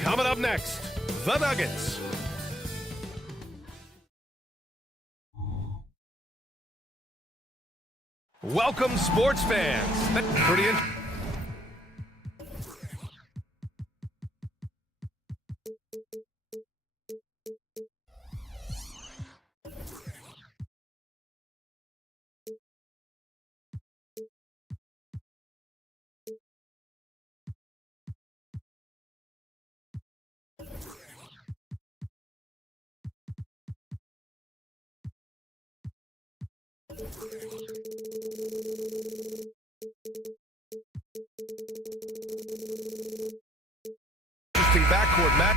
Coming up next, the Nuggets. Welcome, sports fans. That's pretty interesting. Backcourt, Matt.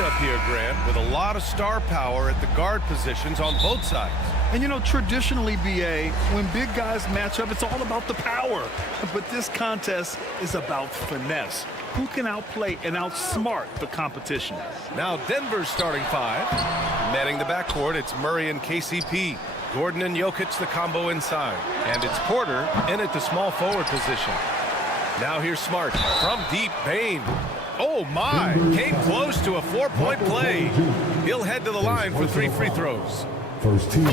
Up here, Grant, with a lot of star power at the guard positions on both sides. And you know, traditionally, BA, when big guys match up, it's all about the power. But this contest is about finesse. Who can outplay and outsmart the competition? Now Denver's starting five. Manning the backcourt, it's Murray and KCP. Gordon and Jokic the combo inside. And it's Porter in at the small forward position. Now here's Smart from deep. Bane. Oh my, came close to a 4-point play. He'll head to the line for 3 free throws. First team.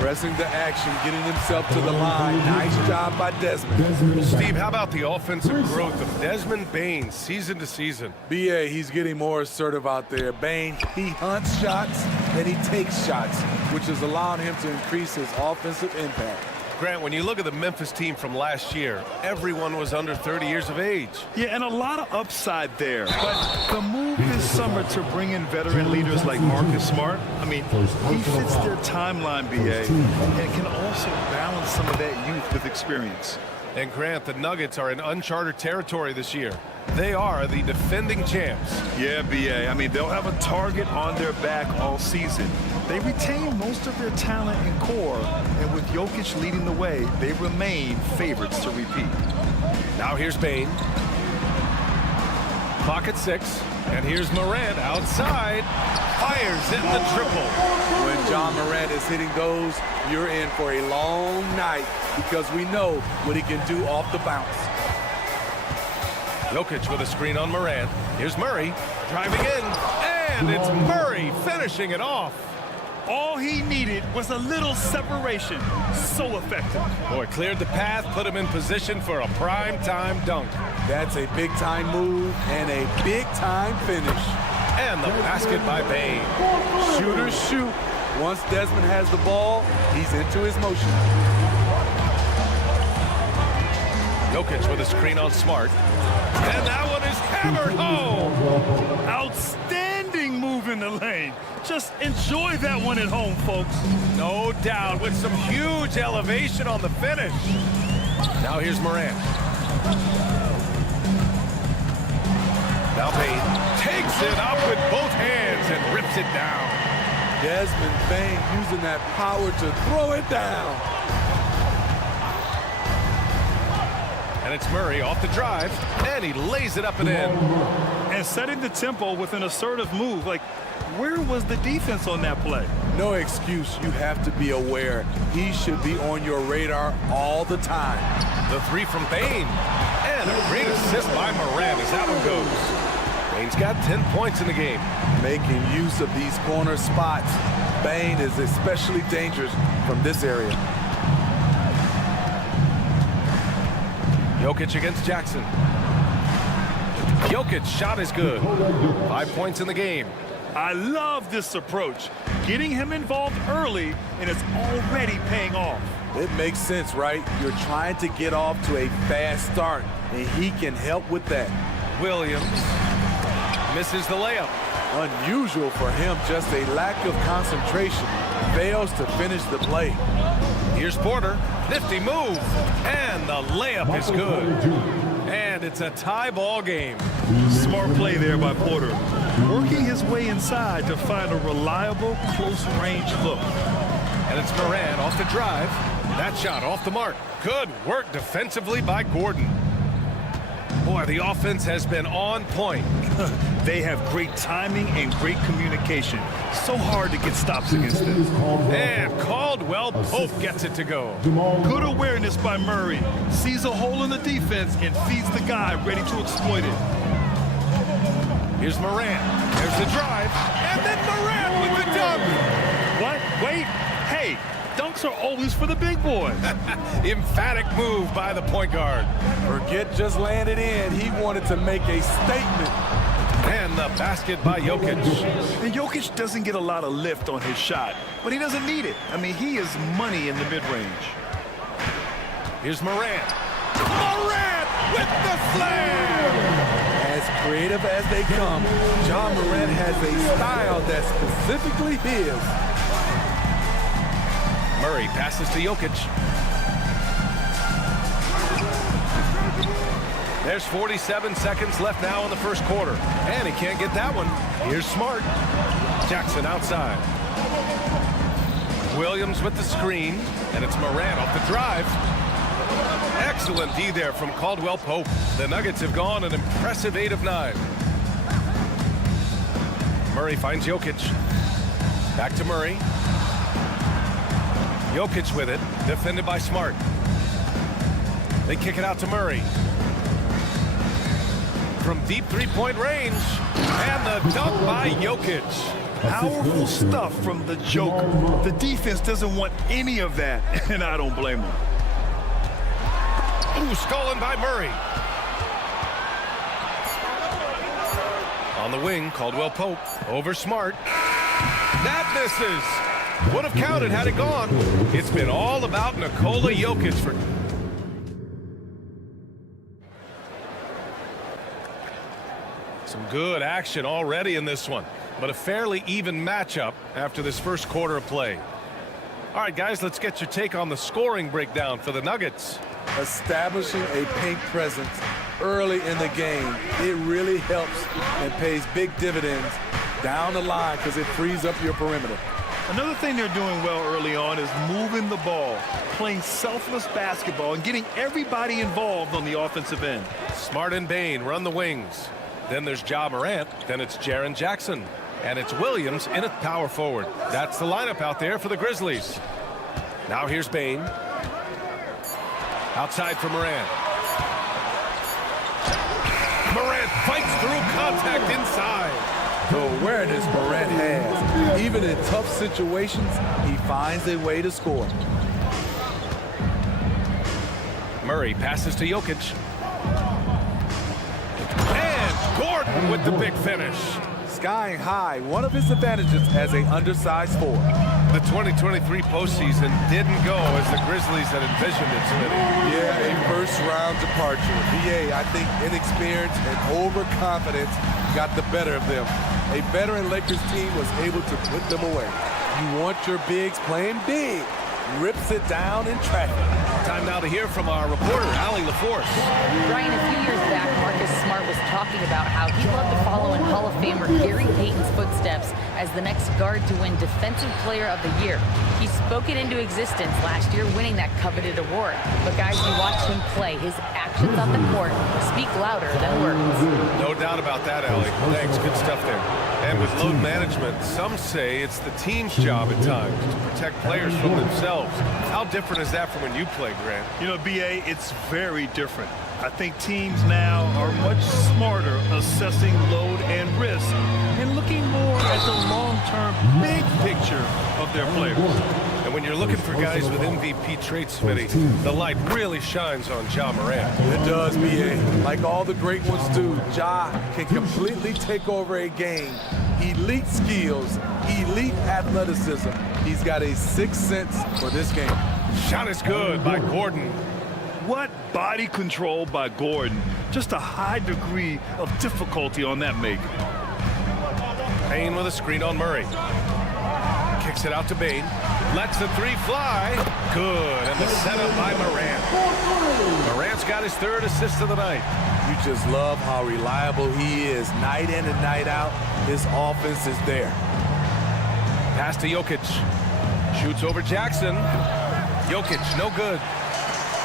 Pressing the action, getting himself to the line. Nice job by Desmond. Steve, how about the offensive growth of Desmond Bane season to season? BA, he's getting more assertive out there. Bane, he hunts shots and he takes shots, which has allowed him to increase his offensive impact. Grant, when you look at the Memphis team from last year, everyone was under 30 years of age. Yeah, and a lot of upside there. But the move this summer to bring in veteran leaders like Marcus Smart, I mean, he fits their timeline, BA, and can also balance some of that youth with experience. And Grant, the Nuggets are in uncharted territory this year. They are the defending champs. Yeah, BA. I mean, they'll have a target on their back all season. They retain most of their talent and core, and with Jokic leading the way, they remain favorites to repeat. Now here's Bane. Clock at 6, and here's Morant outside. Fires in the triple. When John Morant is hitting those, you're in for a long night because we know what he can do off the bounce. Jokic with a screen on Morant. Here's Murray driving in, and it's Murray finishing it off. All he needed was a little separation. So effective. Boy, cleared the path, put him in position for a prime-time dunk. That's a big-time move and a big-time finish. And the basket by Bane. Shooters shoot. Once Desmond has the ball, he's into his motion. Jokic with a screen on Smart. And that one is hammered home. Outstanding move in the lane. Just enjoy that one at home, folks. No doubt, with some huge elevation on the finish. Now here's Morant. Now Bane takes it up with both hands and rips it down. Desmond Bane using that power to throw it down. And it's Murray off the drive, and he lays it up and in. And setting the tempo with an assertive move. Like, where was the defense on that play? No excuse. You have to be aware. He should be on your radar all the time. The 3 from Bane. And a great assist by Morant as that one goes. Bane's got 10 points in the game. Making use of these corner spots. Bane is especially dangerous from this area. Jokic against Jackson. Jokic shot is good. 5 points in the game. I love this approach. Getting him involved early, and it's already paying off. It makes sense, right? You're trying to get off to a fast start, and he can help with that. Williams misses the layup. Unusual for him, just a lack of concentration. Fails to finish the play. Here's Porter. Nifty move. And the layup is good. And it's a tie ball game. Smart play there by Porter. Working his way inside to find a reliable, close-range look. And it's Morant off the drive. That shot off the mark. Good work defensively by Gordon. Boy, the offense has been on point. They have great timing and great communication. So hard to get stops against them. And Caldwell Pope gets it to go. Good awareness by Murray. Sees a hole in the defense and feeds the guy ready to exploit it. Here's Morant. There's the drive. And then Morant with the dunk. What? Wait. Hey, dunks are always for the big boys. Emphatic move by the point guard. Forget just landed in. He wanted to make a statement. And the basket by Jokic. And Jokic doesn't get a lot of lift on his shot, but he doesn't need it. I mean, he is money in the mid-range. Here's Morant. Morant with the slam! As creative as they come, John Morant has a style that's specifically his. Murray passes to Jokic. There's 47 seconds left now in the first quarter. And he can't get that one. Here's Smart. Jackson outside. Williams with the screen. And it's Morant off the drive. Excellent D there from Caldwell Pope. The Nuggets have gone an impressive 8 of 9. Murray finds Jokic. Back to Murray. Jokic with it. Defended by Smart. They kick it out to Murray. From deep three-point range. And the dunk by Jokic. Powerful stuff from the Joker. The defense doesn't want any of that, and I don't blame them. Ooh, stolen by Murray. On the wing, Caldwell Pope over Smart. That misses. Would have counted had it gone. It's been all about Nikola Jokic for... Some good action already in this one, but a fairly even matchup after this first quarter of play. All right, guys, let's get your take on the scoring breakdown for the Nuggets. Establishing a paint presence early in the game, it really helps and pays big dividends down the line because it frees up your perimeter. Another thing they're doing well early on is moving the ball, playing selfless basketball, and getting everybody involved on the offensive end. Smart and Bane run the wings. Then there's Ja Morant. Then it's Jaren Jackson. And it's Williams in at power forward. That's the lineup out there for the Grizzlies. Now here's Bane. Outside for Morant. Morant fights through contact inside. The awareness Morant has. Even in tough situations, he finds a way to score. Murray passes to Jokic. And Gordon with the big finish. Skying high, one of his advantages as an undersized forward. The 2023 postseason didn't go as the Grizzlies had envisioned it, Smitty. Yeah, a first-round departure. VA, I think inexperience and overconfidence got the better of them. A veteran Lakers team was able to put them away. You want your bigs playing big. Rips it down in traffic. Time now to hear from our reporter, Allie LaForce. Brian, a few years back, Marcus Smart was talking about how he'd love to follow in Hall of Famer Gary Payton's footsteps as the next guard to win Defensive Player of the Year. He spoke it into existence last year, winning that coveted award. But guys, you watched him play. His actions on the court speak louder than words. No doubt about that, Allie. Thanks, good stuff there. And with load management, some say it's the team's job at times to protect players from themselves. How different is that from when you play, Grant? You know, B.A., it's very different. I think teams now are much smarter assessing load and risk and looking more at the long-term big picture of their players. And when you're looking for guys with MVP traits, Smitty, the light really shines on Ja Morant. It does, B.A. Like all the great ones do, Ja can completely take over a game. Elite skills, elite athleticism. He's got a sixth sense for this game. Shot is good by Gordon. What body control by Gordon. Just a high degree of difficulty on that make. Payne with a screen on Murray. Kicks it out to Bane. Lets the three fly. Good. And the setup by Morant. Morant's got his third assist of the night. You just love how reliable he is night in and night out. His offense is there. Pass to Jokic. Shoots over Jackson. Jokic, no good.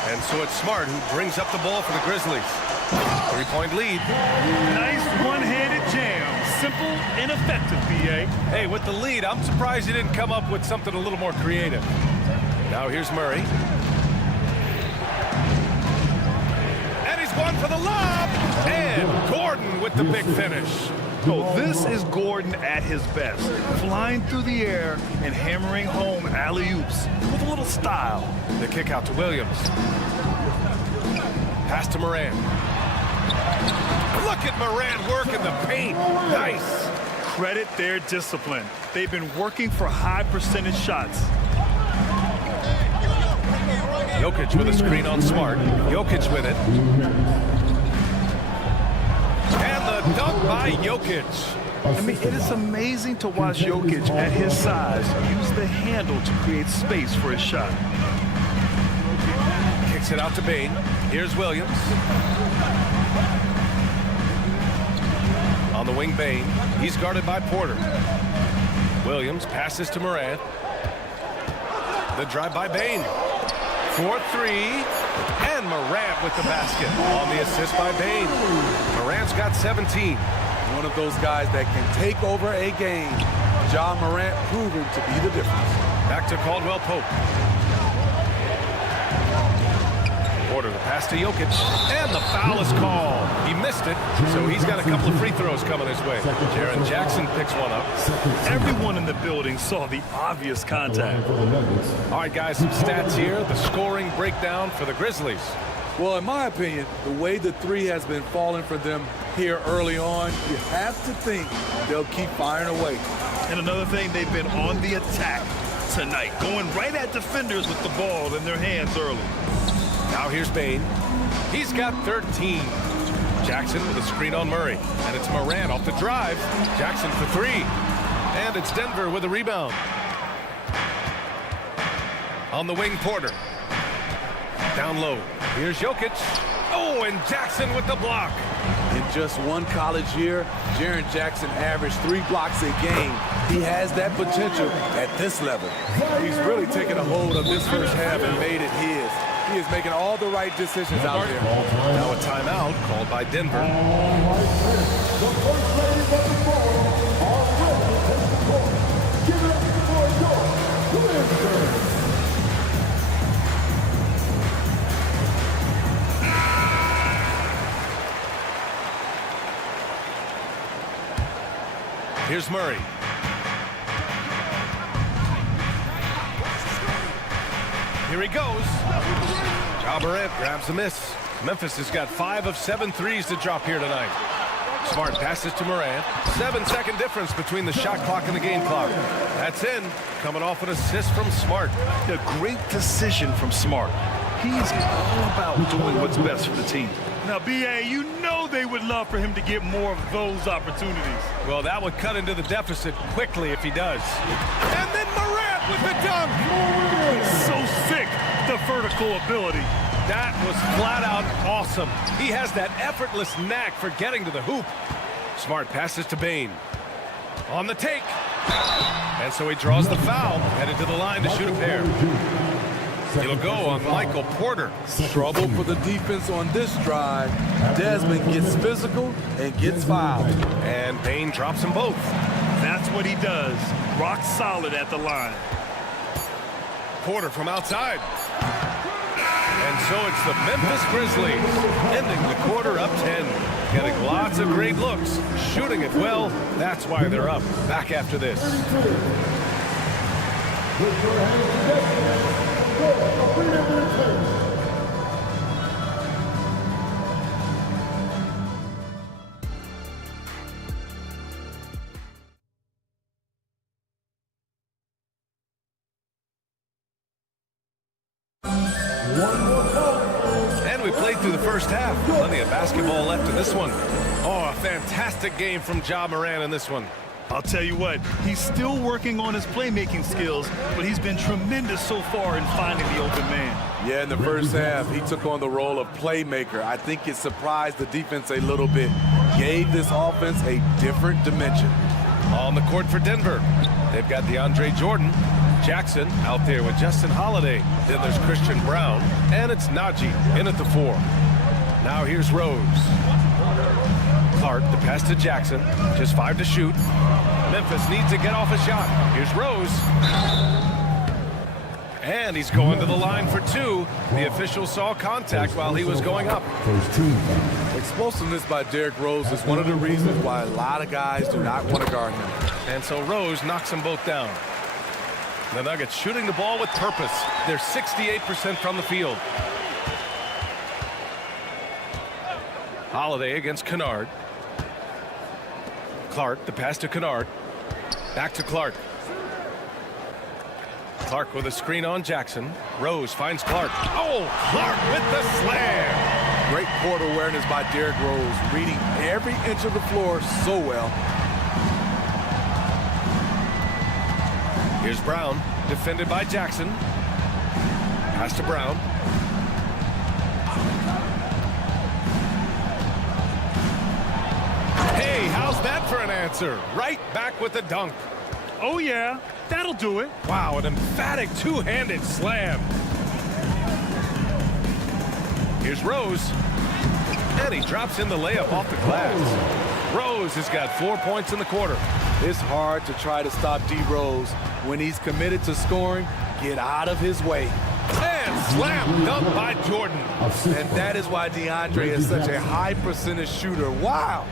And so it's Smart who brings up the ball for the Grizzlies. 3-point lead. Nice one-handed jam. Simple and effective, B.A. Hey, with the lead, I'm surprised he didn't come up with something a little more creative. Now here's Murray. And he's going for the lob. And Gordon with the big finish. Oh, this is Gordon at his best. Flying through the air and hammering home alley-oops with a little style. The kick out to Williams. Pass to Morant. Look at Morant working the paint. Nice. Credit their discipline. They've been working for high percentage shots. Jokic with a screen on Smart. Jokic with it. And the dunk by Jokic. I mean, it is amazing to watch Jokic at his size use the handle to create space for his shot. Kicks it out to Bane. Here's Williams. On the wing, Bane. He's guarded by Porter. Williams passes to Morant. The drive by Bane. 4-3. And Morant with the basket on the assist by Bane. Morant's got 17. One of those guys that can take over a game. Ja Morant proven to be the difference. Back to Caldwell Pope. Porter, the pass to Jokic. And the foul is called. He missed it, so he's got a couple of free throws coming his way. Jaren Jackson picks one up. Everyone in the building saw the obvious contact. All right, guys, some stats here. The scoring breakdown for the Grizzlies. Well, in my opinion, the way the three has been falling for them here early on, you have to think they'll keep firing away. And another thing, they've been on the attack tonight, going right at defenders with the ball in their hands early. Now here's Bane. He's got 13. Jackson with a screen on Murray. And it's Morant off the drive. Jackson for three. And it's Denver with a rebound. On the wing, Porter. Down low. Here's Jokic. Oh, and Jackson with the block. In just one college year, Jaren Jackson averaged 3 blocks a game. He has that potential at this level. He's really taken a hold of this first half and made it his. He is making all the right decisions out there. Now a timeout called by Denver. Here's Murray. Here he goes. Ja Morant grabs the miss. Memphis has got 5 of 7 threes to drop here tonight. Smart passes to Morant. 7-second difference between the shot clock and the game clock. That's in. Coming off an assist from Smart. A great decision from Smart. He's all about doing what's best for the team. Now, B.A., you know they would love for him to get more of those opportunities. Well, that would cut into the deficit quickly if he does. And then Morant with the dunk. So sick, the vertical ability. That was flat out awesome. He has that effortless knack for getting to the hoop. Smart passes to Bane. On the take. And so he draws the foul, headed to the line to shoot a pair. It'll go on Michael Porter. Trouble for the defense on this drive. Desmond gets physical and gets fouled. And Bane drops them both. That's what he does. Rock solid at the line. Porter from outside. And so it's the Memphis Grizzlies ending the quarter up 10. Getting lots of great looks, shooting it well. That's why they're up. Back after this. And we played through the first half. Plenty of basketball left in this one. Oh, a fantastic game from Ja Morant in this one. I'll tell you what, he's still working on his playmaking skills, but he's been tremendous so far in finding the open man. Yeah, in the first half, he took on the role of playmaker. I think it surprised the defense a little bit. Gave this offense a different dimension. On the court for Denver, they've got DeAndre Jordan. Jackson out there with Justin Holiday. Then there's Christian Brown, and it's Najee in at the 4. Now here's Rose. Clark, the pass to Jackson. Just 5 to shoot. Memphis needs to get off a shot. Here's Rose. And he's going to the line for 2. The official saw contact while he was going up. Explosiveness by Derrick Rose is one of the reasons why a lot of guys do not want to guard him. And so Rose knocks them both down. The Nuggets shooting the ball with purpose. They're 68% from the field. Holiday against Kennard. Clark, the pass to Kennard. Back to Clark. Clark with a screen on Jackson. Rose finds Clark. Oh, Clark with the slam. Great court awareness by Derrick Rose, reading every inch of the floor so well. Here's Brown, defended by Jackson. Pass to Brown. Hey, how's that for an answer? Right back with the dunk. Oh, yeah, that'll do it. Wow, an emphatic two-handed slam. Here's Rose. And he drops in the layup off the glass. Rose has got 4 points in the quarter. It's hard to try to stop D. Rose. When he's committed to scoring, get out of his way. And slam dunk by Jordan. And that is why DeAndre is such a high percentage shooter. Wow.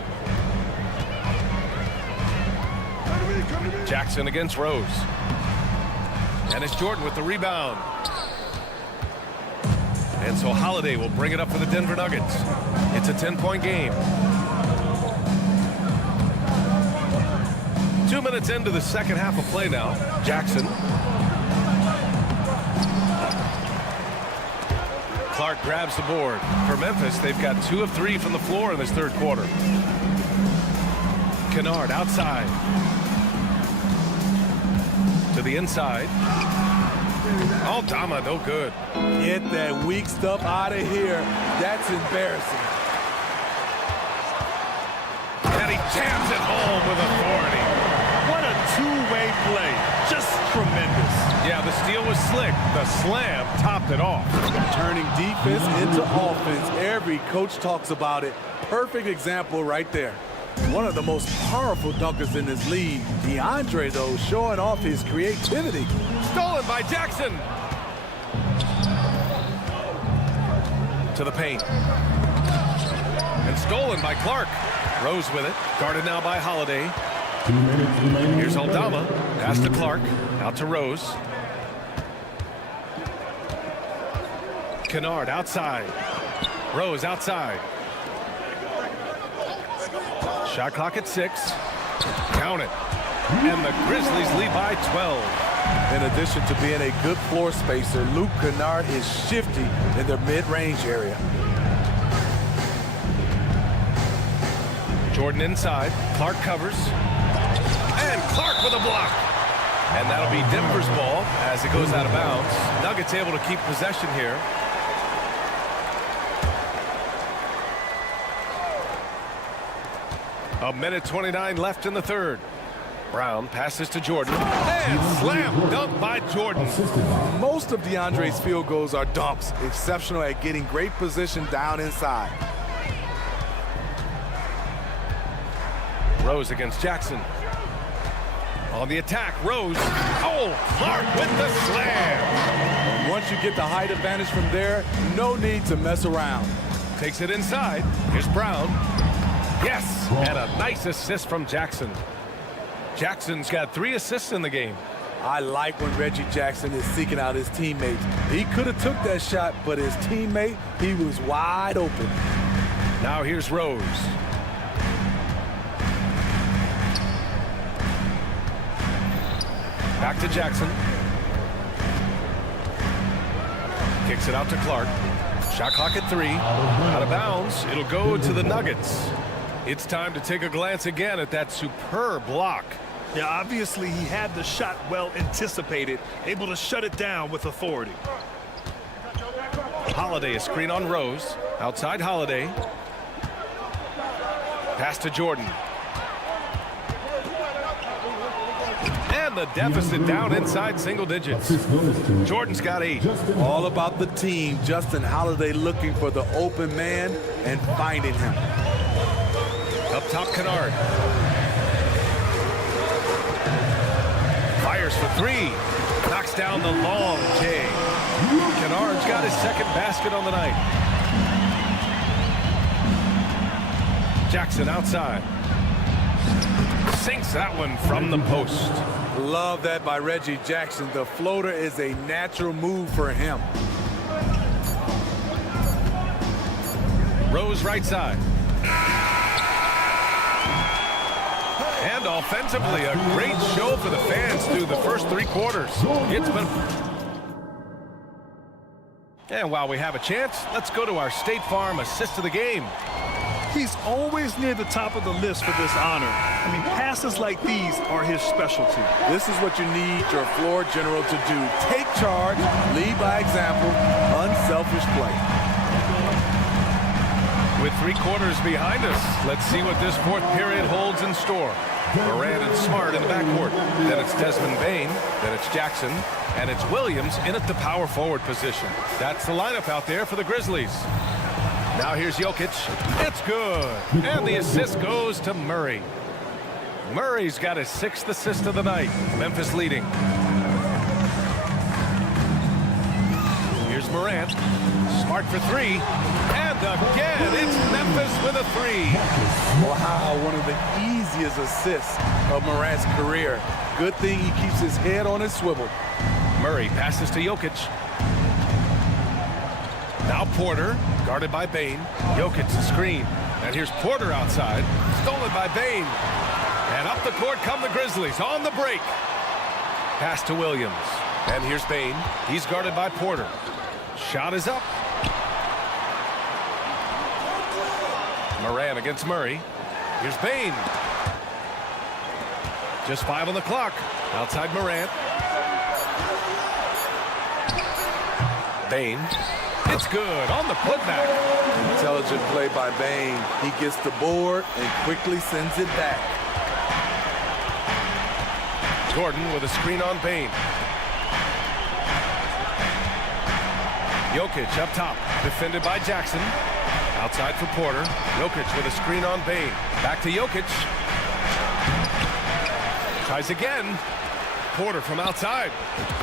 Jackson against Rose. And it's Jordan with the rebound. And so Holiday will bring it up for the Denver Nuggets. It's a 10-point game. 2 minutes into the second half of play now. Jackson. Clark grabs the board. For Memphis, they've got 2 of 3 from the floor in this third quarter. Kennard outside. To the inside. Oh, Dama, no good. Get that weak stuff out of here. That's embarrassing. And he jams it home with authority. What a two-way play. Just tremendous. Yeah, the steal was slick. The slam topped it off. Turning defense into offense. Every coach talks about it. Perfect example right there. One of the most powerful dunkers in this league. DeAndre, though, showing off his creativity. Stolen by Jackson. To the paint. And stolen by Clark. Rose with it. Guarded now by Holiday. Here's Aldama. Pass to Clark. Out to Rose. Kennard outside. Rose outside. Shot clock at 6. Count it. And the Grizzlies lead by 12. In addition to being a good floor spacer, Luke Kennard is shifty in their mid-range area. Jordan inside. Clark covers. And Clark with a block. And that'll be Denver's ball as it goes out of bounds. Nuggets able to keep possession here. A minute 29 left in the third. Brown passes to Jordan. And slam dunk by Jordan. Most of DeAndre's field goals are dunks. Exceptional at getting great position down inside. Rose against Jackson. On the attack, Rose. Oh, Clark with the slam. And once you get the height advantage from there, no need to mess around. Takes it inside. Here's Brown. Yes, and a nice assist from Jackson. Jackson's got 3 assists in the game. I like when Reggie Jackson is seeking out his teammates. He could have took that shot, but his teammate, he was wide open. Now here's Rose. Back to Jackson. Kicks it out to Clark. Shot clock at 3. Out of bounds. It'll go to the Nuggets. It's time to take a glance again at that superb block. Yeah, obviously he had the shot well anticipated, able to shut it down with authority. Holiday, a screen on Rose. Outside Holiday. Pass to Jordan. And the deficit down inside single digits. Jordan's got 8. All about the team. Justin Holiday looking for the open man and finding him. Up top, Kennard. Fires for 3. Knocks down the long J. Kennard's got his second basket on the night. Jackson outside. Sinks that one from the post. Love that by Reggie Jackson. The floater is a natural move for him. Rose right side. And offensively, a great show for the fans through the first 3 quarters. It's been... And while we have a chance, let's go to our State Farm assist of the game. He's always near the top of the list for this honor. I mean, passes like these are his specialty. This is what you need your floor general to do. Take charge, lead by example, unselfish play. With 3 quarters behind us, let's see what this 4th period holds in store. Moran and Smart in the backcourt. Then it's Desmond Bain. Then it's Jackson. And it's Williams in at the power forward position. That's the lineup out there for the Grizzlies. Now here's Jokic. It's good. And the assist goes to Murray. Murray's got his 6th assist of the night. Memphis leading. Here's Morant. Smart for 3. And again, it's Memphis with a 3. Wow, one of the easiest assists of Morant's career. Good thing he keeps his head on his swivel. Murray passes to Jokic. Now Porter, guarded by Bain. Jokic the screen. And here's Porter outside. Stolen by Bain. And up the court come the Grizzlies on the break. Pass to Williams. And here's Bain. He's guarded by Porter. Shot is up. Moran against Murray. Here's Bain. Just 5 on the clock. Outside Morant. Bain. It's good on the putback. Intelligent play by Bain. He gets the board and quickly sends it back. Gordon with a screen on Bain. Jokic up top. Defended by Jackson. Outside for Porter. Jokic with a screen on Bain. Back to Jokic. Tries again. Porter from outside.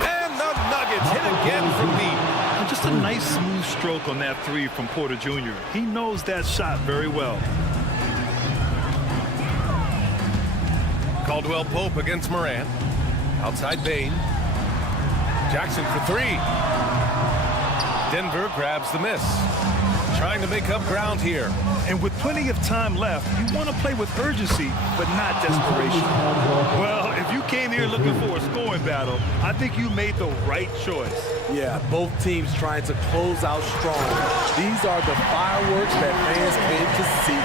And the Nuggets hit again from deep. And just a nice smooth stroke on that 3 from Porter Jr. He knows that shot very well. Caldwell Pope against Morant. Outside Bain. Jackson for 3. Denver grabs the miss. Trying to make up ground here. And with plenty of time left, you want to play with urgency, but not desperation. Well, if you came here looking for a scoring battle, I think you made the right choice. Yeah, both teams trying to close out strong. These are the fireworks that fans came to see.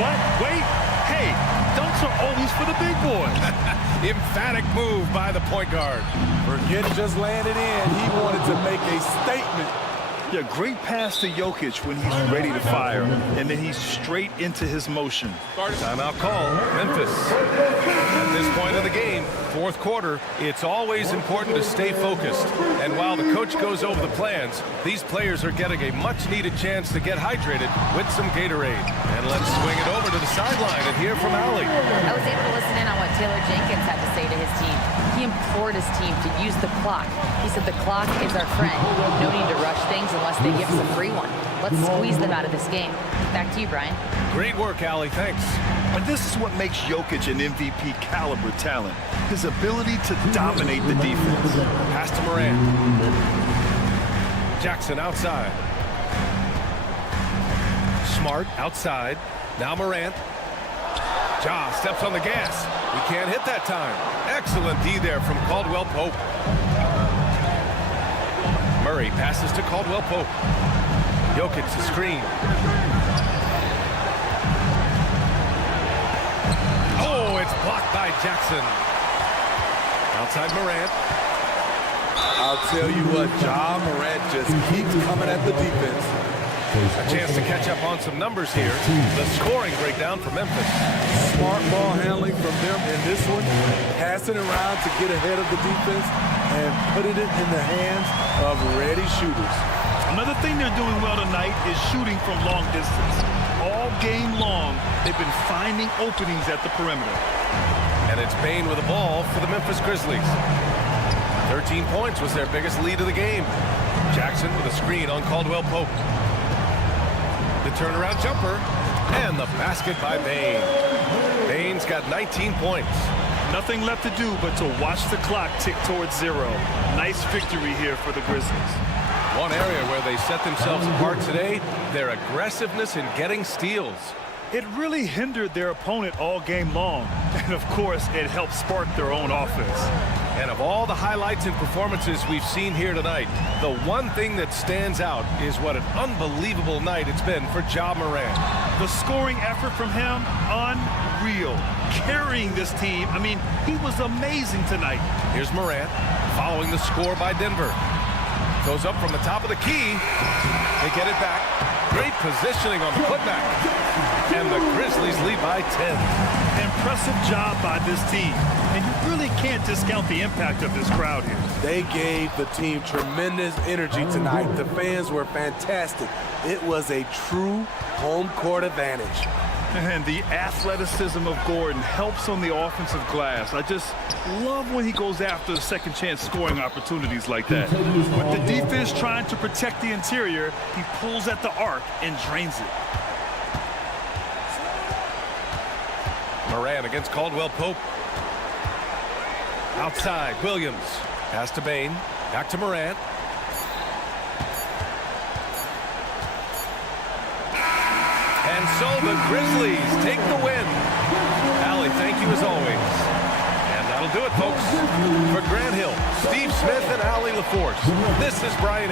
What? Wait. Hey, dunks are always for the big boys. Emphatic move by the point guard. Forget just landing in. He wanted to make a statement. Yeah, great pass to Jokic when he's ready to fire, and then he's straight into his motion. Timeout call, Memphis. At this point of the game, fourth quarter, it's always important to stay focused. And while the coach goes over the plans, these players are getting a much-needed chance to get hydrated with some Gatorade. And let's swing it over to the sideline and hear from Allie. I was able to listen in on what Taylor Jenkins had to say to his team. He implored his team to use the clock. He said the clock is our friend. No need to rush things unless they give us a free one. Let's squeeze them out of this game. Back to you, Brian. Great work, Allie. Thanks. And this is what makes Jokic an MVP caliber talent. His ability to dominate the defense. Pass to Morant. Jackson outside. Smart outside. Now Morant. Ja steps on the gas. He can't hit that time. Excellent D there from Caldwell Pope. Murray passes to Caldwell Pope. Jokic the screen. Oh, it's blocked by Jackson. Outside Morant. I'll tell you what, Ja Morant just keeps coming at the defense. A chance to catch up on some numbers here. The scoring breakdown for Memphis. Smart ball handling from them in this one. Passing around to get ahead of the defense and putting it in the hands of ready shooters. Another thing they're doing well tonight is shooting from long distance. All game long, they've been finding openings at the perimeter. And it's Bane with the ball for the Memphis Grizzlies. 13 points was their biggest lead of the game. Jackson with a screen on Caldwell Pope. The turnaround jumper, and the basket by Bane. Bane's got 19 points. Nothing left to do but to watch the clock tick towards zero. Nice victory here for the Grizzlies. One area where they set themselves apart today, their aggressiveness in getting steals. It really hindered their opponent all game long. And of course, it helped spark their own offense. And of all the highlights and performances we've seen here tonight, the one thing that stands out is what an unbelievable night it's been for Ja Morant. The scoring effort from him, unreal. Carrying this team, I mean, he was amazing tonight. Here's Morant following the score by Denver. Goes up from the top of the key. They get it back. Great positioning on the putback. And the Grizzlies lead by 10. Impressive job by this team. And you really can't discount the impact of this crowd here. They gave the team tremendous energy tonight. The fans were fantastic. It was a true home court advantage. And the athleticism of Gordon helps on the offensive glass. I just love when he goes after the second chance scoring opportunities like that. With the defense trying to protect the interior, he pulls at the arc and drains it. Morant against Caldwell Pope. Outside, Williams. Pass to Bane. Back to Morant. And so the Grizzlies take the win. Allie, thank you as always. And that'll do it, folks. For Grant Hill, Steve Smith, and Allie LaForce, this is Brian.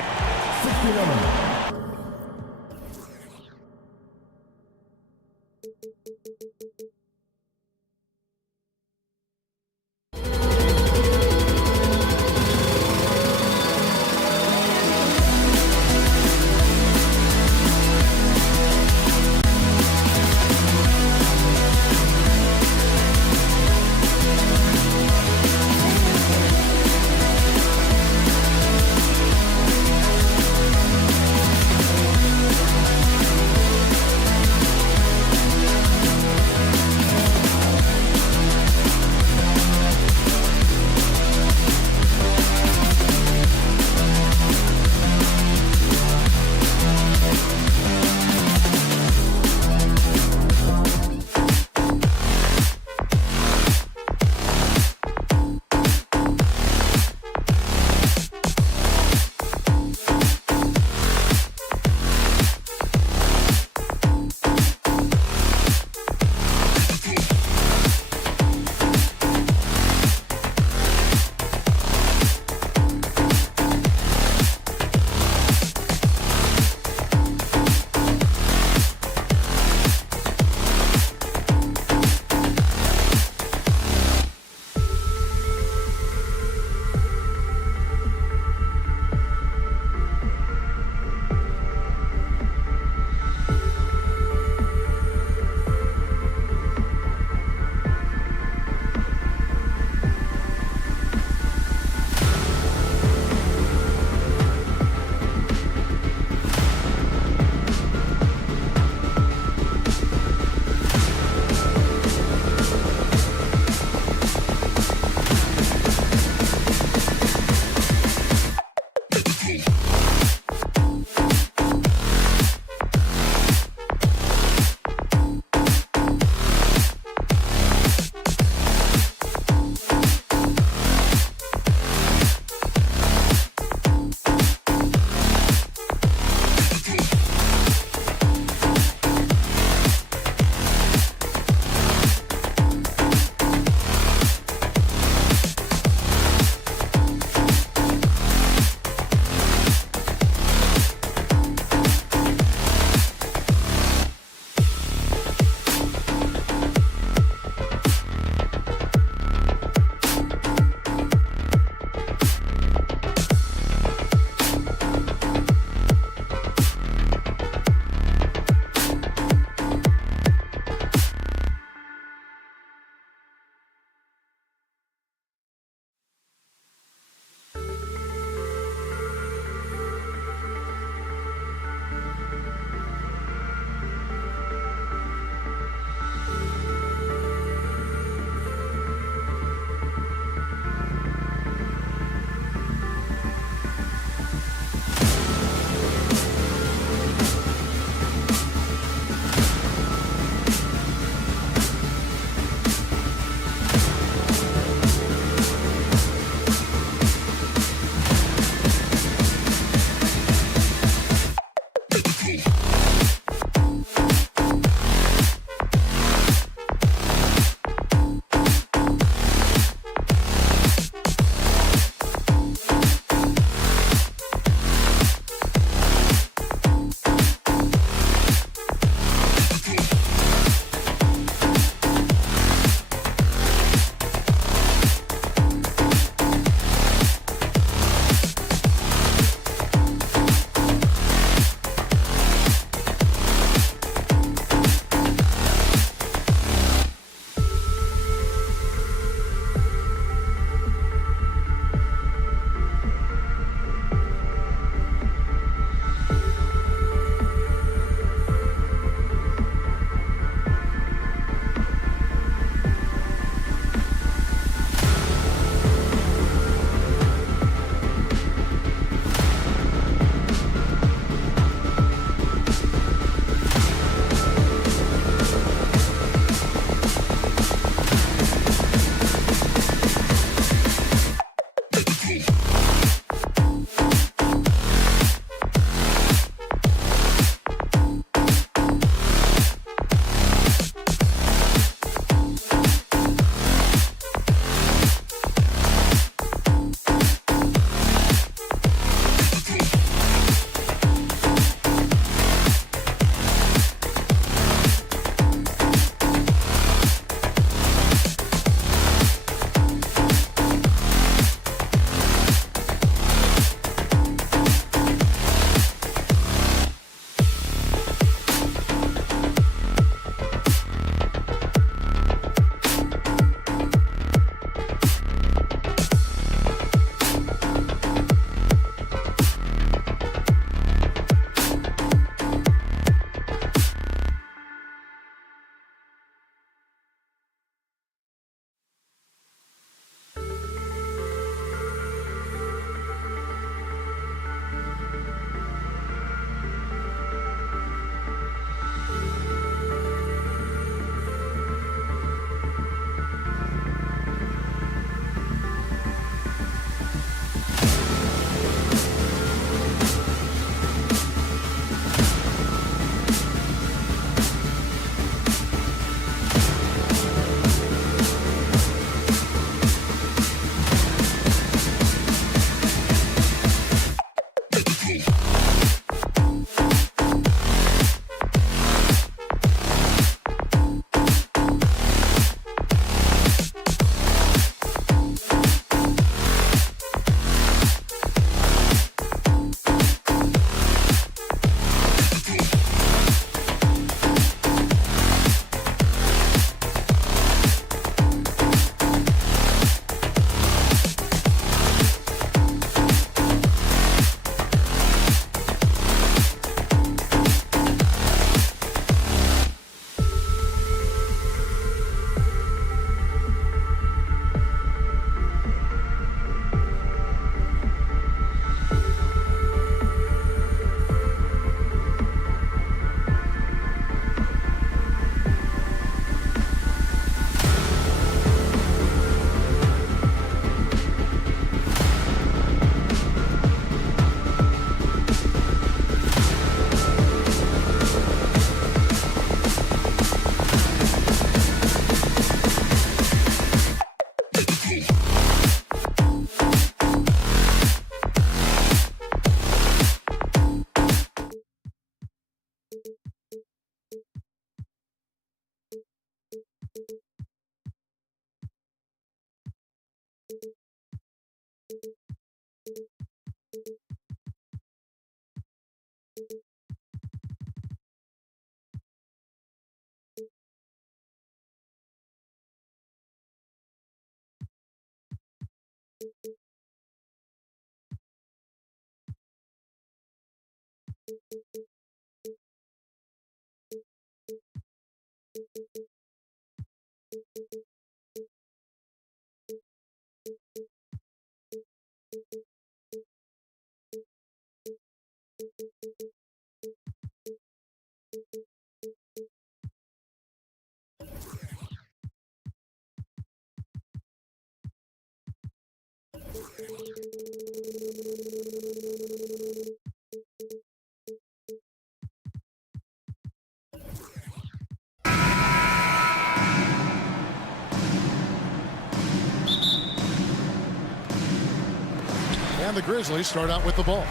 And the Grizzlies start out with the ball.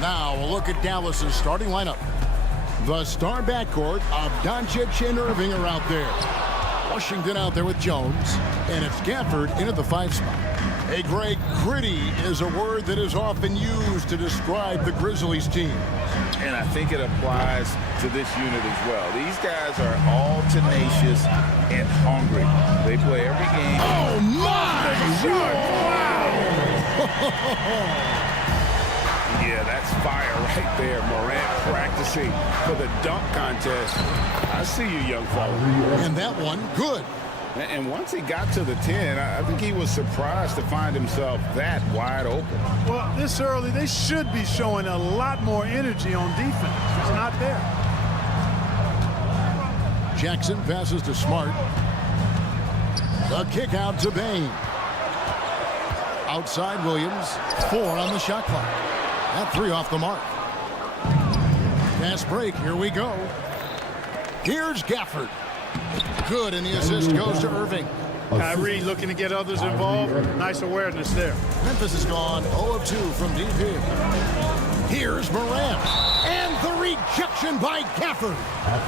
Now a look at Dallas's starting lineup. The star backcourt of Doncic and Irving are out there. Washington out there with Jones. And it's Gafford in at the 5 spot. Hey, Greg, gritty is a word that is often used to describe the Grizzlies team. And I think it applies to this unit as well. These guys are all tenacious and hungry. They play every game. Oh, my! Yeah, that's fire right there. Morant practicing for the dunk contest. I see you, young fella. And that one, good. And once he got to the 10, I think he was surprised to find himself that wide open. Well, this early, they should be showing a lot more energy on defense. It's not there. Jackson passes to Smart. The kick out to Bain. Outside Williams. 4 on the shot clock. That 3 off the mark. Fast break. Here we go. Here's Gafford. Good, and the assist goes to Irving. Kyrie looking to get others involved. Nice awareness there. Memphis is gone 0 of 2 from DP. Here's Morant. And the rejection by Gafford.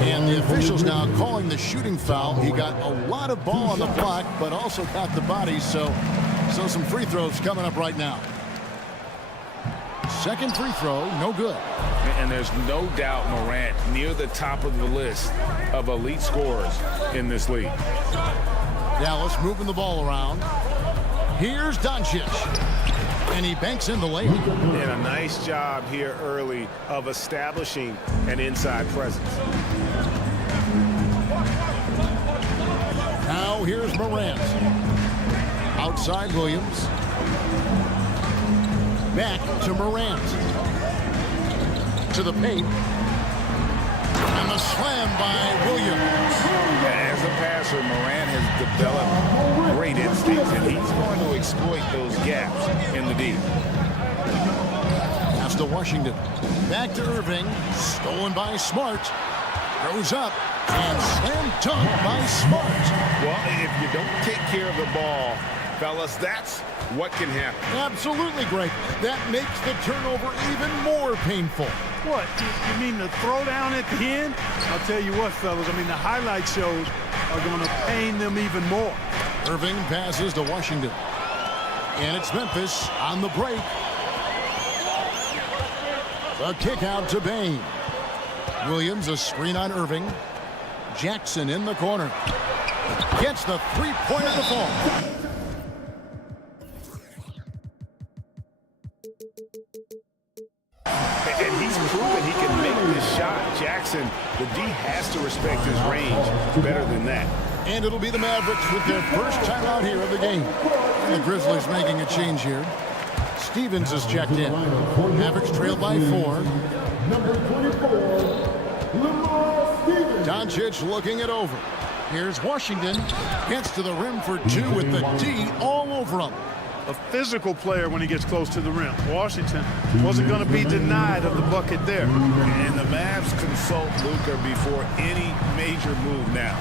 And the officials now calling the shooting foul. He got a lot of ball on the block, but also got the body, so some free throws coming up right now. Second free throw, no good. And there's no doubt Morant near the top of the list of elite scorers in this league. Dallas moving the ball around. Here's Doncic. And he banks in the lane. And a nice job here early of establishing an inside presence. Now here's Morant. Outside Williams. Back to Morant. To the paint. And the slam by Williams. As a passer, Morant has developed great instincts, and he's going to exploit those gaps in the D. Pass to Washington. Back to Irving. Stolen by Smart. Goes up. And slam dunk by Smart. Well, if you don't take care of the ball, fellas, that's what can happen. Absolutely great. That makes the turnover even more painful. What? You mean the throwdown at the end? I'll tell you what, fellas. I mean, the highlight shows are going to pain them even more. Irving passes to Washington. And it's Memphis on the break. The kick out to Bain. Williams, a screen on Irving. Jackson in the corner. Gets the three-pointer to fall. And he's proven he can make this shot. Jackson, the D has to respect his range better than that. And it'll be the Mavericks with their first time out here of the game. And the Grizzlies making a change here. Stevens is checked in. Mavericks trail by 4. Doncic looking it over. Here's Washington. Gets to the rim for 2 with the D all over him. A physical player when he gets close to the rim. Washington wasn't going to be denied of the bucket there. And the Mavs consult Luka before any major move now.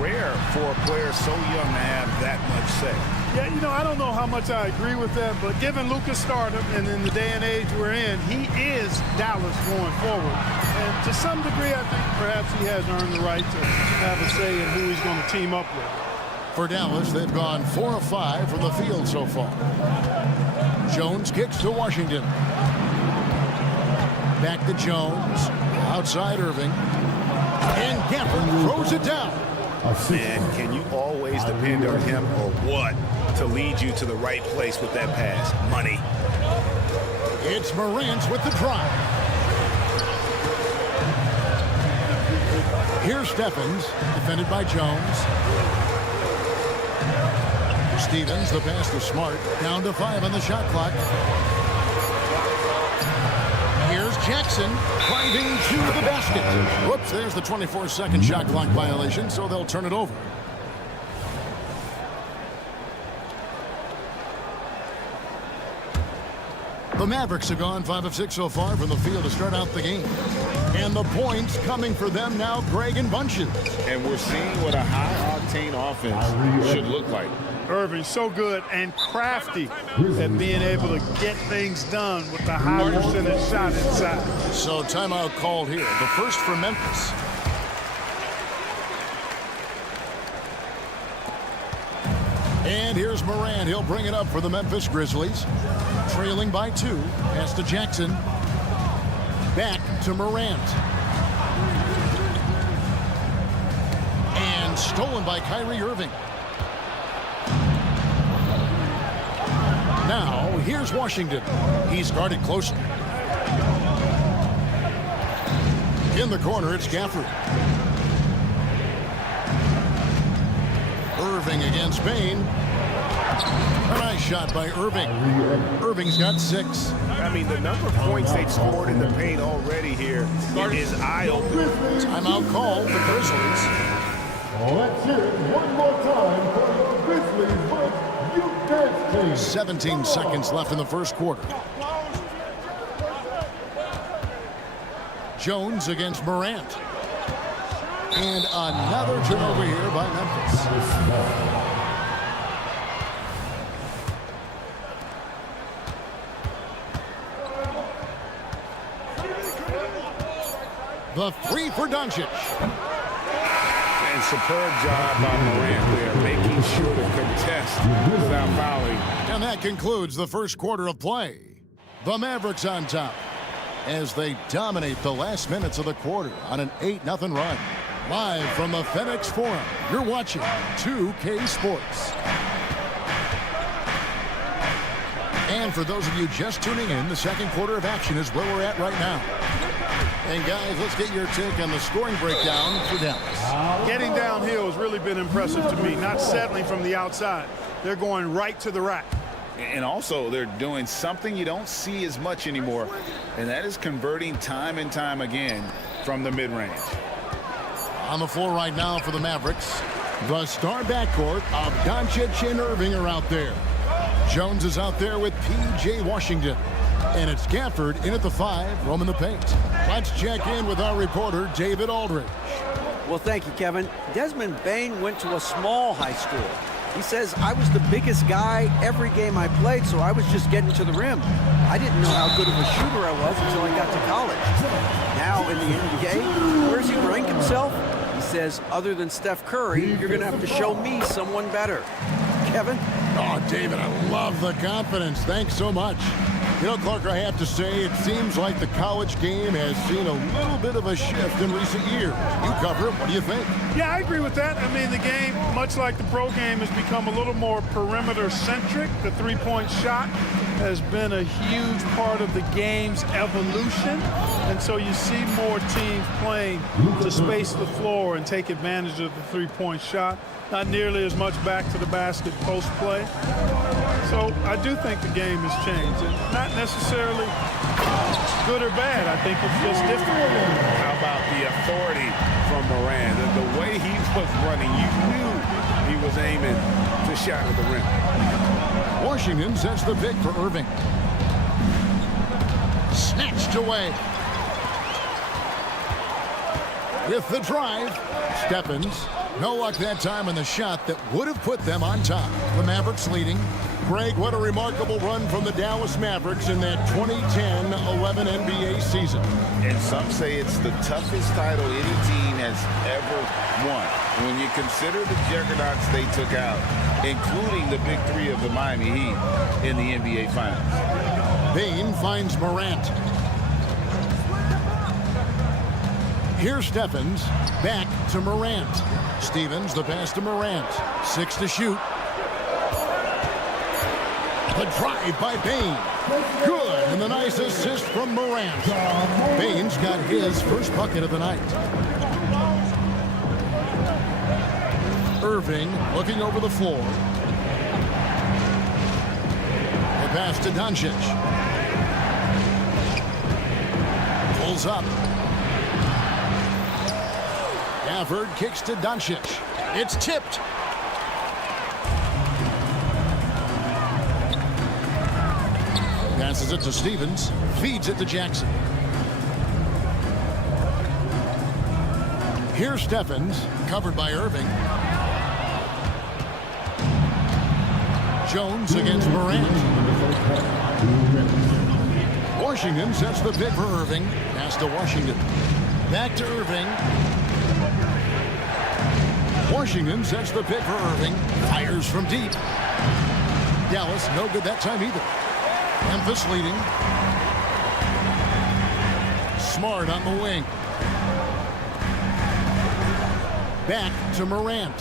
Rare for a player so young to have that much say. Yeah, you know, I don't know how much I agree with that, but given Luka's stardom and in the day and age we're in, he is Dallas going forward. And to some degree, I think perhaps he has earned the right to have a say in who he's going to team up with. For Dallas, they've gone 4 of 5 from the field so far. Jones kicks to Washington. Back to Jones. Outside Irving. And Gafford throws it down. Man, can you always depend on him or what to lead you to the right place with that pass? Money. It's Morant with the drive. Here's Stephens, defended by Jones. Stevens, the pass to Smart. Down to 5 on the shot clock. Here's Jackson driving to the basket. Whoops, there's the 24-second shot clock violation, so they'll turn it over. The Mavericks have gone 5 of 6 so far from the field to start out the game. And the points coming for them now, Greg, in bunches. And we're seeing what a high-octane offense should look like. Irving, so good and crafty at being able to get things done with the high percentage shot inside. So timeout called here. The first for Memphis. And here's Morant. He'll bring it up for the Memphis Grizzlies. Trailing by 2. Pass to Jackson. Back to Morant. And stolen by Kyrie Irving. Now, here's Washington. He's guarded closely. In the corner, it's Gafford. Irving against Payne. A nice shot by Irving. Irving's got 6. I mean, the number of points they've scored in the paint already here is eye-opening. Timeout called the Grizzlies. Let's hear it one more time for the Grizzlies, but you can't take 17 seconds left in the first quarter. Jones against Morant. And another turnover here by Memphis. The 3 for Doncic. And superb job by Morant there, making sure to contest without fouling. And that concludes the first quarter of play. The Mavericks on top as they dominate the last minutes of the quarter on an 8-0 run. Live from the FedEx Forum, you're watching 2K Sports. And for those of you just tuning in, the second quarter of action is where we're at right now. And guys, let's get your take on the scoring breakdown for Dallas. Getting downhill has really been impressive to me, not settling from the outside. They're going right to the rack. And also, they're doing something you don't see as much anymore, and that is converting time and time again from the mid-range. On the floor right now for the Mavericks, the star backcourt of Doncic and Irving are out there. Jones is out there with P.J. Washington. And it's Gafford in at the 5, roaming the paint. Let's check in with our reporter, David Aldridge. Well, thank you, Kevin. Desmond Bane went to a small high school. He says, I was the biggest guy every game I played, so I was just getting to the rim. I didn't know how good of a shooter I was until I got to college. Now in the NBA, where does he rank himself? He says, other than Steph Curry, you're going to have to show me someone better. Kevin? Oh, David, I love the confidence. Thanks so much. You know, Clark, I have to say, it seems like the college game has seen a little bit of a shift in recent years. You cover it. What do you think? Yeah, I agree with that. I mean, the game, much like the pro game, has become a little more perimeter-centric. The three-point shot has been a huge part of the game's evolution. And so you see more teams playing to space the floor and take advantage of the three-point shot. Not nearly as much back to the basket post play. So I do think the game has changed. And not necessarily good or bad. I think it's just different. How about the authority from Morant? The way he was running, you knew he was aiming to shatter the rim. Washington sets the pick for Irving. Snatched away. With the drive, Stephens. No luck that time on the shot that would have put them on top. The Mavericks leading. Greg, what a remarkable run from the Dallas Mavericks in that 2010-11 NBA season. And some say it's the toughest title any team has ever won. When you consider the juggernauts they took out, including the big 3 of the Miami Heat in the NBA Finals. Bane finds Morant. Here's Stephens. Back to Morant. Stevens, the pass to Morant. 6 to shoot. The drive by Bane. Good, and the a nice assist from Morant. Baines got his first bucket of the night. Irving looking over the floor. The pass to Doncic. Pulls up. Gafford kicks to Doncic. It's tipped. Passes it to Stevens. Feeds it to Jackson. Here's Stephens, covered by Irving. Jones against Morant. Washington sets the pick for Irving. Pass to Washington. Back to Irving. Washington sets the pick for Irving. Fires from deep. Dallas no good that time either. Memphis leading. Smart on the wing. Back to Morant.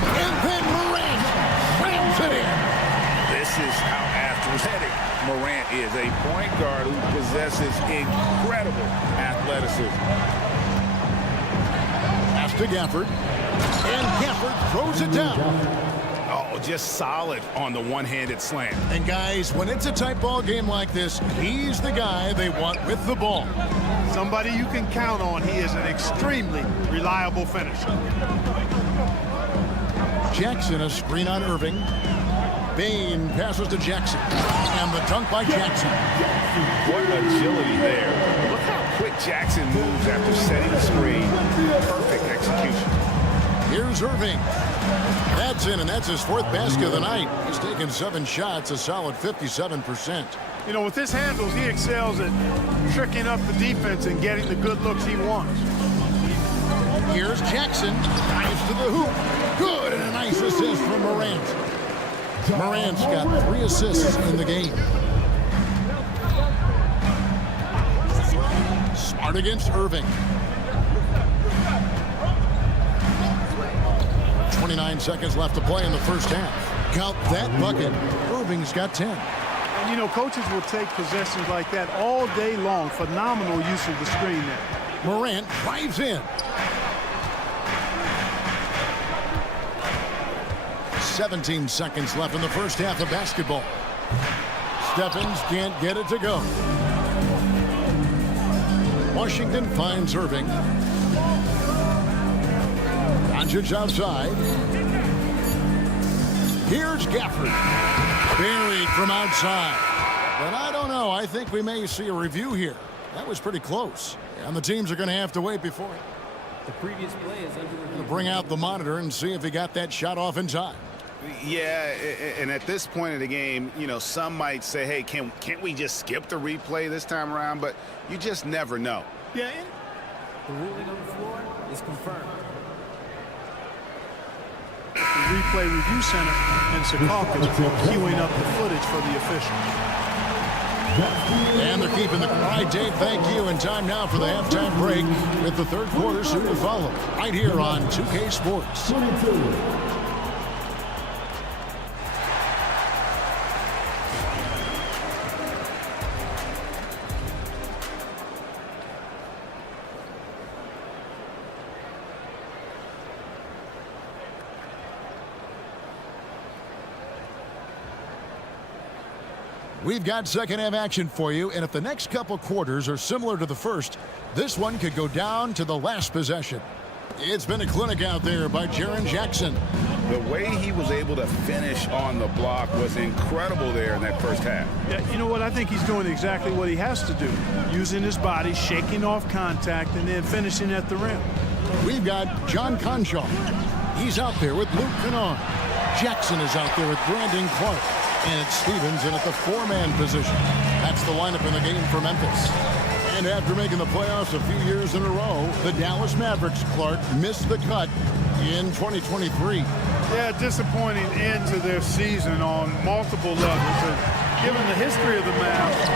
And then Morant slams it in. This is how athletic Morant is. A point guard who possesses incredible athleticism. Pass to Gafford. And Gafford throws it down. Oh, just solid on the one-handed slam. And guys, when it's a tight ball game like this, he's the guy they want with the ball. Somebody you can count on. He is an extremely reliable finisher. Jackson a screen on Irving. Bain passes to Jackson. And the dunk by Jackson. What agility there. Look how quick Jackson moves after setting the screen. Perfect execution. Here's Irving. That's in, and that's his fourth basket of the night. He's taken 7 shots, a solid 57%. You know, with his handles, he excels at tricking up the defense and getting the good looks he wants. Here's Jackson. Dives to the hoop. Good, and a nice assist from Morant. Morant's got 3 assists in the game. Smart against Irving. 29 seconds left to play in the first half. Count that bucket. Irving's got 10. And, you know, coaches will take possessions like that all day long. Phenomenal use of the screen there. Morant drives in. 17 seconds left in the first half of basketball. Stephens can't get it to go. Washington finds Irving. Doncic outside. Here's Gafford. Buried from outside. But I don't know. I think we may see a review here. That was pretty close. And the teams are going to have to wait before it. The previous play is under review. Bring out the monitor and see if he got that shot off in time. Yeah, and at this point of the game, you know, some might say, hey, can't we just skip the replay this time around? But you just never know. Yeah. The ruling on the floor is confirmed. The replay review center in Secaucus queuing up the footage for the official. And they're keeping the all right, Dave, thank you. And time now for the halftime break with the third quarter soon to follow right here on 2K Sports. 22. We've got second half action for you, and if the next couple quarters are similar to the first, this one could go down to the last possession. It's been a clinic out there by Jaren Jackson. The way he was able to finish on the block was incredible there in that first half. Yeah, you know what? I think he's doing exactly what he has to do. Using his body, shaking off contact, and then finishing at the rim. We've got John Conshaw. He's out there with Luke Kennard. Jackson is out there with Brandon Clark. And it's Stevens in at the 4-man position. That's the lineup in the game for Memphis. And after making the playoffs a few years in a row, the Dallas Mavericks, Clark, missed the cut in 2023. Yeah, disappointing end to their season on multiple levels. And given the history of the Mavs,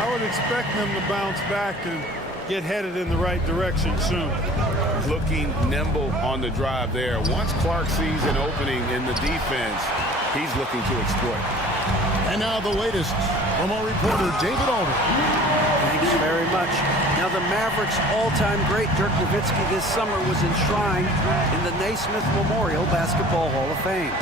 I would expect them to bounce back and get headed in the right direction soon. Looking nimble on the drive there. Once Clark sees an opening in the defense, he's looking to exploit. And now the latest from our reporter, David Alden. Thanks very much. Now, the Mavericks' all-time great Dirk Nowitzki this summer was enshrined in the Naismith Memorial Basketball Hall of Fame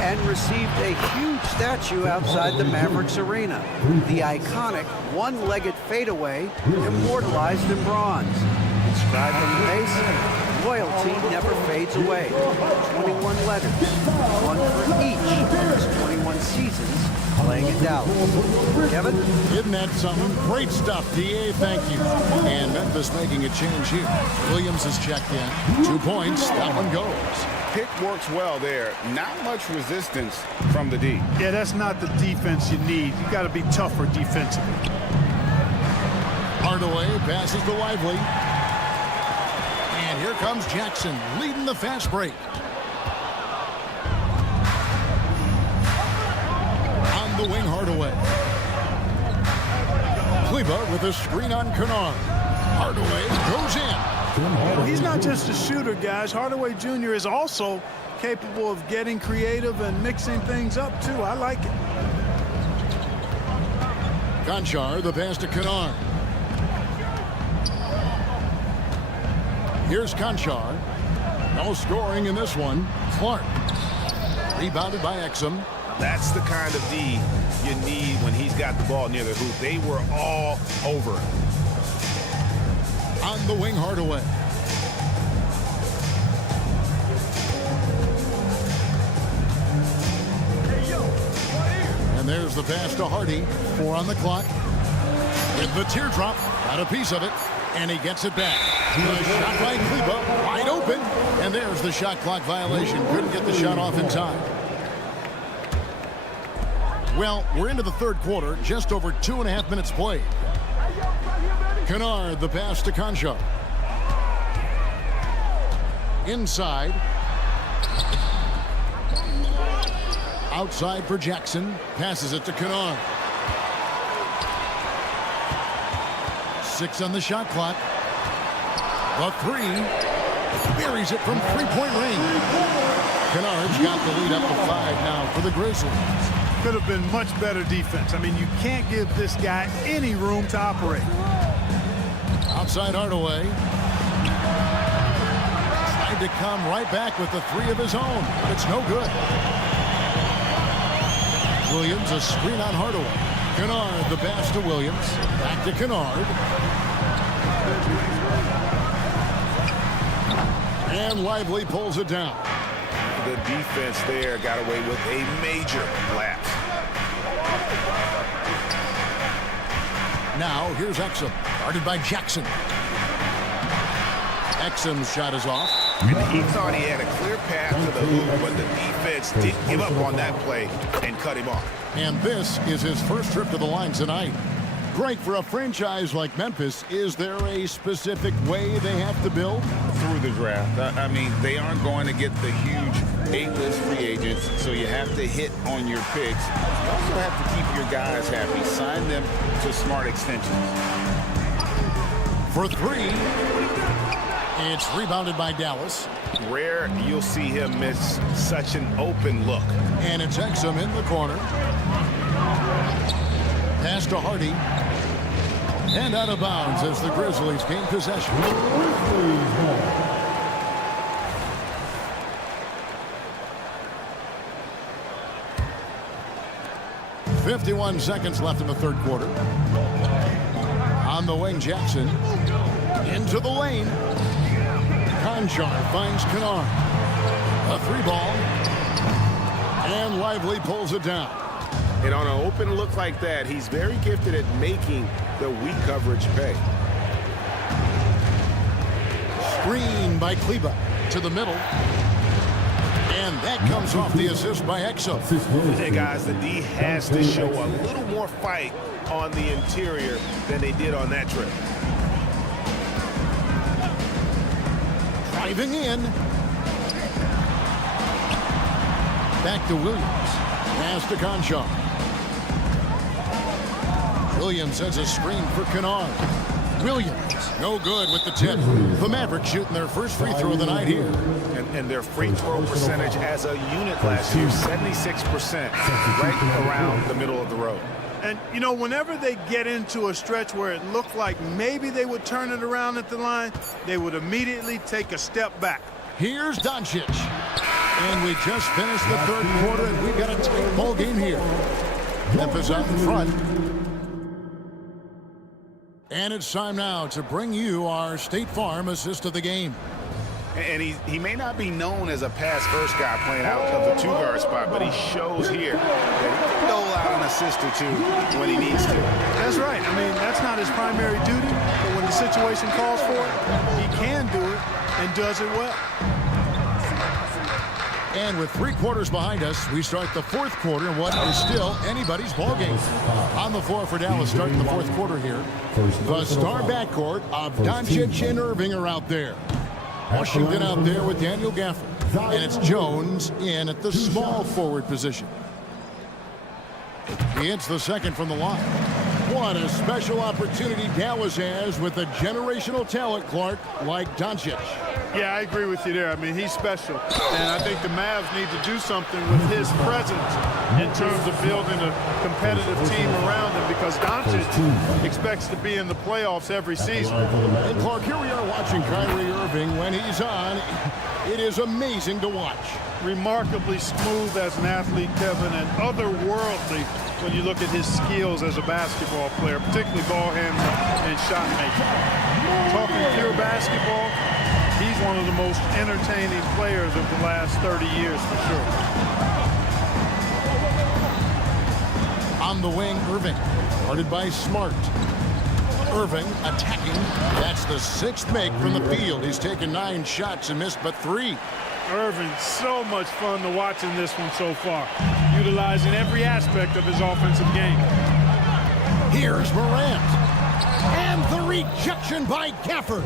and received a huge statue outside the Mavericks arena. The iconic one-legged fadeaway immortalized in bronze. Inscribed on the base, loyalty never fades away. 21 letters, one for each of his 21 seasons playing in Dallas. Kevin? Isn't that something? Great stuff, D.A. Thank you. And Memphis making a change here. Williams has checked in. 2 points. That one goes. Pick works well there. Not much resistance from the D. Yeah, that's not the defense you need. You got to be tougher defensively. Hardaway passes to Lively. And here comes Jackson leading the fast break. On the wing, Hardaway. Kleber with a screen on Kennard. Hardaway goes in. He's not just a shooter, guys. Hardaway Jr. is also capable of getting creative and mixing things up, too. I like it. Conchar, the pass to Kennard. Here's Conchar. No scoring in this one. Clark. Rebounded by Exum. That's the kind of D you need when he's got the ball near the hoop. They were all over it. On the wing, Hardaway. And there's the pass to Hardy. 4 on the clock. With the teardrop. Got a piece of it. And he gets it back. The shot by Kleber. Wide open. And there's the shot clock violation. Couldn't get the shot off in time. Well, we're into the third quarter. Just over 2.5 minutes played. Kennard, the pass to Conchar. Inside. Outside for Jackson. Passes it to Kennard. 6 on the shot clock. A 3. Buries it from three-point range. Kennard's got the lead up to 5 now for the Grizzlies. Could have been much better defense. I mean, you can't give this guy any room to operate. Outside Hardaway. Tried to come right back with the 3 of his own, but it's no good. Williams, a screen on Hardaway. Kennard, the pass to Williams. Back to Kennard. And Lively pulls it down. The defense there got away with a major lapse. Now, here's Exum, guarded by Jackson. Exum's shot is off. He thought he had a clear path to the hoop, but the defense didn't give up on that play and cut him off. And this is his first trip to the line tonight. Greg, for a franchise like Memphis, is there a specific way they have to build? Through the draft. I mean, they aren't going to get the huge A-list free agents, so you have to hit on your picks. You also have to keep your guys happy. Sign them to smart extensions. For 3. It's rebounded by Dallas. Rare you'll see him miss such an open look. And it's Exum in the corner. Pass to Hardy. And out of bounds as the Grizzlies gain possession. 51 seconds left in the third quarter. On the wing, Jackson. Into the lane. Conchar finds Kennard. A 3-ball. And Lively pulls it down. And on an open look like that, he's very gifted at making the weak coverage pay. Screen by Kleber to the middle. And that comes off the assist by Exum. Hey guys, the D has to show a little more fight on the interior than they did on that trip. Driving in. Back to Williams. Pass to Conchar. Williams has a screen for Kennard. Williams, no good with the tip. The Mavericks shooting their first free throw of the night here. And their free throw percentage as a unit last year, 76%, right around the middle of the road. And, you know, whenever they get into a stretch where it looked like maybe they would turn it around at the line, they would immediately take a step back. Here's Doncic. And we just finished the third quarter, and we've got a tight ball game here. Memphis out in front. And it's time now to bring you our State Farm assist of the game. And he may not be known as a pass-first guy playing out of the two-guard spot, but he shows here that he can dole out an assist or two when he needs to. That's right. I mean, that's not his primary duty, but when the situation calls for it, he can do it and does it well. And with 3 quarters behind us, we start the fourth quarter in what is still anybody's ball game. On the floor for Dallas starting the fourth quarter here. The star backcourt of Doncic and Irving are out there. Washington out there with Daniel Gafford. And it's Jones in at the small forward position. He hits the second from the line. What a special opportunity Dallas has with a generational talent, Clark, like Doncic. Yeah, I agree with you there. I mean, he's special. And I think the Mavs need to do something with his presence in terms of building a competitive team around him, because Doncic expects to be in the playoffs every season. And Clark, here we are watching Kyrie Irving. When he's on, it is amazing to watch. Remarkably smooth as an athlete, Kevin, and otherworldly when you look at his skills as a basketball player, particularly ball handling and shot making. Talking pure basketball, he's one of the most entertaining players of the last 30 years for sure. On the wing, Irving, guarded by Smart. Irving attacking. That's the 6th make from the field. He's taken 9 shots and missed but 3. Irving, so much fun to watch in this one so far, utilizing every aspect of his offensive game. Here's Morant. And the rejection by Gafford.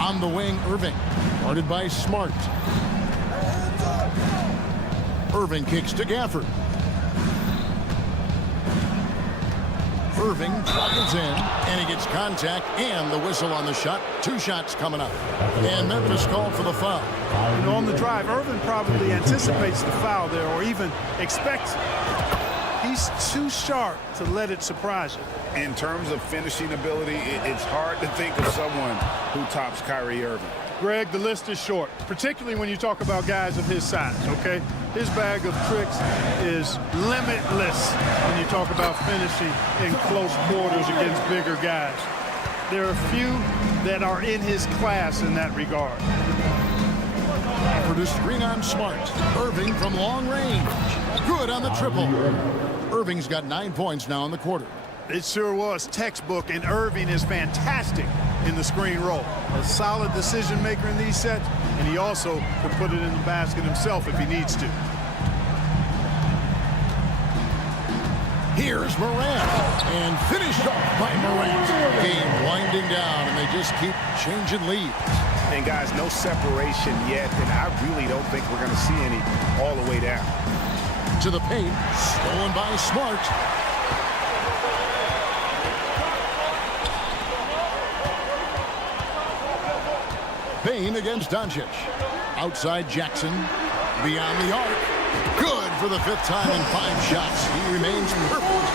On the wing, Irving, guarded by Smart. Irving kicks to Gafford. Irving travels in, and he gets contact and the whistle on the shot. 2 shots coming up. And Memphis called for the foul. You know, on the drive, Irving probably anticipates the foul there, or even expects it. He's too sharp to let it surprise you. In terms of finishing ability, it's hard to think of someone who tops Kyrie Irving. Greg, the list is short, particularly when you talk about guys of his size, okay? His bag of tricks is limitless when you talk about finishing in close quarters against bigger guys. There are few that are in his class in that regard. For the screen on Smart. Irving from long range. Good on the triple. Irving's got 9 points now in the quarter. It sure was textbook, and Irving is fantastic in the screen roll. A solid decision maker in these sets, and he also can put it in the basket himself if he needs to. Here's Morant, and finished off by Morant. Game winding down, and they just keep changing leads. And guys, no separation yet, and I really don't think we're going to see any all the way down. To the paint, stolen by Smart. Payne against Doncic. Outside Jackson. Beyond the arc. Good for the 5th time in 5 shots. He remains perfect.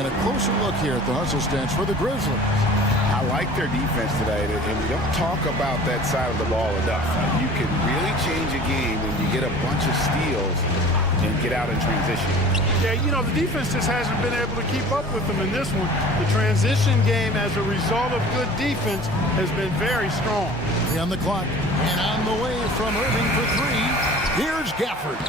And a closer look here at the hustle stats for the Grizzlies. I like their defense today, and we don't talk about that side of the ball enough. You can really change a game when you get a bunch of steals and get out in transition. Yeah, you know, the defense just hasn't been able to keep up with them in this one. The transition game, as a result of good defense, has been very strong. 3 on the clock, and on the way from Irving for 3. Here's Gafford.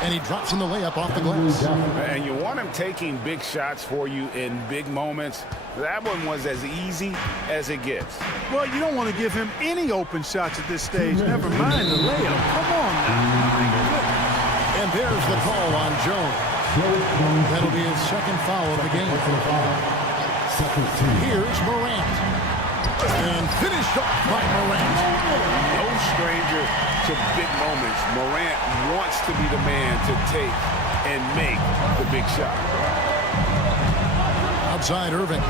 And he drops in the layup off the glass. And you want him taking big shots for you in big moments. That one was as easy as it gets. Well, you don't want to give him any open shots at this stage. Never mind the layup. Come on now. And there's the call on Jones. That'll be his 2nd foul of the game. Here's Morant. And finished off by Morant. No stranger to big moments. Morant wants to be the man to take and make the big shot. outside Irving.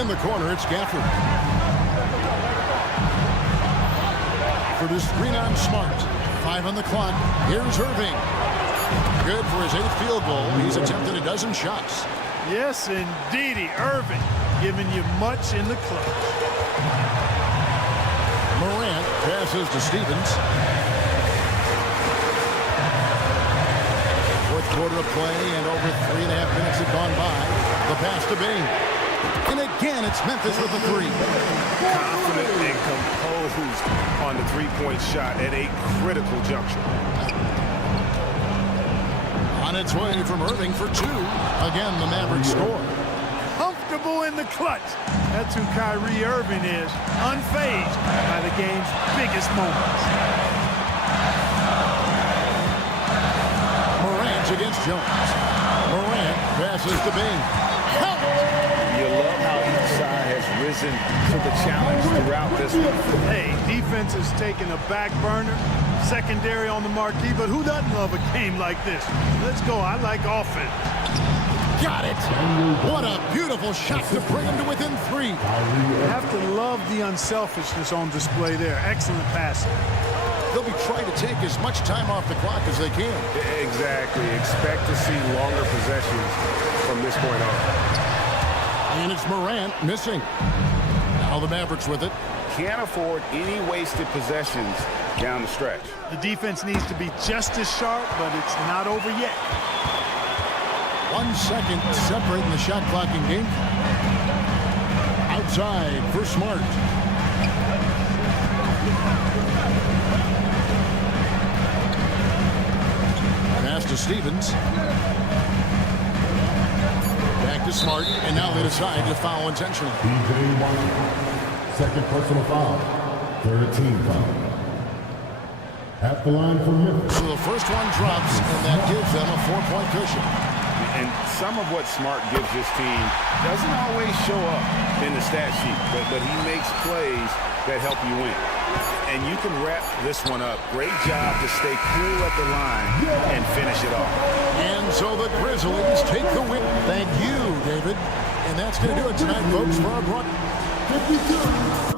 In the corner, it's Gafford. For the screen on Smart. 5 on the clock. Here's Irving. Good for his 8th field goal. He's attempted a dozen shots. Yes, indeedy. Irving giving you much in the clutch. Morant passes to Stevens. Fourth quarter of play, and over 3.5 minutes have gone by. The pass to Bain. And again, it's Memphis with the 3. Confident and composed on the three-point shot at a critical juncture. On its way from Irving for 2. Again, the Mavericks score. Comfortable in the clutch. That's who Kyrie Irving is. Unfazed by the game's biggest moments. Morant against Jones. Morant passes to Bain. You love how each side has risen to the challenge throughout this one. Hey, defense is taking a back burner, secondary on the marquee, but who doesn't love a game like this? Let's go. I like offense. Got it. What a beautiful shot to bring him to within 3. You have to love the unselfishness on display there. Excellent passing. They'll be trying to take as much time off the clock as they can. Exactly. Expect to see longer possessions from this point on. And it's Morant missing. Now the Mavericks with it. Can't afford any wasted possessions down the stretch. The defense needs to be just as sharp, but it's not over yet. 1 second separating the shot clock in game. Outside for Smart. Pass to Stevens. Back to Smart, and now they decide to foul intentionally. DJ White, second personal foul, 3rd team foul. At the line for Memphis. So the first one drops, and that gives them a 4-point cushion. And some of what Smart gives his team doesn't always show up in the stat sheet, but he makes plays that help you win. And you can wrap this one up. Great job to stay cool at the line and finish it off. And so the Grizzlies take the win. Thank you, David. And that's going to do it tonight, folks, for our broadcast.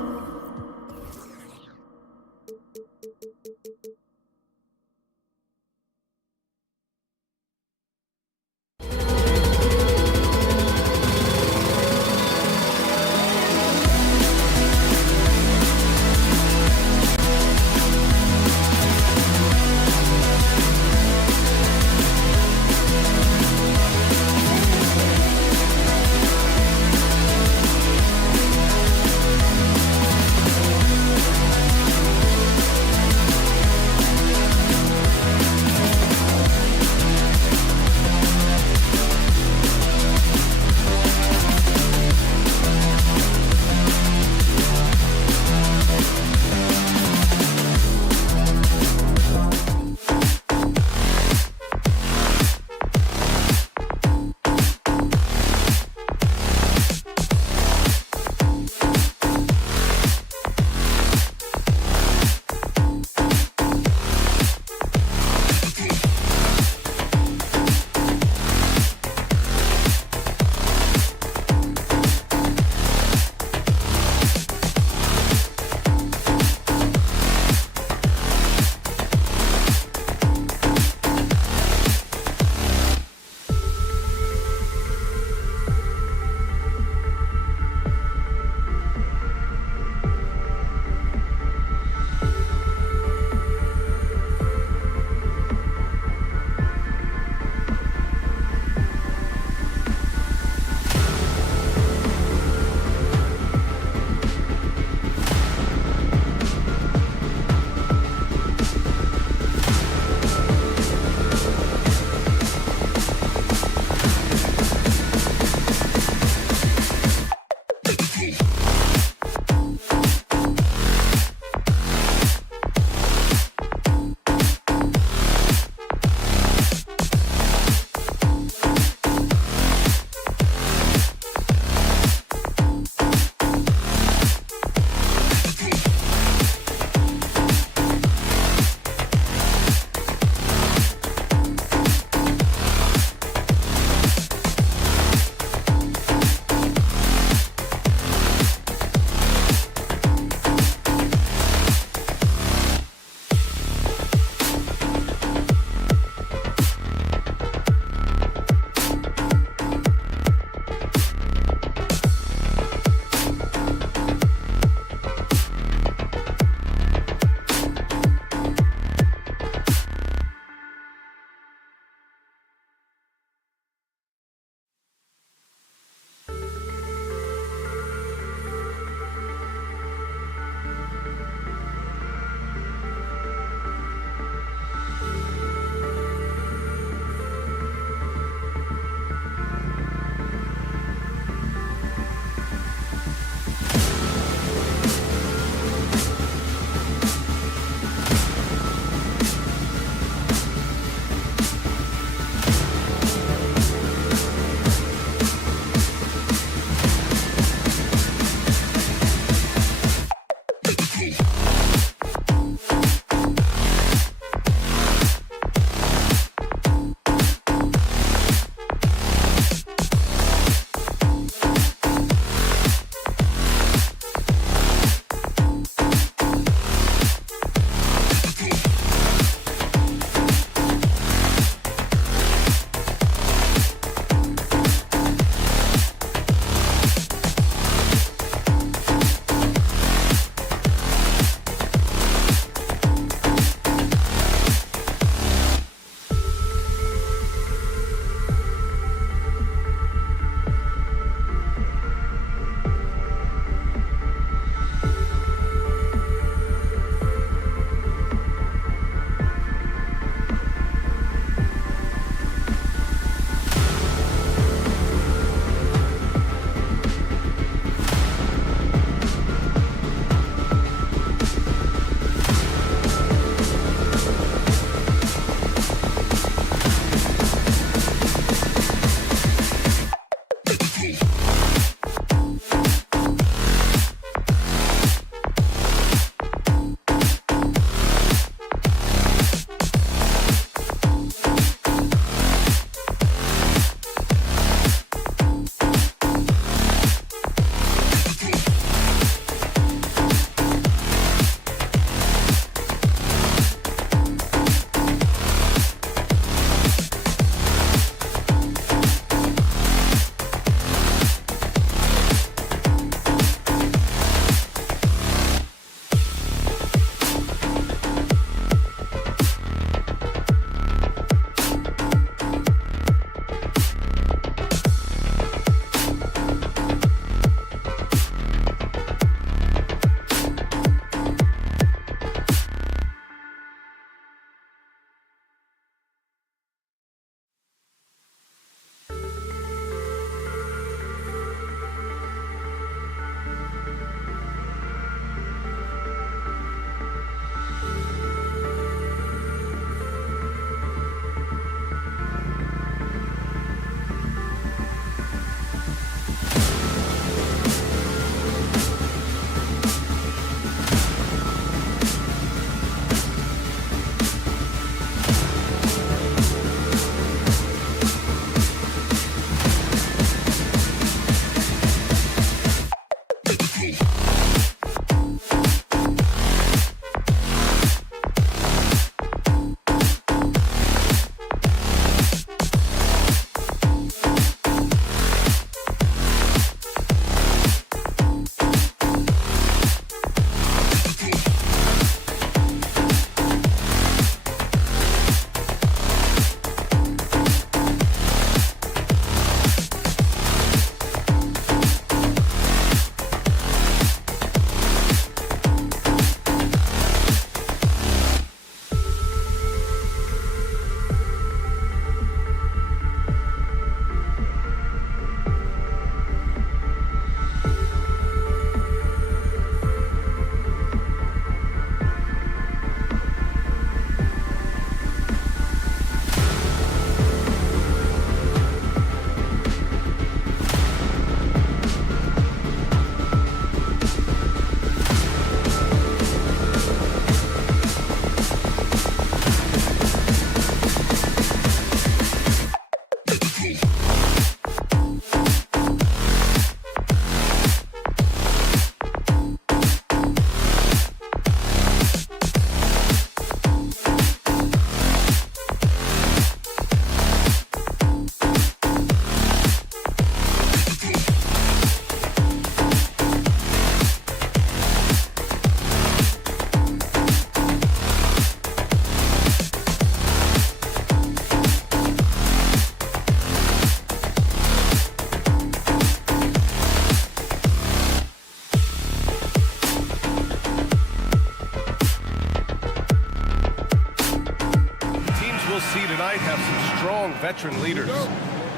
will see tonight have some strong veteran leaders.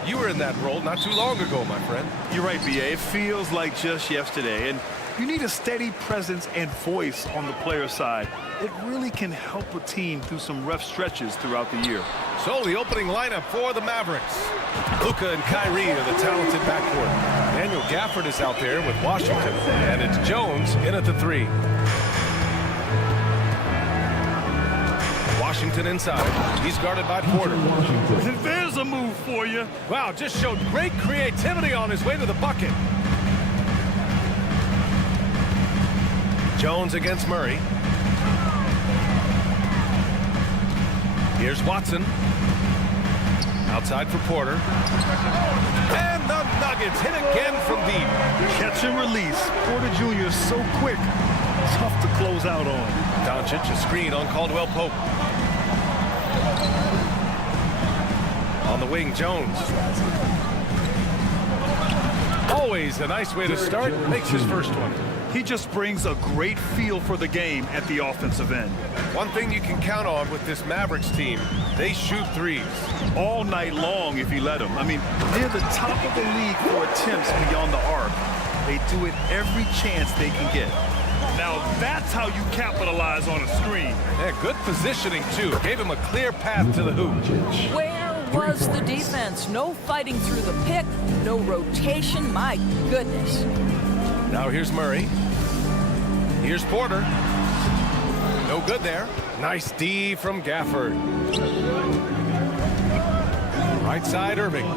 You were in that role not too long ago, my friend. You're right, B.A. It feels like just yesterday, and you need a steady presence and voice on the player side. It really can help a team through some rough stretches throughout the year. So the opening lineup for the Mavericks. Luka and Kyrie are the talented backcourt. Daniel Gafford is out there with Washington, and it's Jones in at the 3. Washington inside. He's guarded by Porter. There's a move for you. Wow, just showed great creativity on his way to the bucket. Jones against Murray. Here's Watson. Outside for Porter. And the Nuggets hit again from deep. Catch and release. Porter Jr. is so quick. Tough to close out on. Doncic, a screen on Caldwell Pope. On the wing, Jones. Always a nice way to start. Makes his first one. He just brings a great feel for the game at the offensive end. One thing you can count on with this Mavericks team, they shoot threes. All night long if you let them. I mean, they're the top of the league for attempts beyond the arc. They do it every chance they can get. Now that's how you capitalize on a screen. Yeah, good positioning, too. Gave him a clear path to the hoop. Where was the defense? No fighting through the pick, no rotation. My goodness. Now here's Murray. Here's Porter. No good there. Nice D from Gafford. Right side, Irving. Ooh,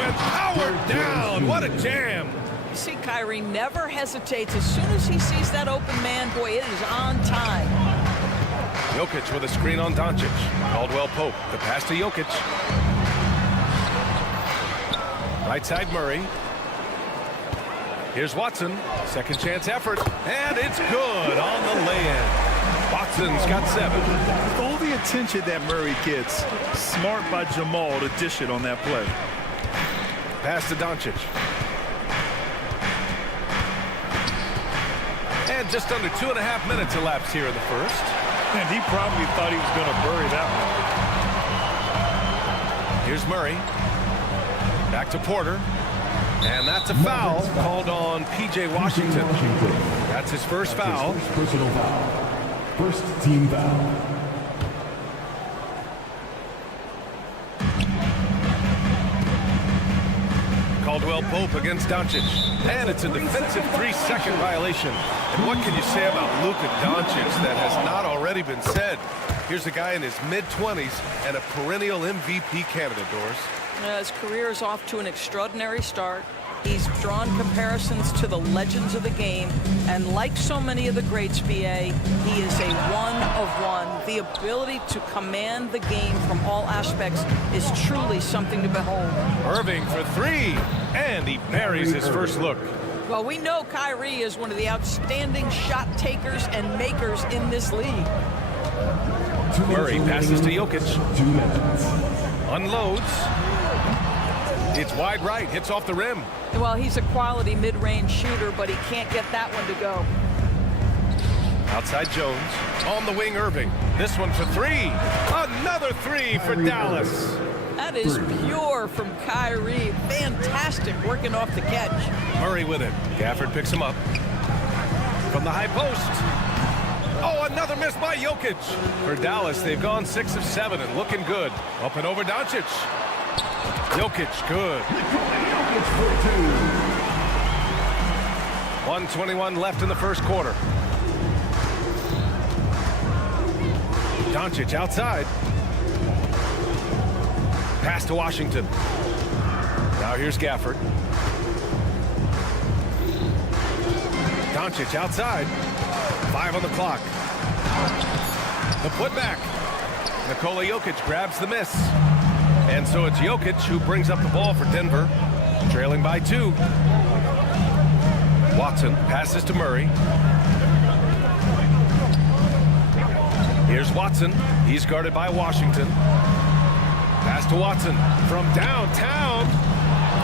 and powered down. What a jam. You see, Kyrie never hesitates. As soon as he sees that open man, boy, it is on time. Jokic with a screen on Doncic. Caldwell Pope. The pass to Jokic. Right side, Murray. Here's Watson. Second chance effort. And it's good on the lay-in. Watson's got 7. With all the attention that Murray gets, smart by Jamal to dish it on that play. Pass to Doncic. And just under 2.5 minutes elapsed here in the first. And he probably thought he was going to bury that one. Here's Murray. Back to Porter. And that's a foul called on P.J. Washington. That's his first foul. Personal foul. First team foul. Caldwell Pope against Doncic. And it's a defensive 3-second violation. And what can you say about Luka Doncic that has not already been said? Here's a guy in his mid-20s and a perennial MVP candidate, Doris. His career is off to an extraordinary start. He's drawn comparisons to the legends of the game, and like so many of the greats, B.A., he is a one-of-one. The ability to command the game from all aspects is truly something to behold. Irving for 3, and he buries his first look. Well, we know Kyrie is one of the outstanding shot takers and makers in this league. Murray passes to Jokic. 2 minutes. Unloads. It's wide right, hits off the rim. Well, he's a quality mid-range shooter, but he can't get that one to go. Outside Jones. On the wing, Irving. This one for 3. Another 3 for Dallas. That is pure from Kyrie. Fantastic working off the catch. Murray with it. Gafford picks him up. From the high post. Oh, another miss by Jokic. For Dallas, they've gone 6 of 7 and looking good. Up and over Doncic. Jokic, good. 1:21 left in the first quarter. Doncic outside. Pass to Washington. Now here's Gafford. Doncic outside. 5 on the clock. The putback. Nikola Jokic grabs the miss. And so it's Jokic who brings up the ball for Denver, trailing by 2. Watson passes to Murray. Here's Watson. He's guarded by Washington. Pass to Watson from downtown.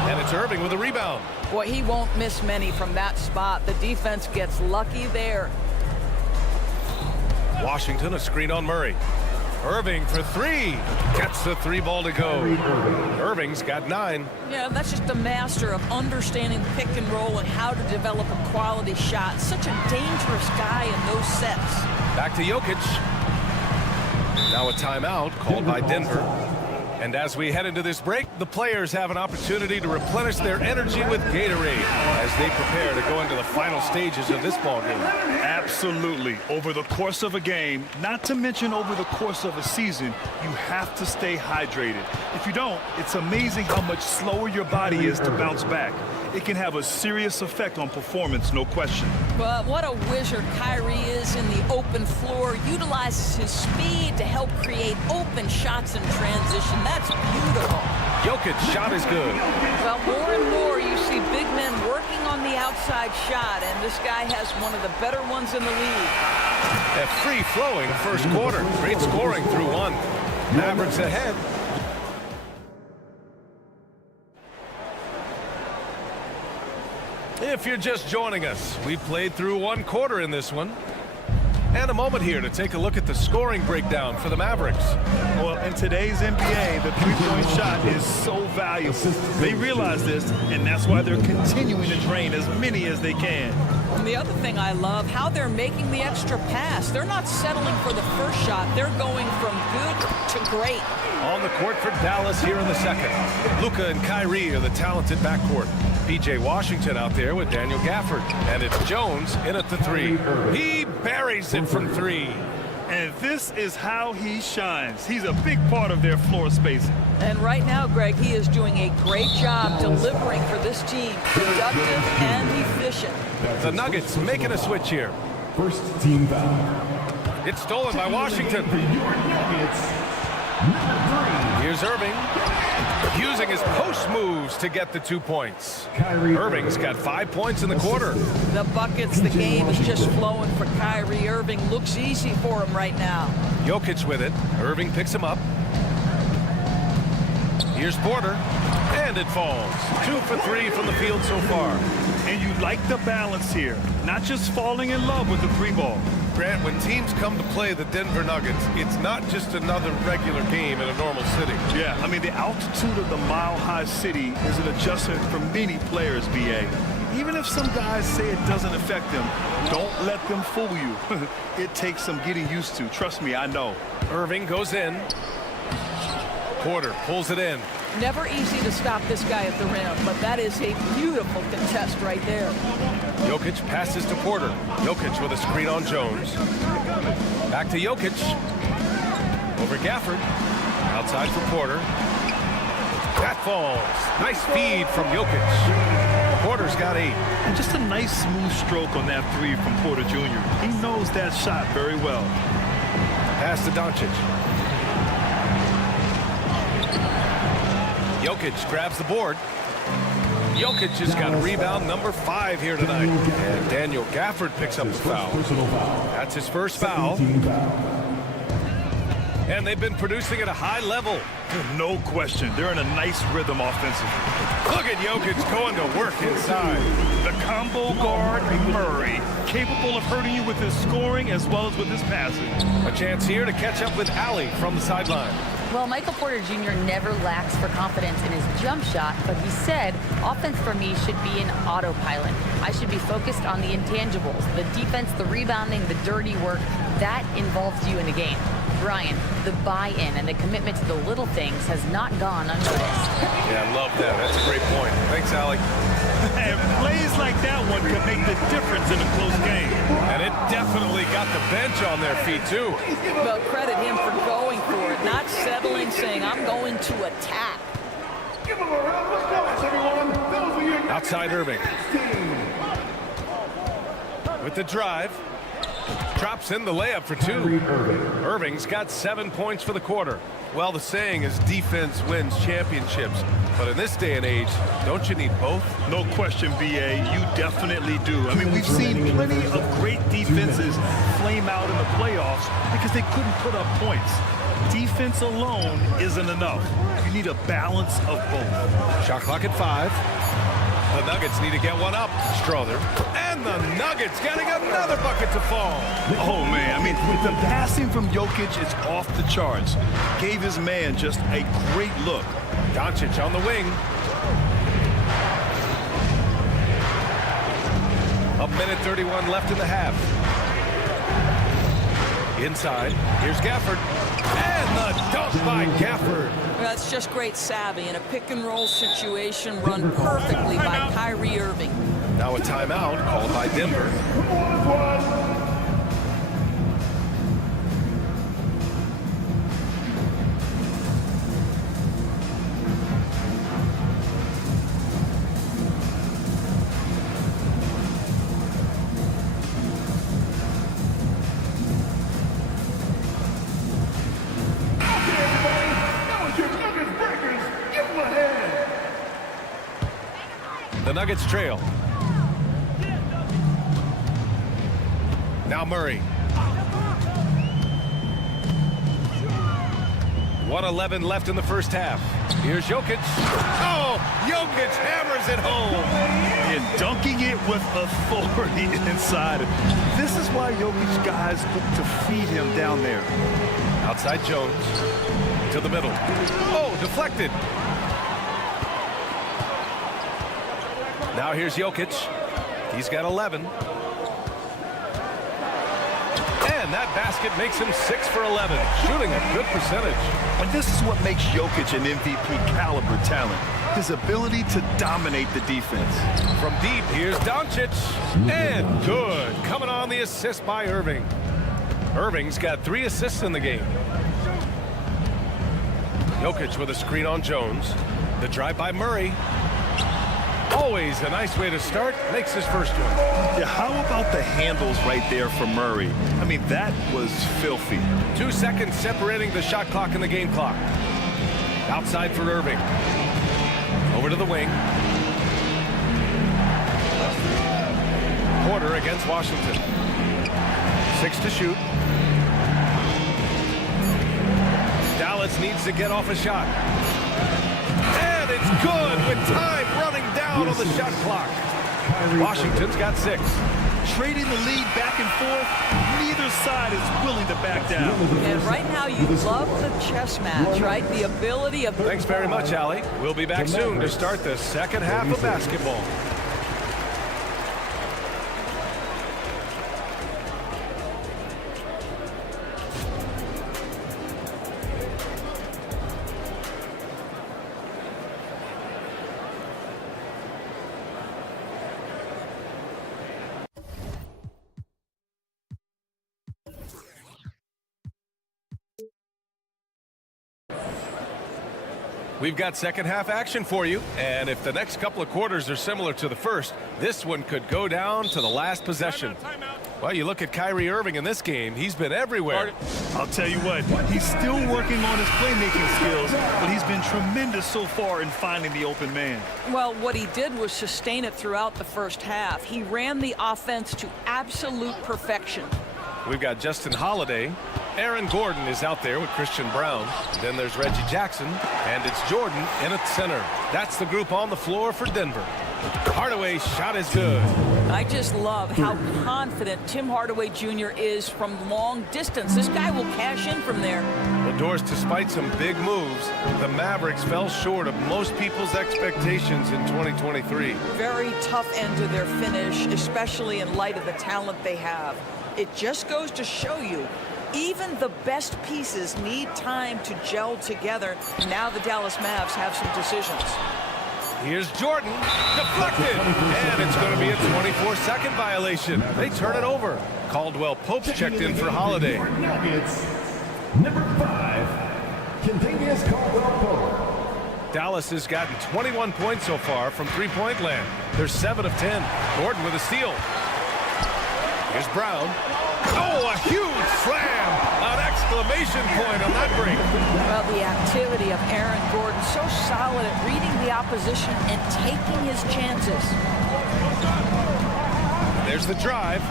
And it's Irving with a rebound. Boy, he won't miss many from that spot. The defense gets lucky there. Washington a screen on Murray. Irving for three. Gets the three ball to go. Irving's got 9. Yeah, that's just a master of understanding pick and roll and how to develop a quality shot. Such a dangerous guy in those sets. Back to Jokic. Now a timeout called by Denver. And as we head into this break, the players have an opportunity to replenish their energy with Gatorade as they prepare to go into the final stages of this ball game. Absolutely. Over the course of a game, not to mention over the course of a season, you have to stay hydrated. If you don't, it's amazing how much slower your body is to bounce back. It can have a serious effect on performance, no question. But what a wizard Kyrie is in the open floor. Utilizes his speed to help create open shots in transition. That's beautiful. Jokic's shot is good. Well, more and more you see big men working on the outside shot, and this guy has one of the better ones in the league. A free-flowing first quarter. Great scoring through 1. Mavericks ahead. If you're just joining us, we played through 1 quarter in this one. And a moment here to take a look at the scoring breakdown for the Mavericks. Well, in today's NBA, the three-point shot is so valuable. They realize this, and that's why they're continuing to drain as many as they can. And the other thing I love, how they're making the extra pass. They're not settling for the first shot. They're going from good to great. On the court for Dallas here in the second. Luka and Kyrie are the talented backcourt. P.J. Washington out there with Daniel Gafford. And it's Jones in at the 3. He buries it from 3. And this is how he shines. He's a big part of their floor spacing. And right now, Greg, he is doing a great job delivering for this team. Productive and efficient. The Nuggets making a switch here. First team foul. It's stolen by Washington. Here's Irving. Using his post moves to get the 2 points. Irving's got 5 points in the quarter. The buckets, the game is just flowing for Kyrie Irving. Looks easy for him right now. Jokic with it. Irving picks him up. Here's Porter. And it falls. 2 for 3 from the field so far. And you like the balance here. Not just falling in love with the 3-ball. Grant, when teams come to play the Denver Nuggets, it's not just another regular game in a normal city. Yeah, I mean, the altitude of the mile-high city is an adjustment for many players, B.A. Even if some guys say it doesn't affect them, don't let them fool you. It takes some getting used to. Trust me, I know. Irving goes in. Porter pulls it in. Never easy to stop this guy at the rim, but that is a beautiful contest right there. Jokic passes to Porter. Jokic with a screen on Jones. Back to Jokic. Over Gafford. Outside for Porter. That falls. Nice feed from Jokic. Porter's got 8. And just a nice smooth stroke on that 3 from Porter Jr. He knows that shot very well. Pass to Doncic. Jokic grabs the board. Jokic has got rebound number 5 here tonight. And Daniel Gafford picks up the foul. That's his first foul. And they've been producing at a high level. No question. They're in a nice rhythm offensively. Look at Jokic going to work inside. The combo guard, Murray, capable of hurting you with his scoring as well as with his passing. A chance here to catch up with Allie from the sideline. Well, Michael Porter Jr. never lacks for confidence in his jump shot, but he said, offense for me should be an autopilot. I should be focused on the intangibles, the defense, the rebounding, the dirty work. That involves you in the game. Brian, the buy-in and the commitment to the little things has not gone unnoticed. Yeah, I love that. That's a great point. Thanks, Allie. And plays like that one can make the difference in a close game. And it definitely got the bench on their feet, too. Well, credit him for going for it, not settling, saying, I'm going to attack. Outside Irving. With the drive. Drops in the layup for 2. Irving's got 7 points for the quarter. Well, the saying is defense wins championships. But in this day and age, don't you need both? No question, B.A. You definitely do. I mean, we've seen plenty of great defenses flame out in the playoffs because they couldn't put up points. Defense alone isn't enough. You need a balance of both. Shot clock at 5. The Nuggets need to get one up. Strother. And the Nuggets getting another bucket to fall. Oh, man. I mean, the passing from Jokic is off the charts. Gave his man just a great look. Doncic on the wing. A minute 31 left in the half. Inside. Here's Gafford. And the dunk by Gafford. That's just great savvy in a pick-and-roll situation run perfectly by Kyrie Irving. Now a timeout called by Denver. The Nuggets trail. Now Murray. 1:11 left in the first half. Here's Jokic. Oh, Jokic hammers it home. And dunking it with authority inside. This is why Jokic guys look to feed him down there. Outside Jones. To the middle. Oh, deflected. Now here's Jokic. He's got 11. And that basket makes him 6 for 11, shooting a good percentage. And this is what makes Jokic an MVP caliber talent. His ability to dominate the defense. From deep, here's Doncic. And good. Coming on the assist by Irving. Irving's got 3 assists in the game. Jokic with a screen on Jones. The drive by Murray. Always a nice way to start. Makes his first one. Yeah, how about the handles right there for Murray? I mean, that was filthy. 2 seconds separating the shot clock and the game clock. Outside for Irving. Over to the wing. Porter against Washington. 6 to shoot. Dallas needs to get off a shot. And it's good with time running down on the shot clock. Washington's got 6. Trading the lead back and forth, neither side is willing to back down. And right now you love the chess match, right? The ability of... Thanks very much, Allie. We'll be back soon to start the second half of basketball. We've got second half action for you, and if the next couple of quarters are similar to the first, this one could go down to the last possession. Well, you look at Kyrie Irving in this game, he's been everywhere. I'll tell you what, he's still working on his playmaking skills, but he's been tremendous so far in finding the open man. Well, what he did was sustain it throughout the first half. He ran the offense to absolute perfection. We've got Justin Holiday. Aaron Gordon is out there with Christian Brown. Then there's Reggie Jackson, and it's Jordan in at center. That's the group on the floor for Denver. Hardaway's shot is good. I just love how confident Tim Hardaway Jr. is from long distance. This guy will cash in from there. Well, Doris, despite some big moves, the Mavericks fell short of most people's expectations in 2023. Very tough end to their finish, especially in light of the talent they have. It just goes to show you, even the best pieces need time to gel together. Now the Dallas Mavs have some decisions. Here's Jordan, deflected, and it's going to be a 24-second violation. They turn it over. Caldwell Pope's checked in for Holiday. Nuggets, number 5, Kentavious Caldwell-Pope. Dallas has gotten 21 points so far from three-point land. They're 7 of 10. Gordon with a steal. Here's Brown. Oh, a huge slam! An exclamation point on that break. Well, the activity of Aaron Gordon, so solid at reading the opposition and taking his chances. There's the drive.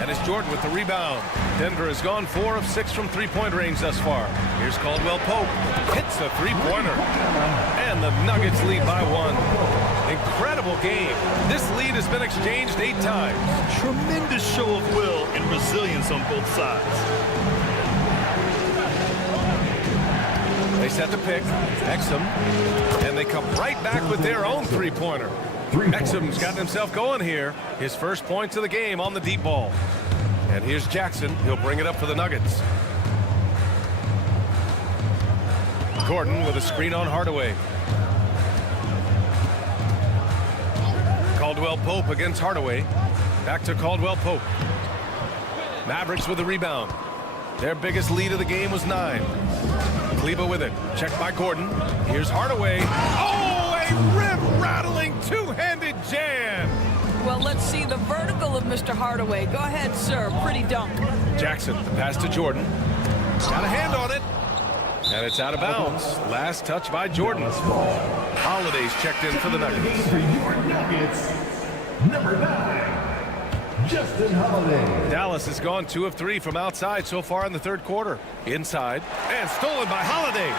And it's Jordan with the rebound. Denver has gone 4 of 6 from three-point range thus far. Here's Caldwell Pope. Hits a three-pointer. And the Nuggets lead by 1. Incredible game. This lead has been exchanged 8 times. Tremendous show of will and resilience on both sides. They set the pick. Exum. And they come right back with their own three-pointer. Exum's gotten himself going here. His first points of the game on the deep ball. And here's Jackson. He'll bring it up for the Nuggets. Gordon with a screen on Hardaway. Caldwell Pope against Hardaway. Back to Caldwell Pope. Mavericks with the rebound. Their biggest lead of the game was 9. Kleber with it. Checked by Gordon. Here's Hardaway. Oh, a rim-rattling two-handed jam. Well, let's see the vertical of Mr. Hardaway. Go ahead, sir. Pretty dunk. Jackson, the pass to Jordan. Got a hand on it. And it's out of bounds. Last touch by Jordan. Holiday's checked in for the Nuggets. For your Nuggets, number 9, Justin Holiday. Dallas has gone 2 of 3 from outside so far in the third quarter. Inside. And stolen by Holiday.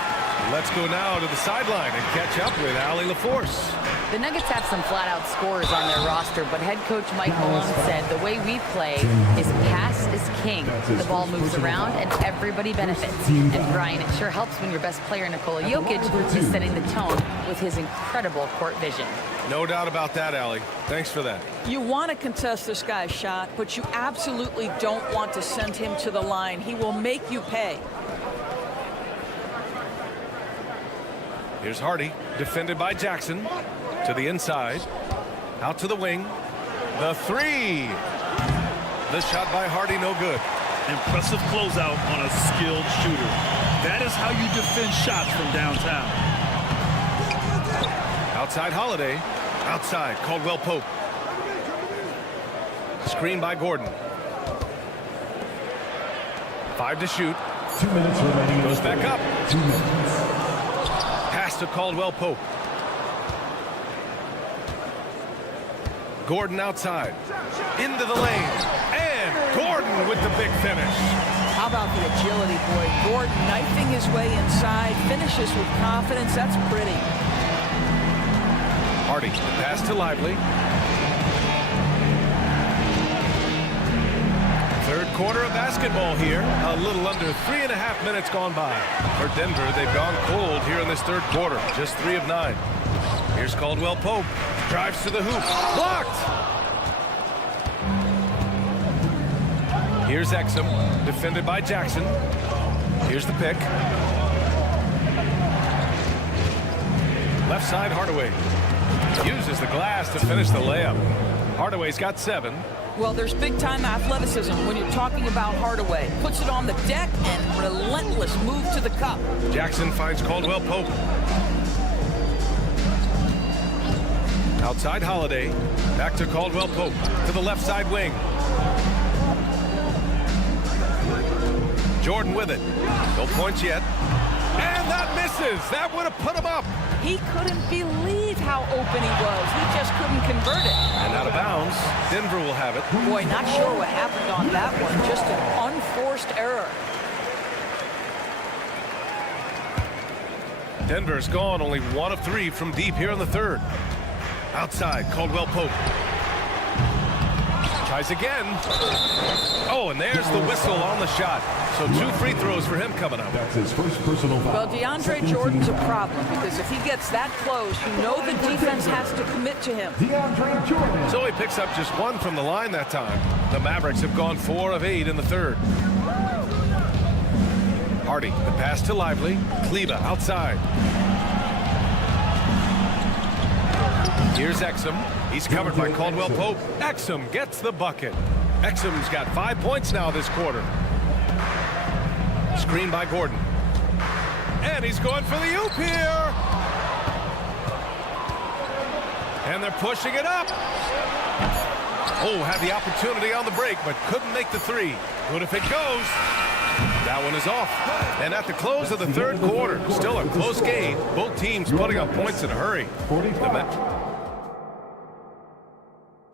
Let's go now to the sideline and catch up with Allie LaForce. The Nuggets have some flat-out scorers on their roster, but head coach Mike Malone said the way we play is pass is king. The ball moves around and everybody benefits. And Brian, it sure helps when your best player, Nikola Jokic, is setting the tone with his incredible court vision. No doubt about that, Allie. Thanks for that. You want to contest this guy's shot, but you absolutely don't want to send him to the line. He will make you pay. Here's Hardy, defended by Jackson. To the inside. Out to the wing. The 3. The shot by Hardy, no good. Impressive closeout on a skilled shooter. That is how you defend shots from downtown. Outside Holiday. Outside Caldwell Pope. Screen by Gordon. 5 to shoot. 2 minutes remaining. Goes back up. 2 minutes. Pass to Caldwell Pope. Gordon outside. Into the lane. And Gordon with the big finish. How about the agility, boy? Gordon knifing his way inside. Finishes with confidence. That's pretty. Hardy, the pass to Lively. Third quarter of basketball here. A little under 3.5 minutes gone by. For Denver, they've gone cold here in this third quarter. Just 3 of 9. Here's Caldwell Pope. Drives to the hoop. Blocked! Here's Exum. Defended by Jackson. Here's the pick. Left side, Hardaway. Uses the glass to finish the layup. Hardaway's got 7. Well, there's big-time athleticism when you're talking about Hardaway. Puts it on the deck and relentless move to the cup. Jackson finds Caldwell Pope. Outside Holiday. Back to Caldwell Pope. To the left side wing. Jordan with it. No points yet. And that misses. That would have put him up. He couldn't believe how open he was. He just couldn't convert it. And out of bounds. Denver will have it. Boy, not sure what happened on that one. Just an unforced error. Denver's gone only 1 of 3 from deep here in the third. Outside, Caldwell Pope. Tries again. Oh, and there's the whistle on the shot. So 2 free throws for him coming up. That's his first personal foul. Well, DeAndre Jordan's a problem because if he gets that close, you know the defense has to commit to him. DeAndre Jordan. So he picks up just 1 from the line that time. The Mavericks have gone 4 of 8 in the third. Hardy, the pass to Lively. Kleber outside. Here's Exum. He's covered by Caldwell Pope. Exum gets the bucket. Exum's got 5 points now this quarter. Screen by Gordon. And he's going for the oop here. And they're pushing it up. Oh, had the opportunity on the break, but couldn't make the 3. Good if it goes. That one is off. And at the close of the third quarter, still a close game. Both teams putting up points in a hurry.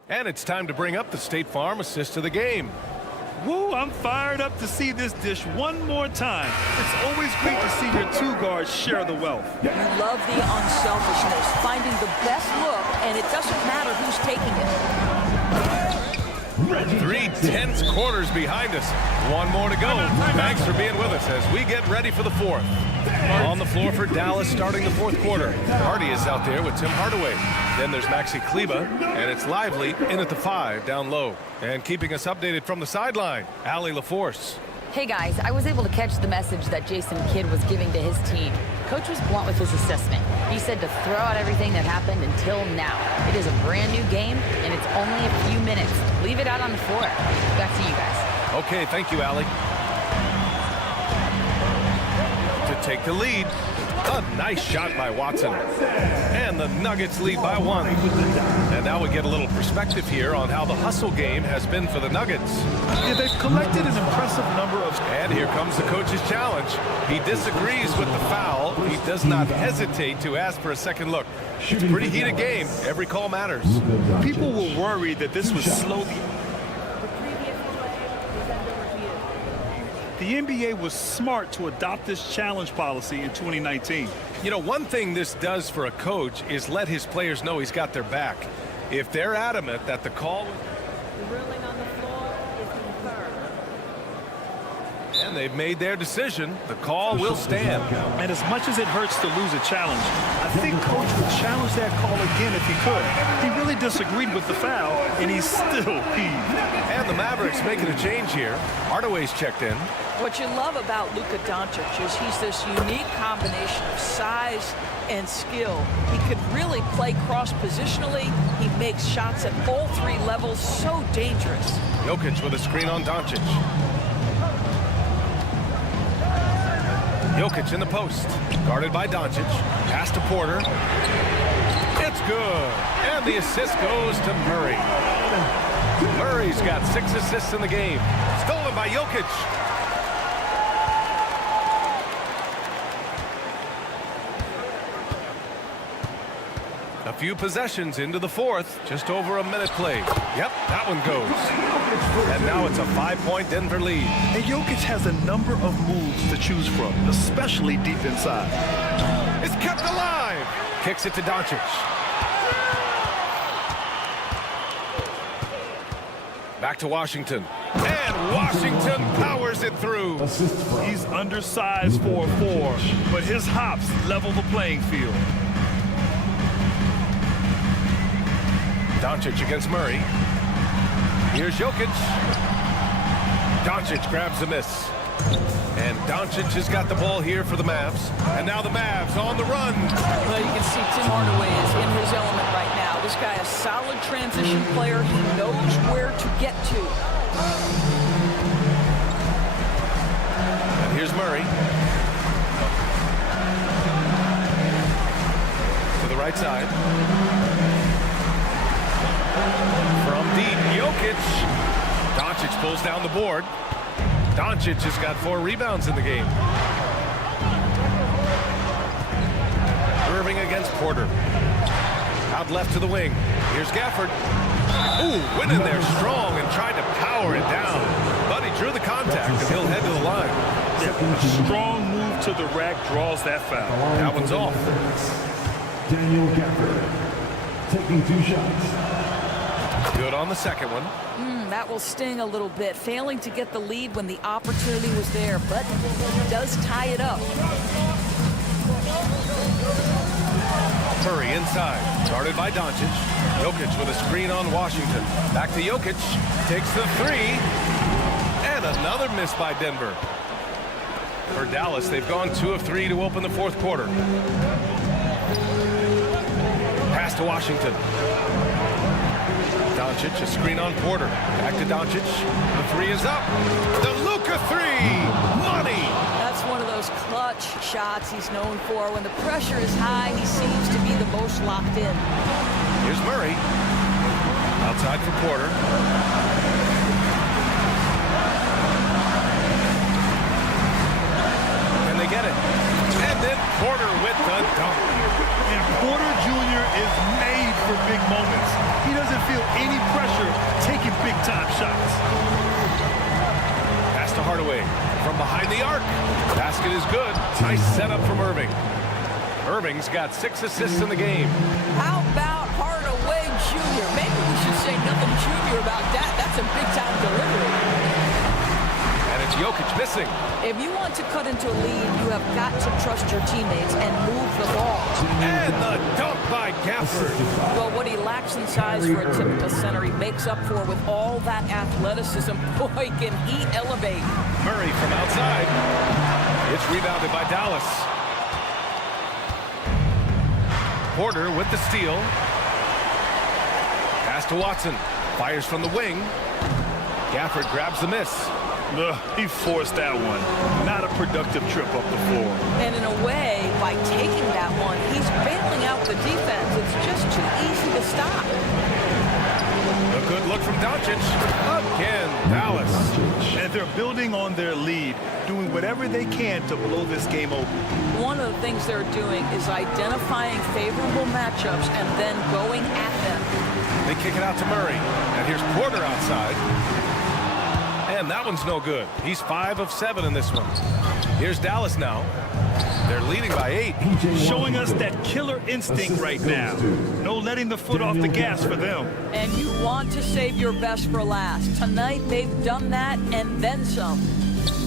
And it's time to bring up the State Farm assist of the game. Woo, I'm fired up to see this dish one more time. It's always great to see your two guards share the wealth. You love the unselfishness, finding the best look, and it doesn't matter who's taking it. 3 tense quarters behind us. One more to go. Thanks for being with us as we get ready for the fourth. On the floor for Dallas starting the fourth quarter. Hardy is out there with Tim Hardaway. Then there's Maxi Kleba, and it's Lively in at the 5 down low. And keeping us updated from the sideline, Allie LaForce. Hey guys, I was able to catch the message that Jason Kidd was giving to his team. Coach was blunt with his assessment. He said to throw out everything that happened until now. It is a brand new game, and it's only a few minutes. Leave it out on the floor. Back to you guys. Okay, thank you, Allie. To take the lead, a nice shot by Watson. And the Nuggets lead by 1. And now we get a little perspective here on how the hustle game has been for the Nuggets. Yeah, they've collected an impressive number of... And here comes the coach's challenge. He disagrees with the foul. He does not hesitate to ask for a second look. It's a pretty heated game. Every call matters. People were worried that this would slow the NBA was smart to adopt this challenge policy in 2019. You know, one thing this does for a coach is let his players know he's got their back. If they're adamant that the call... The ruling on the floor is confirmed. And they've made their decision. The call will stand. And as much as it hurts to lose a challenge, I think Coach would challenge that call again if he could. He really disagreed with the foul, and he's still peeved. And the Mavericks making a change here. Hardaway's checked in. What you love about Luka Doncic is he's this unique combination of size and skill. He could really play cross-positionally. He makes shots at all 3 levels, so dangerous. Jokic with a screen on Doncic. Jokic in the post. Guarded by Doncic. Pass to Porter. It's good. And the assist goes to Murray. Murray's got 6 assists in the game. Stolen by Jokic. A few possessions into the fourth. Just over a minute played. Yep, that one goes. And now it's a 5-point Denver lead. And Jokic has a number of moves to choose from, especially deep inside. It's kept alive. Kicks it to Doncic. Back to Washington. And Washington powers it through. He's undersized for a 4, but his hops level the playing field. Doncic against Murray. Here's Jokic. Doncic grabs the miss. And Doncic has got the ball here for the Mavs. And now the Mavs on the run. Well, you can see Tim Hardaway is in his element right now. This guy is a solid transition player. He knows where to get to. And here's Murray. To the right side. From deep, Jokic. Doncic pulls down the board. Doncic has got 4 rebounds in the game. Irving against Porter. Out left to the wing. Here's Gafford. Ooh, went in there strong and tried to power it down. But he drew the contact and he'll head to the line. A strong move to the rack draws that foul. That one's off. Daniel Gafford taking 2 shots. Good on the second one. That will sting a little bit, failing to get the lead when the opportunity was there, but he does tie it up. Murray inside, guarded by Doncic. Jokic with a screen on Washington. Back to Jokic, takes the 3. And another miss by Denver. For Dallas, they've gone 2 of 3 to open the fourth quarter. Pass to Washington. Doncic, a screen on Porter. Back to Doncic. The 3 is up. The Luka 3. Money. That's one of those clutch shots he's known for. When the pressure is high, he seems to be the most locked in. Here's Murray. Outside for Porter. And they get it. And then Porter with the dunk. And Porter Jr. is made for big moments. He doesn't feel any pressure taking big-time shots. Hardaway from behind the arc. Basket is good. Nice setup from Irving. Irving's got 6 assists in the game. How about Hardaway Jr.? Maybe we should say nothing junior about that. That's a big-time delivery. And it's Jokic missing. If you want to cut into a lead, you have got to trust your teammates and move the ball. And the dunk by Gafford. Well, what he lacks in size for a typical center, he makes up for with all that athleticism. Boy, can he elevate. Murray from outside. It's rebounded by Dallas. Porter with the steal. Pass to Watson. Fires from the wing. Gafford grabs the miss. He forced that one. Not a productive trip up the floor. And in a way, by taking that one, he's bailing out the defense. It's just too easy to stop. A good look from Doncic. Again, Dallas. And they're building on their lead, doing whatever they can to blow this game open. One of the things they're doing is identifying favorable matchups and then going at them. They kick it out to Murray. And here's Porter outside. And that one's no good. He's 5 of 7 in this one. Here's Dallas now. They're leading by 8. Showing us that killer instinct right now. No letting the foot off the gas for them. And you want to save your best for last. Tonight, they've done that and then some.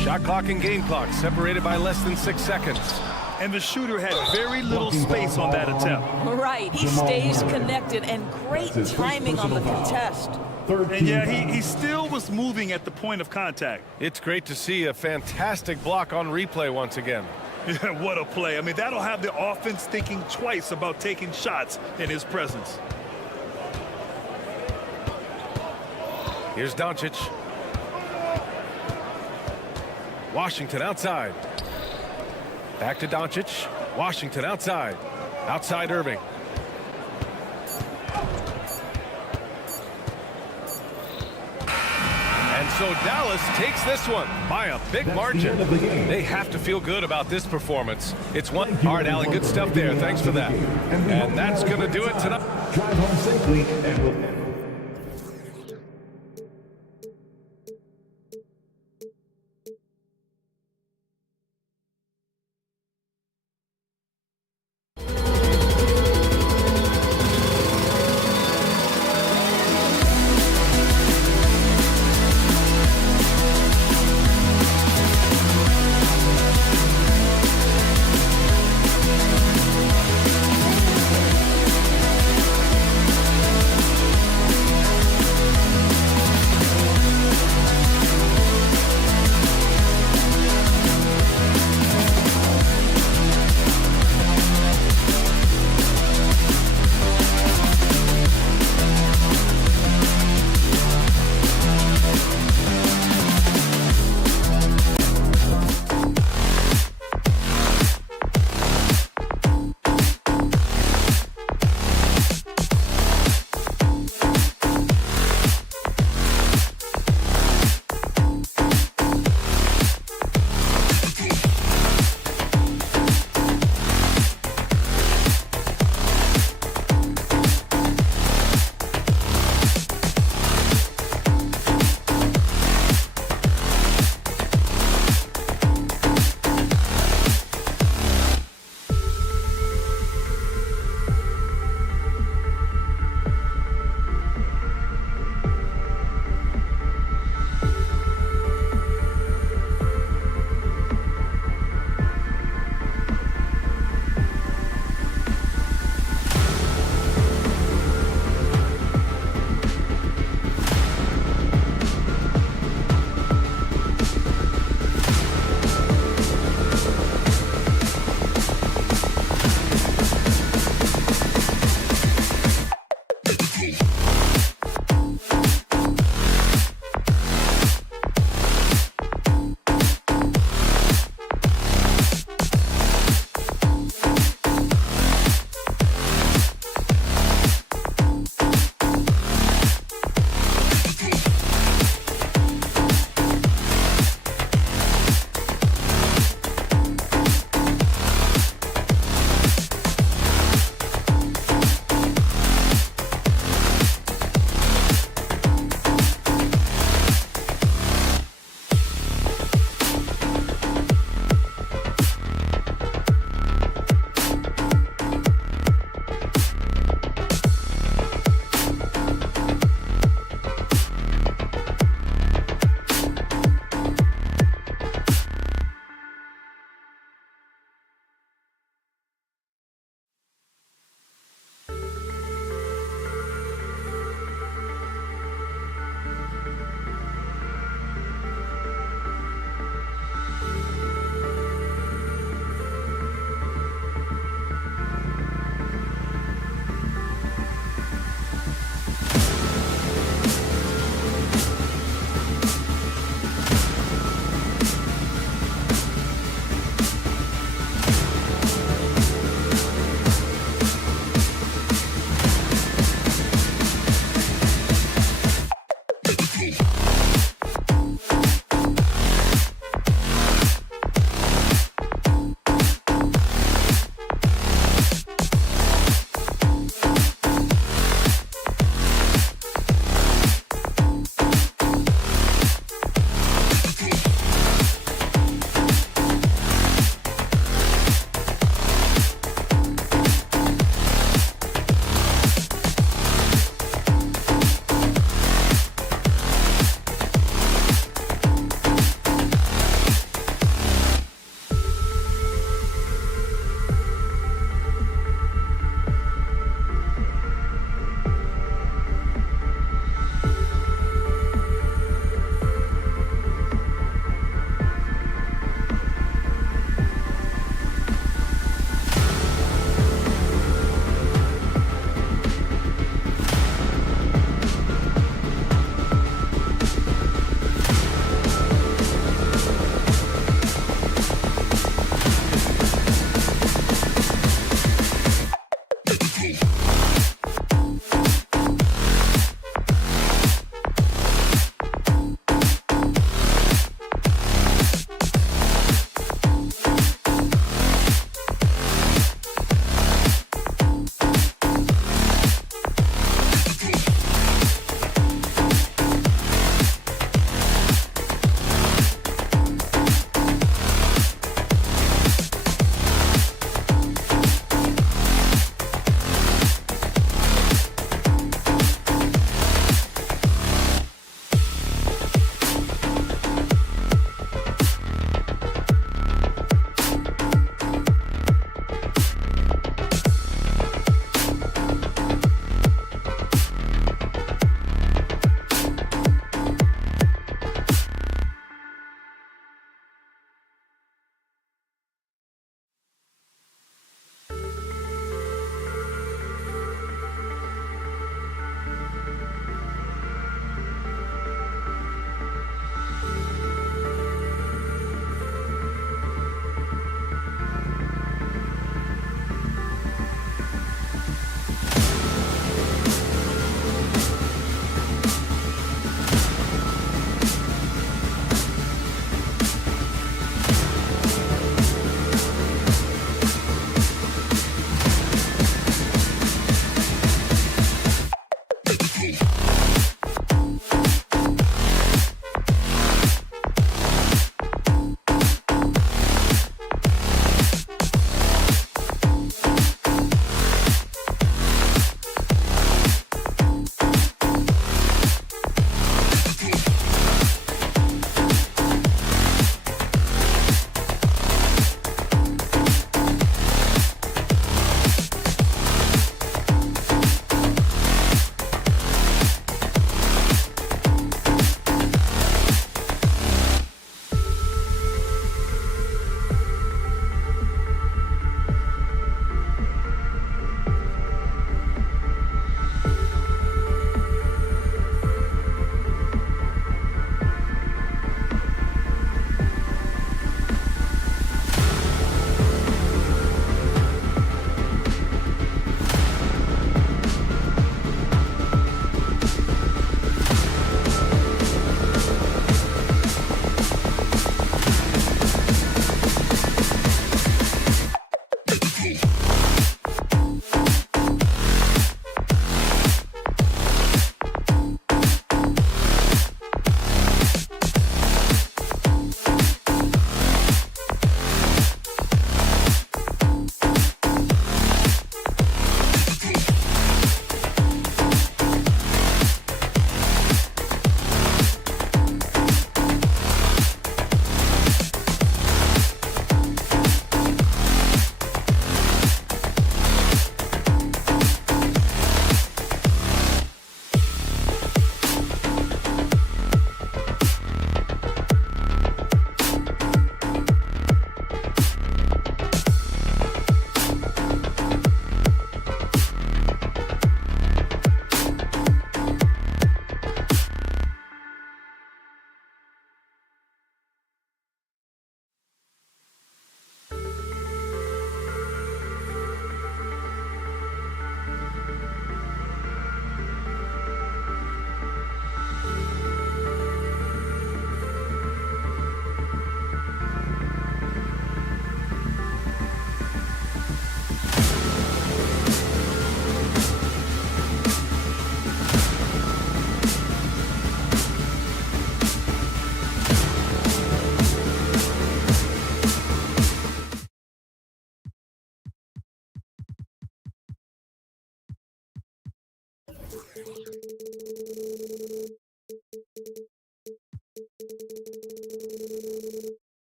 Shot clock and game clock separated by less than 6 seconds. And the shooter had very little space on that attempt. Right, he stays connected and great timing on the contest. And yeah, he still was moving at the point of contact. It's great to see a fantastic block on replay once again. Yeah, what a play. I mean, that'll have the offense thinking twice about taking shots in his presence. Here's Doncic. Washington outside. Back to Doncic. Washington outside. Outside Irving. And so Dallas takes this one by a big margin. They have to feel good about this performance. It's one hard alley. Good stuff there. Thanks for that. And that's going to do it tonight. Drive home safely and will.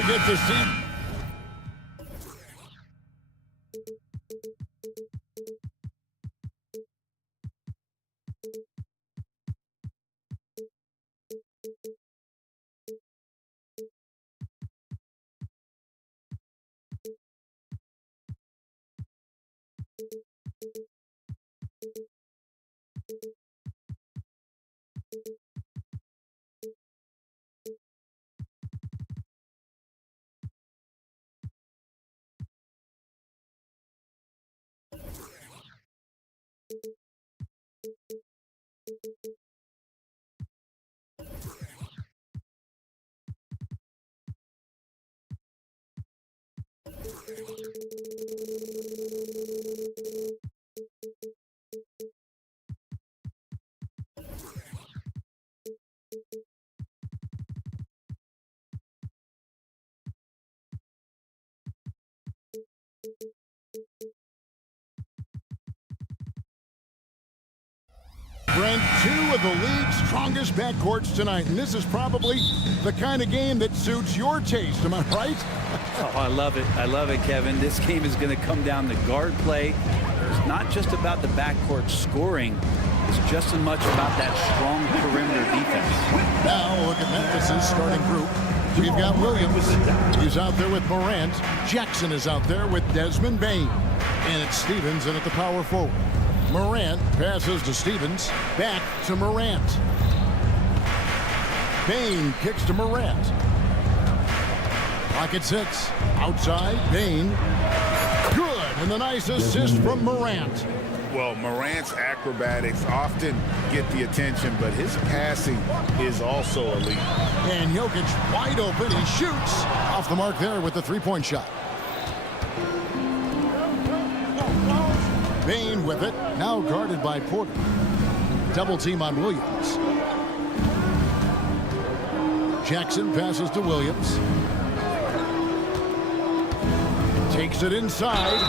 we get to see. Brent, two of the league's strongest backcourts tonight, and this is probably the kind of game that suits your taste. Am I right? Oh, I love it. I love it, Kevin. This game is going to come down to guard play. It's not just about the backcourt scoring. It's just as much about that strong perimeter defense. Now look at Memphis' starting group. We've got Williams. He's out there with Morant. Jackson is out there with Desmond Bane. And it's Stevens in at the power forward. Morant passes to Stevens. Back to Morant. Bane kicks to Morant. Pocket 6. Outside. Bane. Good. And the nice assist from Morant. Well, Morant's acrobatics often get the attention, but his passing is also elite. And Jokic wide open. He shoots off the mark there with the three-point shot. Bane with it, now guarded by Porter. Double team on Williams. Jackson passes to Williams. Takes it inside,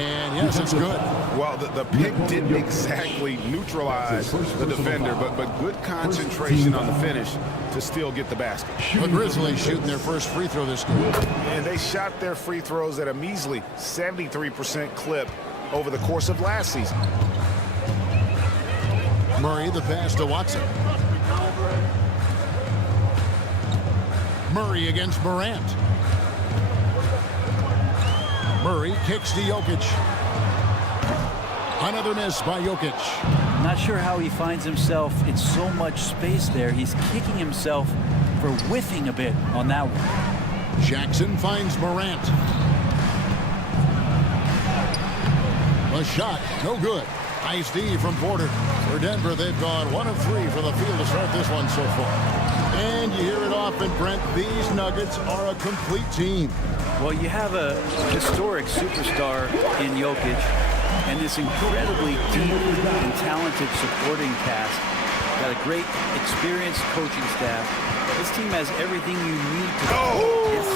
and yes, it's good. Well, the pick didn't exactly neutralize the defender, but good concentration on the finish to still get the basket. The Grizzlies shooting their first free throw this game. And they shot their free throws at a measly 73% clip over the course of last season. Murray, the pass to Watson. Murray against Morant. Murray kicks to Jokic. Another miss by Jokic. Not sure how he finds himself in so much space there. He's kicking himself for whiffing a bit on that one. Jackson finds Morant. A shot, no good. Nice D from Porter. For Denver, they've gone 1 of 3 from the field to start this one so far. And you hear it often, Brent, these Nuggets are a complete team. Well, you have a historic superstar in Jokic and this incredibly deep and talented supporting cast. Got a great, experienced coaching staff. This team has everything you need to Oh! Yes,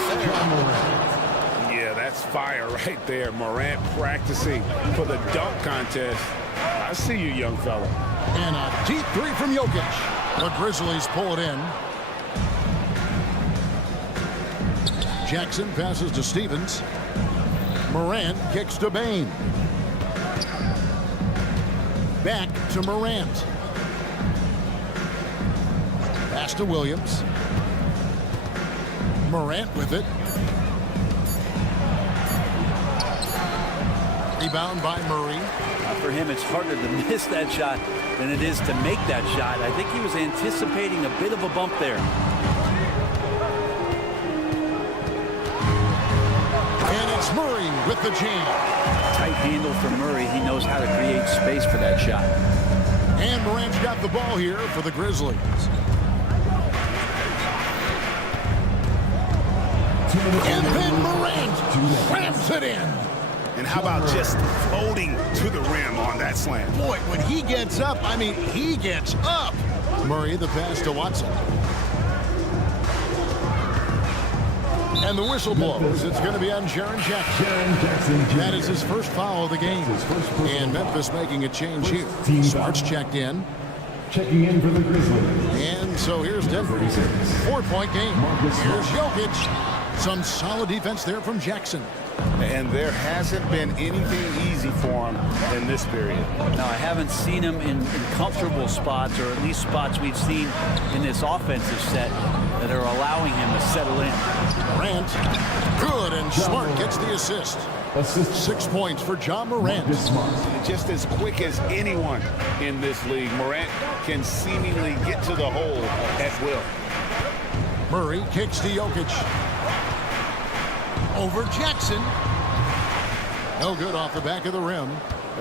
Yeah, that's fire right there. Morant practicing for the dunk contest. I see you, young fella. And a deep three from Jokic. The Grizzlies pull it in. Jackson passes to Stevens. Morant kicks to Bane. Back to Morant. Pass to Williams. Morant with it. Rebound by Murray. For him, it's harder to miss that shot than it is to make that shot. I think he was anticipating a bit of a bump there. And it's Murray with the jam. Tight handle for Murray. He knows how to create space for that shot. And Morant's got the ball here for the Grizzlies. And then Morant rams it in. And how about just floating to the rim on that slam? Boy, when he gets up, I mean, he gets up. Murray, the pass to Watson. And the whistle blows. It's going to be on Jaren Jackson. That is his first foul of the game. And Memphis making a change here. Smart's checked in. Checking in for the Grizzlies. And so here's Denver. 4-point game. Here's Jokic. Some solid defense there from Jackson. And there hasn't been anything easy for him in this period. Now, I haven't seen him in comfortable spots, or at least spots we've seen in this offensive set that are allowing him to settle in. Morant, good, and Smart gets the assist. 6 points for John Morant. Just as quick as anyone in this league, Morant can seemingly get to the hole at will. Murray kicks to Jokic. Over Jackson. No good off the back of the rim.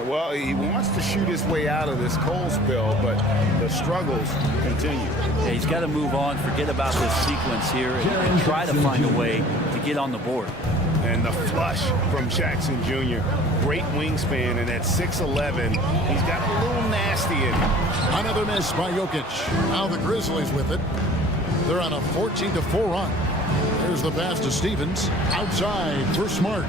Well, he wants to shoot his way out of this cold spell, but the struggles continue. Yeah, he's got to move on, forget about this sequence here, and try to find a way to get on the board. And the flush from Jackson Jr. Great wingspan, and at 6'11", he's got a little nasty in him. Another miss by Jokic. Now the Grizzlies with it. They're on a 14-4 run. There's the pass to Stevens. Outside for Smart.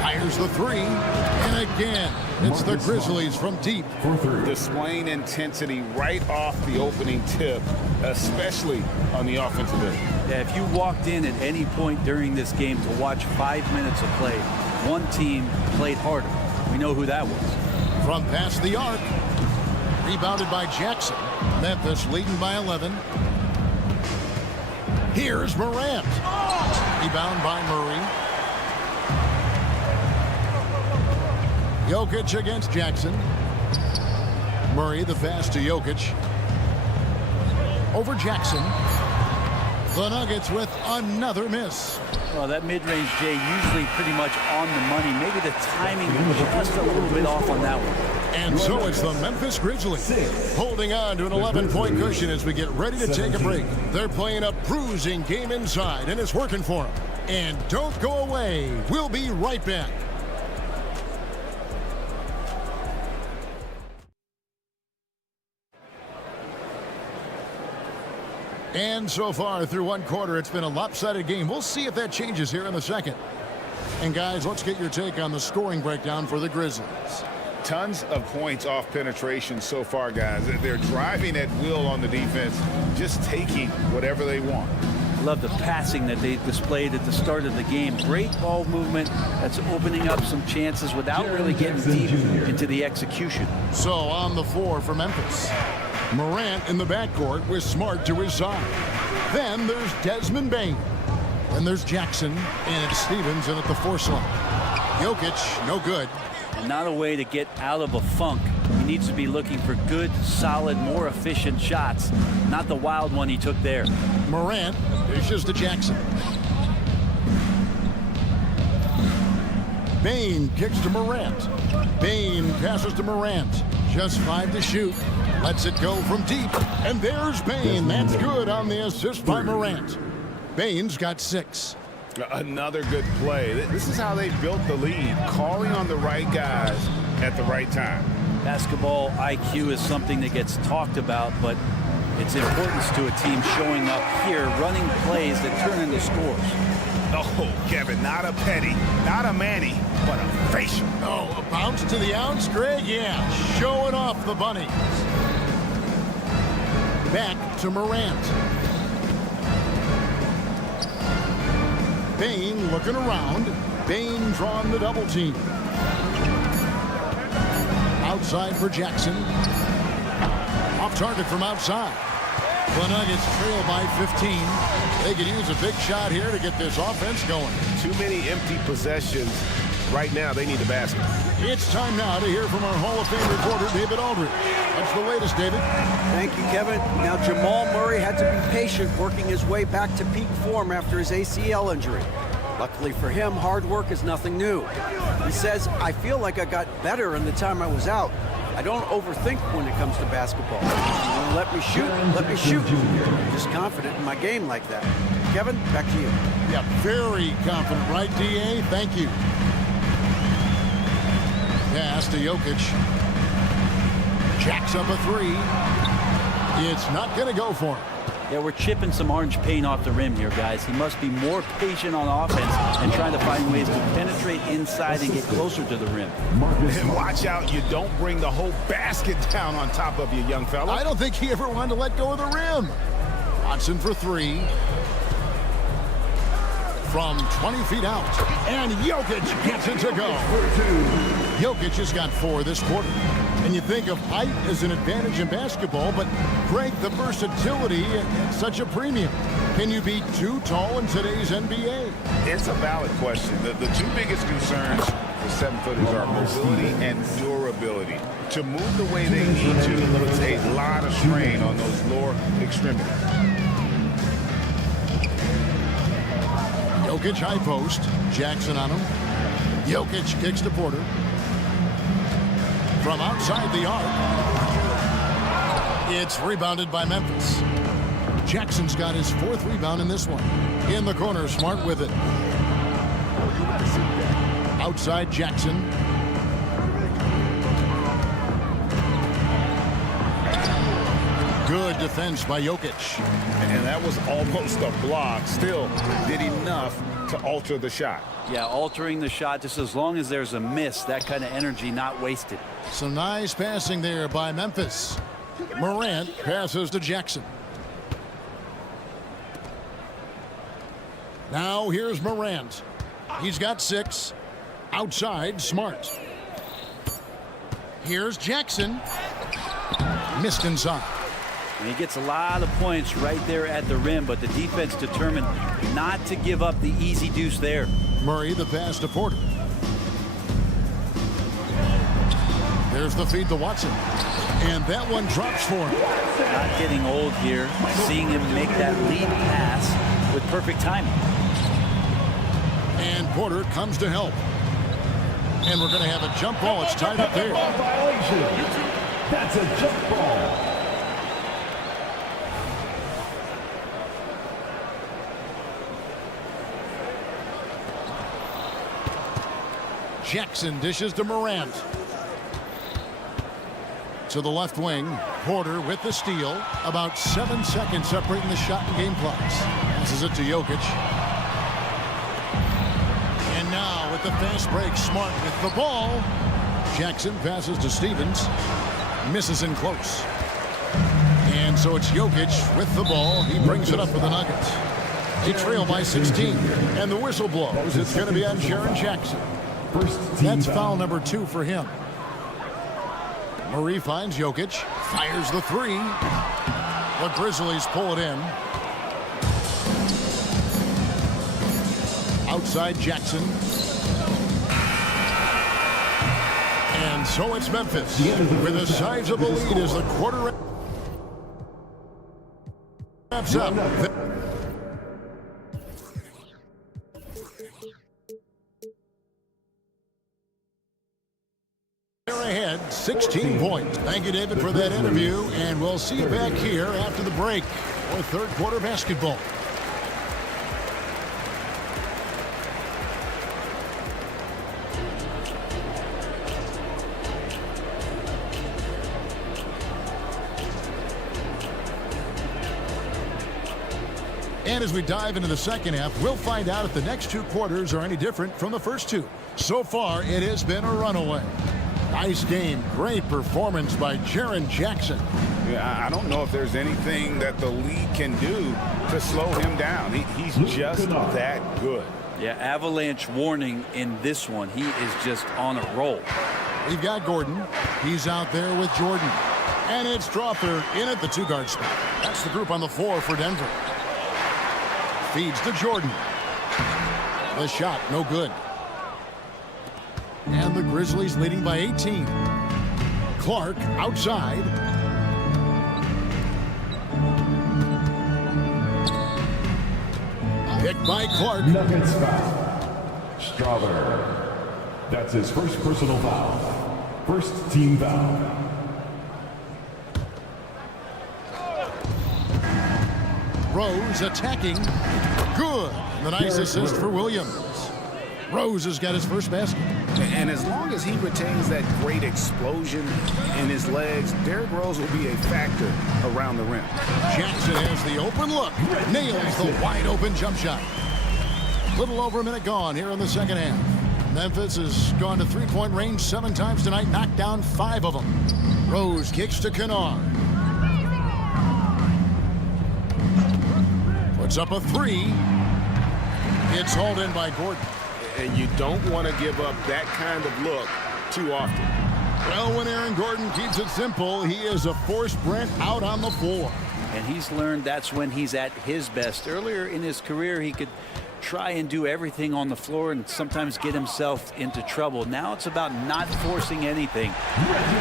Fires the three. And again, it's the Grizzlies from deep. Displaying intensity right off the opening tip, especially on the offensive end. Yeah, if you walked in at any point during this game to watch 5 minutes of play, one team played harder. We know who that was. From past the arc. Rebounded by Jackson. Memphis leading by 11. Here's Morant. Rebound by Murray. Jokic against Jackson. Murray the pass to Jokic. Over Jackson. The Nuggets with another miss. Well, that mid-range, Jay, usually pretty much on the money. Maybe the timing was just a little bit off on that one. And so it's the Memphis Grizzlies holding on to an 11-point cushion as we get ready to take a break. They're playing a bruising game inside, and it's working for them. And don't go away. We'll be right back. And so far through one quarter, it's been a lopsided game. We'll see if that changes here in the second. And guys, let's get your take on the scoring breakdown for the Grizzlies. Tons of points off penetration so far, guys. They're driving at will on the defense, just taking whatever they want. Love the passing that they displayed at the start of the game. Great ball movement that's opening up some chances without really getting deep into the execution. So on the floor for Memphis. Morant in the backcourt with Smart to his side. Then there's Desmond Bane. Then there's Jackson, and it's Stevens in at the 4 slot. Jokic, no good. And not a way to get out of a funk. He needs to be looking for good, solid, more efficient shots, not the wild one he took there. Morant dishes to Jackson. Bane kicks to Morant. Bane passes to Morant. Just 5 to shoot. Lets it go from deep. And there's Bane. That's good on the assist by Morant. Bane's got 6. Another good play. This is how they built the lead, calling on the right guys at the right time. Basketball IQ is something that gets talked about, but its importance to a team showing up here, running plays that turn into scores. Oh, Kevin, not a penny, not a Manny, but a facial. Oh, a bounce to the ounce, Greg? Yeah, showing off the bunny. Back to Morant. Bane looking around. Bane drawing the double team. Outside for Jackson. Off target from outside. The Nuggets trail by 15. They could use a big shot here to get this offense going. Too many empty possessions. Right now, they need the basket. It's time now to hear from our Hall of Fame reporter, David Aldridge. What's the latest, David? Thank you, Kevin. Now, Jamal Murray had to be patient working his way back to peak form after his ACL injury. Luckily for him, hard work is nothing new. He says, I feel like I got better in the time I was out. I don't overthink when it comes to basketball. If you want to let me shoot, let me shoot. I'm just confident in my game like that. Kevin, back to you. Yeah, very confident, right, D.A.? Thank you. Pass to Jokic. Jacks up a 3. It's not going to go for him. Yeah, we're chipping some orange paint off the rim here, guys. He must be more patient on offense and trying to find ways to penetrate inside and get closer to the rim. And watch out, you don't bring the whole basket down on top of you, young fella. I don't think he ever wanted to let go of the rim. Watson for 3. from 20 feet out. And Jokic gets it to go. Jokic has got 4 this quarter. And you think of height as an advantage in basketball, but Greg, the versatility at such a premium. Can you be too tall in today's NBA? It's a valid question. The two biggest concerns for 7-footers are mobility and durability. To move the way they need to puts a lot of strain on those lower extremities. Jokic high post. Jackson on him. Jokic kicks to Porter. From outside the arc. It's rebounded by Memphis. Jackson's got his 4th rebound in this one. In the corner, Smart with it. Outside Jackson. Good defense by Jokic. And that was almost a block. Still did enough to alter the shot. Yeah, altering the shot just as long as there's a miss. That kind of energy not wasted. Some nice passing there by Memphis. Morant passes to Jackson. Now here's Morant. He's got 6. Outside, Smart. Here's Jackson. Missed inside. And he gets a lot of points right there at the rim, but the defense determined not to give up the easy deuce there. Murray the pass to Porter. There's the feed to Watson. And that one drops for him. Not getting old here. Seeing him make that lead pass with perfect timing. And Porter comes to help. And we're going to have a jump ball. It's tied up there. That's a jump ball. Jackson dishes to Morant. To the left wing. Porter with the steal. About 7 seconds separating the shot and game clocks. Passes it to Jokic. And now with the fast break, Smart with the ball. Jackson passes to Stevens. Misses in close. And so it's Jokic with the ball. He brings it up for the Nuggets. They trail by 16. And the whistle blows. It's going to be on Jaren Jackson. That's foul number 2 for him. Murray finds Jokic. Fires the 3. The Grizzlies pull it in. Outside Jackson. And so it's Memphis with a sizable lead as the quarter wraps up. They're ahead, 16 points. Thank you, David, for that interview, and we'll see you back here after the break for 3rd quarter basketball. And as we dive into the second half, we'll find out if the next 2 quarters are any different from the first 2. So far, it has been a runaway. Nice game. Great performance by Jaren Jackson. Yeah, I don't know if there's anything that the league can do to slow him down. He's just that good. Yeah, avalanche warning in this one. He is just on a roll. We've got Gordon. He's out there with Jordan. And it's Strawther in at the 2-guard spot. That's the group on the floor for Denver. Feeds to Jordan. The shot, no good. And the Grizzlies leading by 18. Clark outside. Picked by Clark. Nuggets foul. Strawther. That's his first personal foul. First team foul. Rose attacking. Good. The nice assist for Williams. Rose has got his first basket. And as long as he retains that great explosion in his legs, Derrick Rose will be a factor around the rim. Jackson has the open look. Nails the wide open jump shot. Little over a minute gone here in the second half. Memphis has gone to 3-point range 7 times tonight, knocked down 5 of them. Rose kicks to Kennard. Puts up a 3. It's hauled in by Gordon. And you don't want to give up that kind of look too often. Well, when Aaron Gordon keeps it simple, he is a force Brent out on the floor. And he's learned that's when he's at his best. Earlier in his career, he could try and do everything on the floor and sometimes get himself into trouble. Now it's about not forcing anything,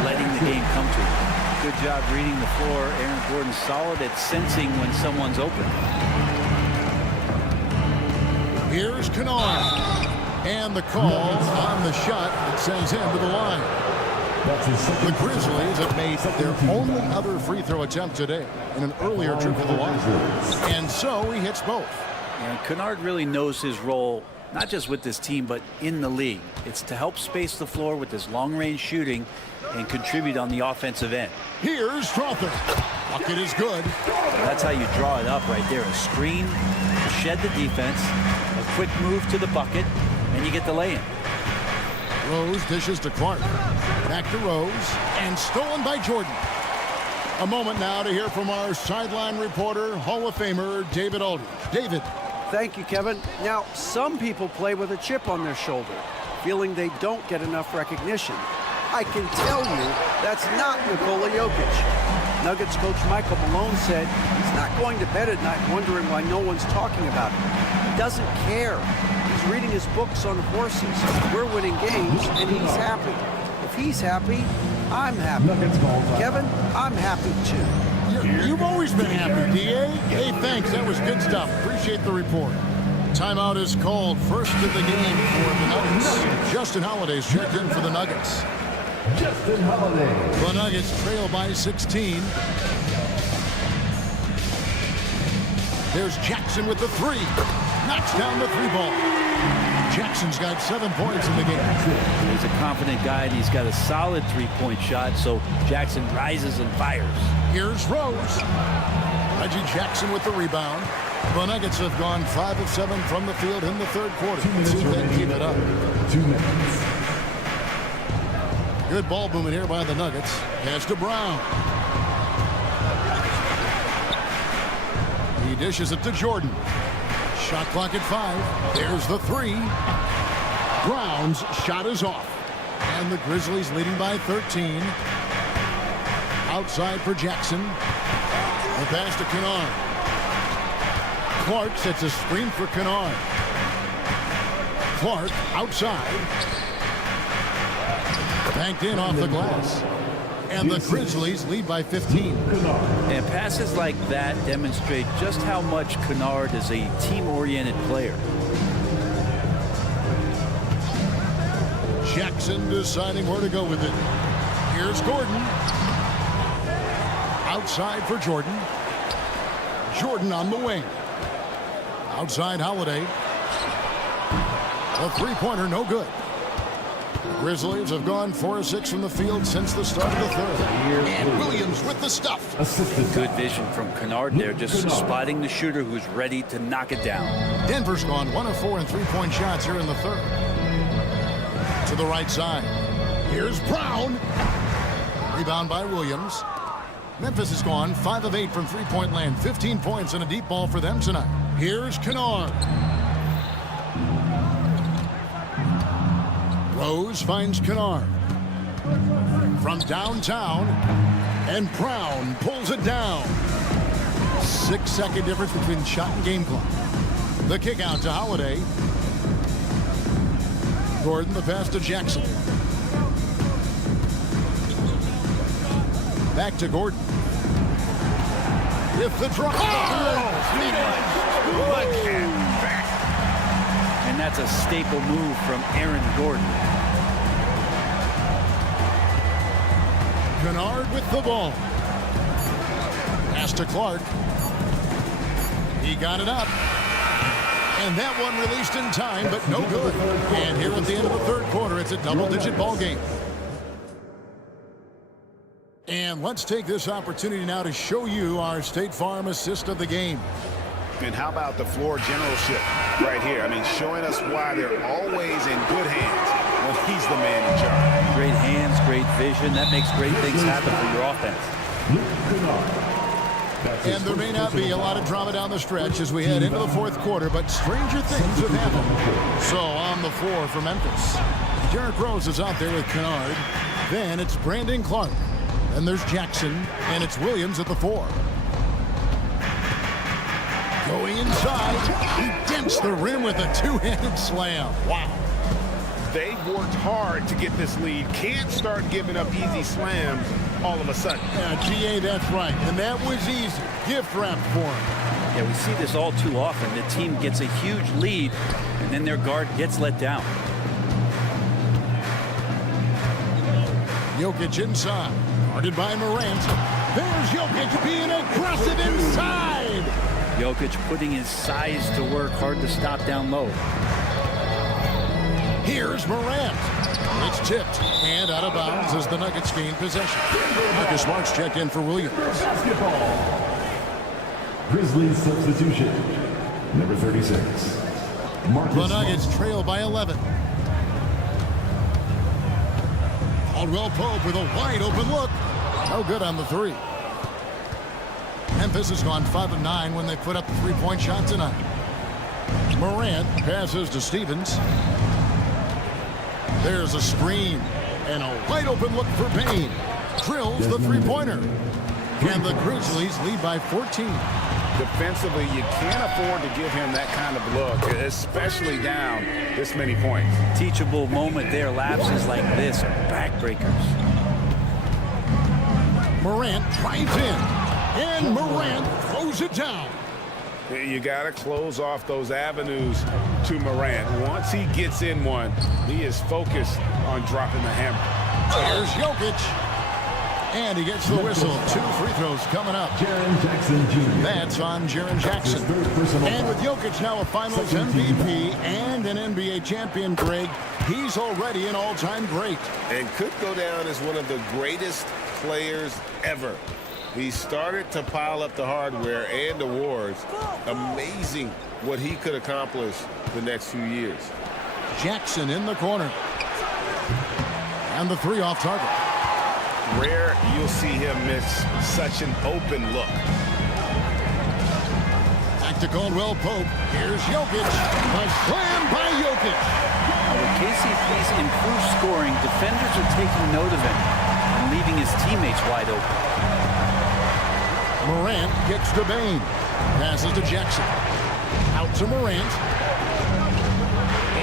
letting the game come to him. Good job reading the floor. Aaron Gordon's solid at sensing when someone's open. Here's Kennard. And the call on the shot that sends him to the line. The Grizzlies have made their only other free throw attempt today in an earlier trip to the line. And so he hits both. And Kennard really knows his role, not just with this team, but in the league. It's to help space the floor with his long-range shooting and contribute on the offensive end. Here's Strother. Bucket is good. That's how you draw it up right there. A screen to shed the defense, a quick move to the bucket, and you get the lay-in. Rose dishes to Clark. Back to Rose. And stolen by Jordan. A moment now to hear from our sideline reporter, Hall of Famer David Aldridge. David. Thank you, Kevin. Now, some people play with a chip on their shoulder, feeling they don't get enough recognition. I can tell you that's not Nikola Jokic. Nuggets coach Michael Malone said he's not going to bed at night wondering why no one's talking about him. He doesn't care. He's reading his books on horses. We're winning games, and he's happy. If he's happy, I'm happy. Kevin, I'm happy too. You've always been happy, D.A. Hey, thanks. That was good stuff. Appreciate the report. Timeout is called. First of the game for the Nuggets. Justin Holiday's checked in for the Nuggets. Justin Holiday. The Nuggets trail by 16. There's Jackson with the three. Knocks down the three ball. Jackson's got 7 points in the game. He's a confident guy, and he's got a solid three-point shot, so Jackson rises and fires. Here's Rose. Reggie Jackson with the rebound. The Nuggets have gone 5 of 7 from the field in the third quarter. Let's see if they can keep it up. 2 minutes. Good ball movement here by the Nuggets. Pass to Brown. He dishes it to Jordan. Shot clock at 5. There's the three. Brown's shot is off. And the Grizzlies leading by 13. Outside for Jackson. The pass to Kennard. Clark sets a screen for Kennard. Clark outside. Banked in off the glass. And the Grizzlies lead by 15. And passes like that demonstrate just how much Kennard is a team-oriented player. Jackson deciding where to go with it. Here's Gordon. Outside for Jordan. Jordan on the wing. Outside Holiday. A three-pointer, no good. Grizzlies have gone 4 of 6 from the field since the start of the third. And Williams with the stuff. Good vision from Kennard there, just spotting the shooter who's ready to knock it down. Denver's gone 1 of 4 in three-point shots here in the third. To the right side. Here's Brown. Rebound by Williams. Memphis has gone 5 of 8 from three-point land. 15 points and a deep ball for them tonight. Here's Kennard. Rose finds Kennard. From downtown. And Brown pulls it down. 6-second difference between shot and game clock. The kick out to Holiday. Gordon, the pass to Jackson. Back to Gordon. With the drop. And that's a staple move from Aaron Gordon. Kennard with the ball. Pass to Clark. He got it up. And that one released in time, but no good. And here at the end of the third quarter, it's a double-digit ball game. And let's take this opportunity now to show you our State Farm assist of the game. And how about the floor generalship right here? I mean, showing us why they're always in good hands when he's the man in charge. Great hands, great vision. That makes great things happen for your offense. And there may not be a lot of drama down the stretch as we head into the fourth quarter, but stranger things have happened. So on the floor for Memphis, Derrick Rose is out there with Kennard. Then it's Brandon Clark. Then there's Jackson, and it's Williams at the 4. Going inside, he dents the rim with a two-handed slam. Wow. They've worked hard to get this lead. Can't start giving up easy slams all of a sudden. Yeah, GA, that's right. And that was easy. Gift wrapped for him. Yeah, we see this all too often. The team gets a huge lead, and then their guard gets let down. Jokic inside. Guarded by Morant. There's Jokic being aggressive inside. Jokic putting his size to work, hard to stop down low. Here's Morant. It's tipped and out of bounds as the Nuggets gain possession. Marcus Smart's checked in for Williams. Basketball. Grizzlies substitution. Number 36. Marcus The Nuggets trail by 11. Caldwell Pope with a wide open look. No good on the 3. Memphis has gone 5 of 9 when they put up the 3-point shot tonight. Morant passes to Stevens. There's a screen and a wide open look for Payne. Drills the 3-pointer. And the Grizzlies lead by 14. Defensively, you can't afford to give him that kind of look, especially down this many points. Teachable moment there. Lapses like this are backbreakers. Morant drives in. And Morant throws it down. You got to close off those avenues to Morant. Once he gets in one, he is focused on dropping the hammer. Here's Jokic. And he gets the whistle. 2 free throws coming up. Jaren Jackson Jr. That's on Jaren Jackson. And with Jokic now a Finals MVP and an NBA champion, Greg, he's already an all-time great. And could go down as one of the greatest players ever. He started to pile up the hardware and awards. Amazing what he could accomplish the next few years. Jackson in the corner. And the 3 off target. Rare you'll see him miss such an open look. Back to Caldwell Pope. Here's Jokic. A slam by Jokic. With KCP's improved scoring, defenders are taking note of him and leaving his teammates wide open. Morant kicks to Bane. Passes to Jackson. Out to Morant.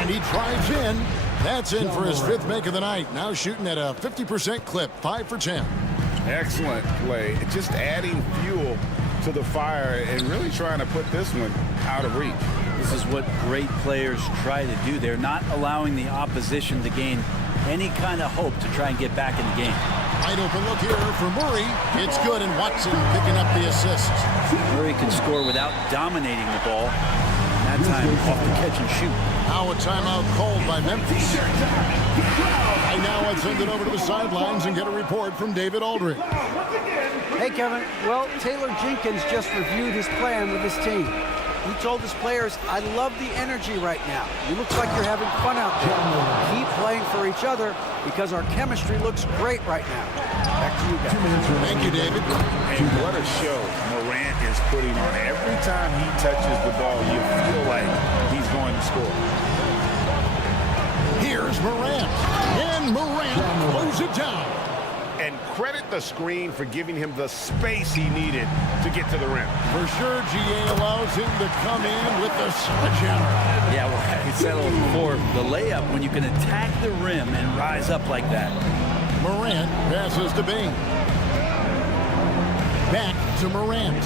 And he drives in. That's in for his 5th make of the night. Now shooting at a 50% clip. 5 for 10. Excellent play. Just adding fuel to the fire and really trying to put this one out of reach. This is what great players try to do. They're not allowing the opposition to gain any kind of hope to try and get back in the game. Wide open look here for Murray. It's good, and Watson picking up the assist. Murray can score without dominating the ball. And that time off the catch and shoot. Now a timeout called by Memphis. Right now let's send it over to the sidelines and get a report from David Aldridge. Hey, Kevin. Well, Taylor Jenkins just reviewed his plan with his team. He told his players, I love the energy right now. You look like you're having fun out there. Keep playing for each other because our chemistry looks great right now. Back to you guys. Thank you, David. And what a show Morant is putting on. Every time he touches the ball, you feel like he's going to score. Here's Morant. And Morant throws it down. And credit the screen for giving him the space he needed to get to the rim. For sure, GA allows him to come in with the sledgehammer. Yeah, well, I said it before. The layup, when you can attack the rim and rise up like that. Morant passes to Bing. Back to Morant.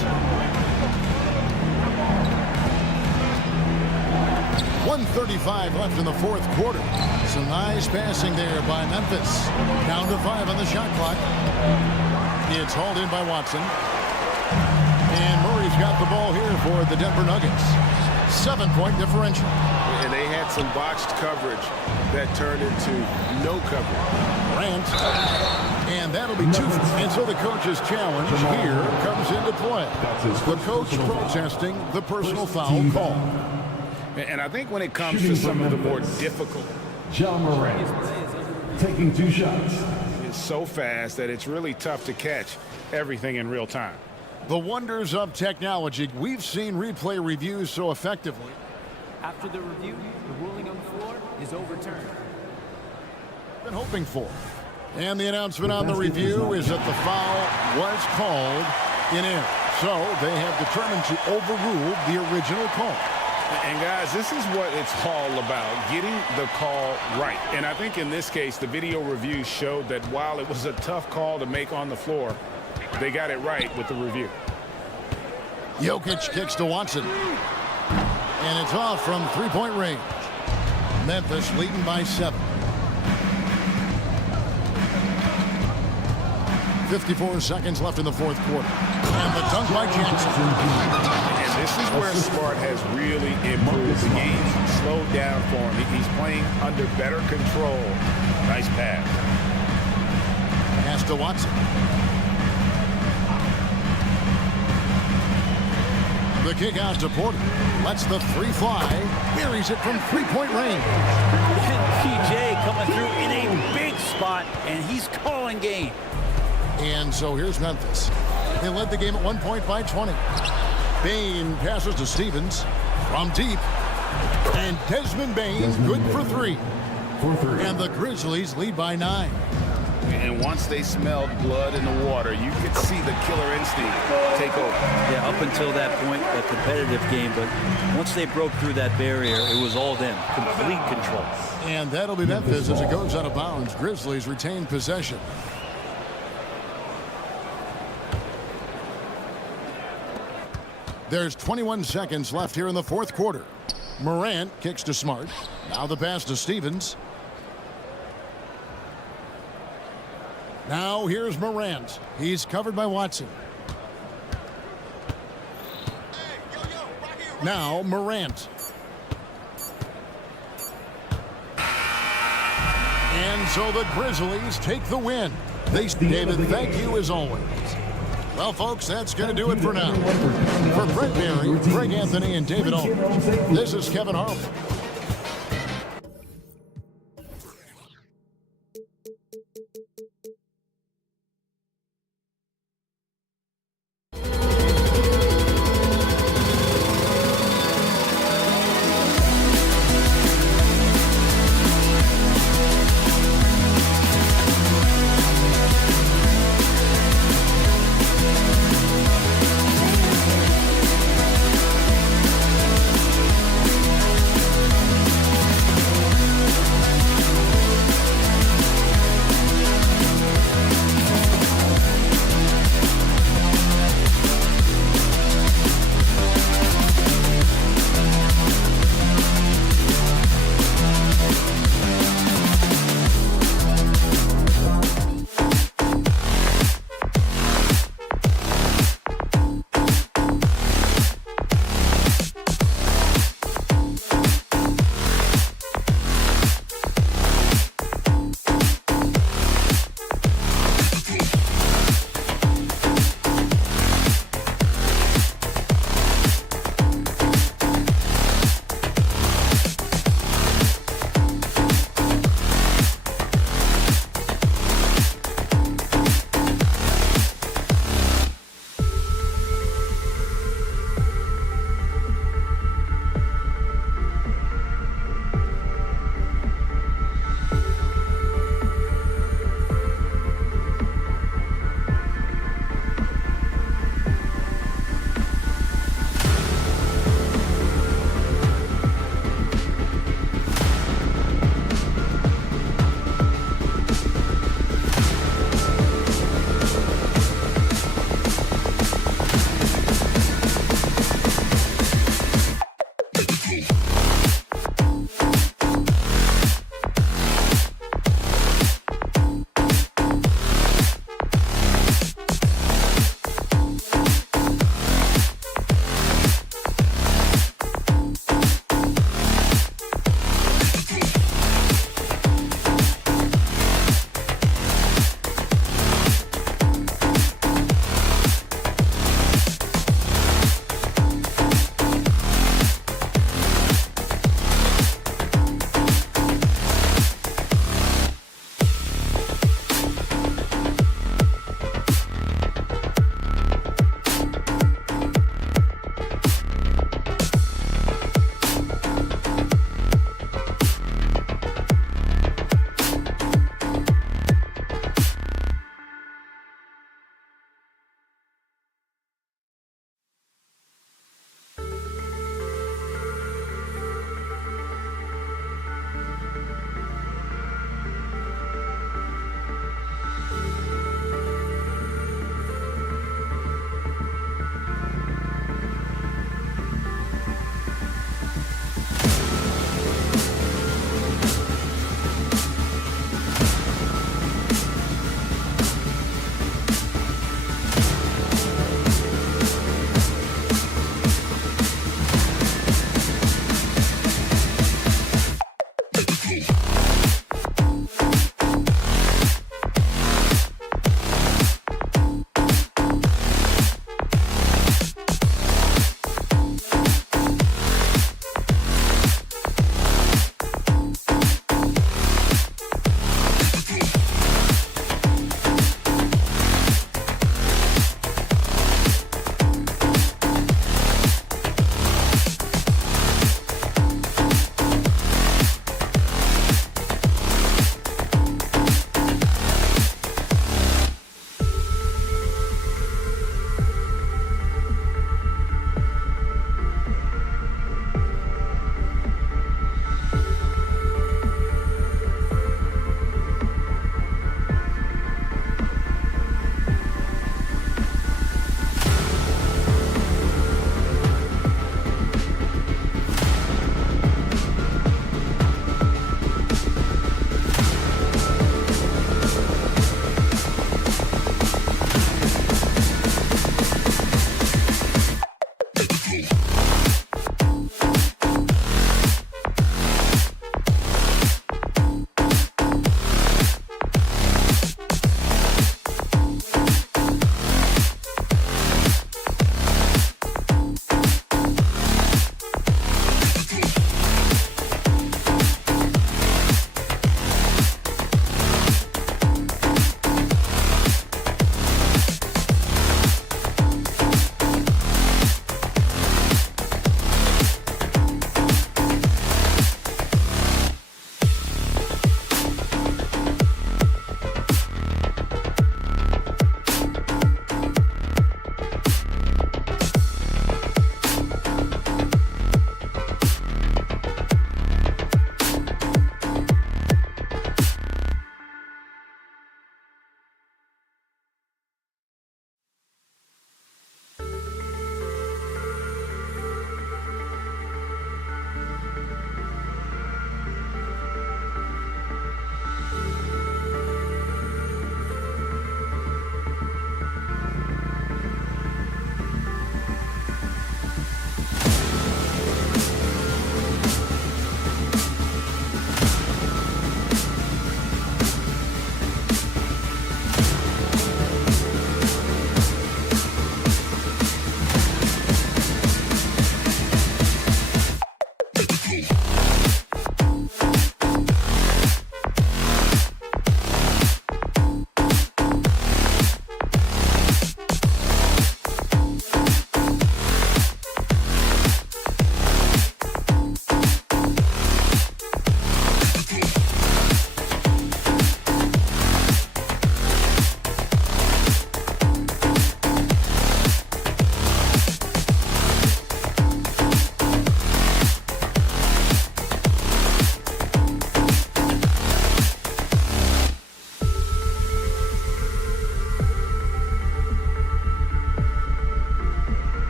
1:35 left in the fourth quarter. Some nice passing there by Memphis. Down to 5 on the shot clock. It's hauled in by Watson. And Murray's got the ball here for the Denver Nuggets. 7-point differential. And they had some botched coverage that turned into no coverage. Morant. And that'll be 2. And so the coach's challenge here comes into play. The coach protesting the personal foul call. And I think when it comes to some of the more difficult, John Morant taking 2 shots. It's so fast that it's really tough to catch everything in real time. The wonders of technology. We've seen replay reviews so effectively. After the review, the ruling on the floor is overturned. Been hoping for. And the announcement on the review is that the foul was called in error. So they have determined to overrule the original call. And guys, this is what it's all about, getting the call right. And I think in this case, the video review showed that while it was a tough call to make on the floor, they got it right with the review. Jokic kicks to Watson. And it's off from three-point range. Memphis leading by 7. 54 seconds left in the fourth quarter. And the dunk by Jackson. And this is where Smart has really improved. The game's slowed down for him. He's playing under better control. Nice pass. Pass to Watson. The kick out to Porter. Lets the three fly. Buries it from three-point range. And PJ coming through in a big spot, and he's calling game. And so here's Memphis. They led the game at 1 point by 20. Bane passes to Stevens from deep. And Desmond Bane good for 3. And the Grizzlies lead by 9. And once they smelled blood in the water, you could see the killer instinct take over. Yeah, up until that point, a competitive game. But once they broke through that barrier, it was all them. Complete control. And that'll be Memphis as it goes out of bounds. Grizzlies retain possession. There's 21 seconds left here in the fourth quarter. Morant kicks to Smart. Now the pass to Stevens. Now here's Morant. He's covered by Watson. Now Morant. And so the Grizzlies take the win. David, thank you as always. Well, folks, that's going to do it for now. For Brett Berry, Greg Anthony, and David Aldridge, this is Kevin Harlan.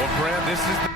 Well, Graham, this is the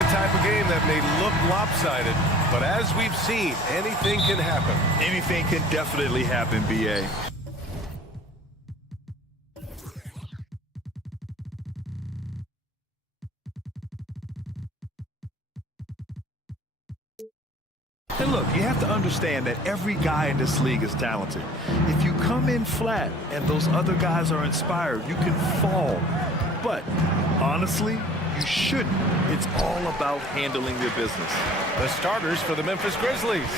Type of game that may look lopsided, but as we've seen, anything can happen. Anything can definitely happen, BA. And look, you have to understand that every guy in this league is talented. If you come in flat and those other guys are inspired, you can fall. But honestly, you shouldn't. It's all about handling your business. The starters for the Memphis Grizzlies.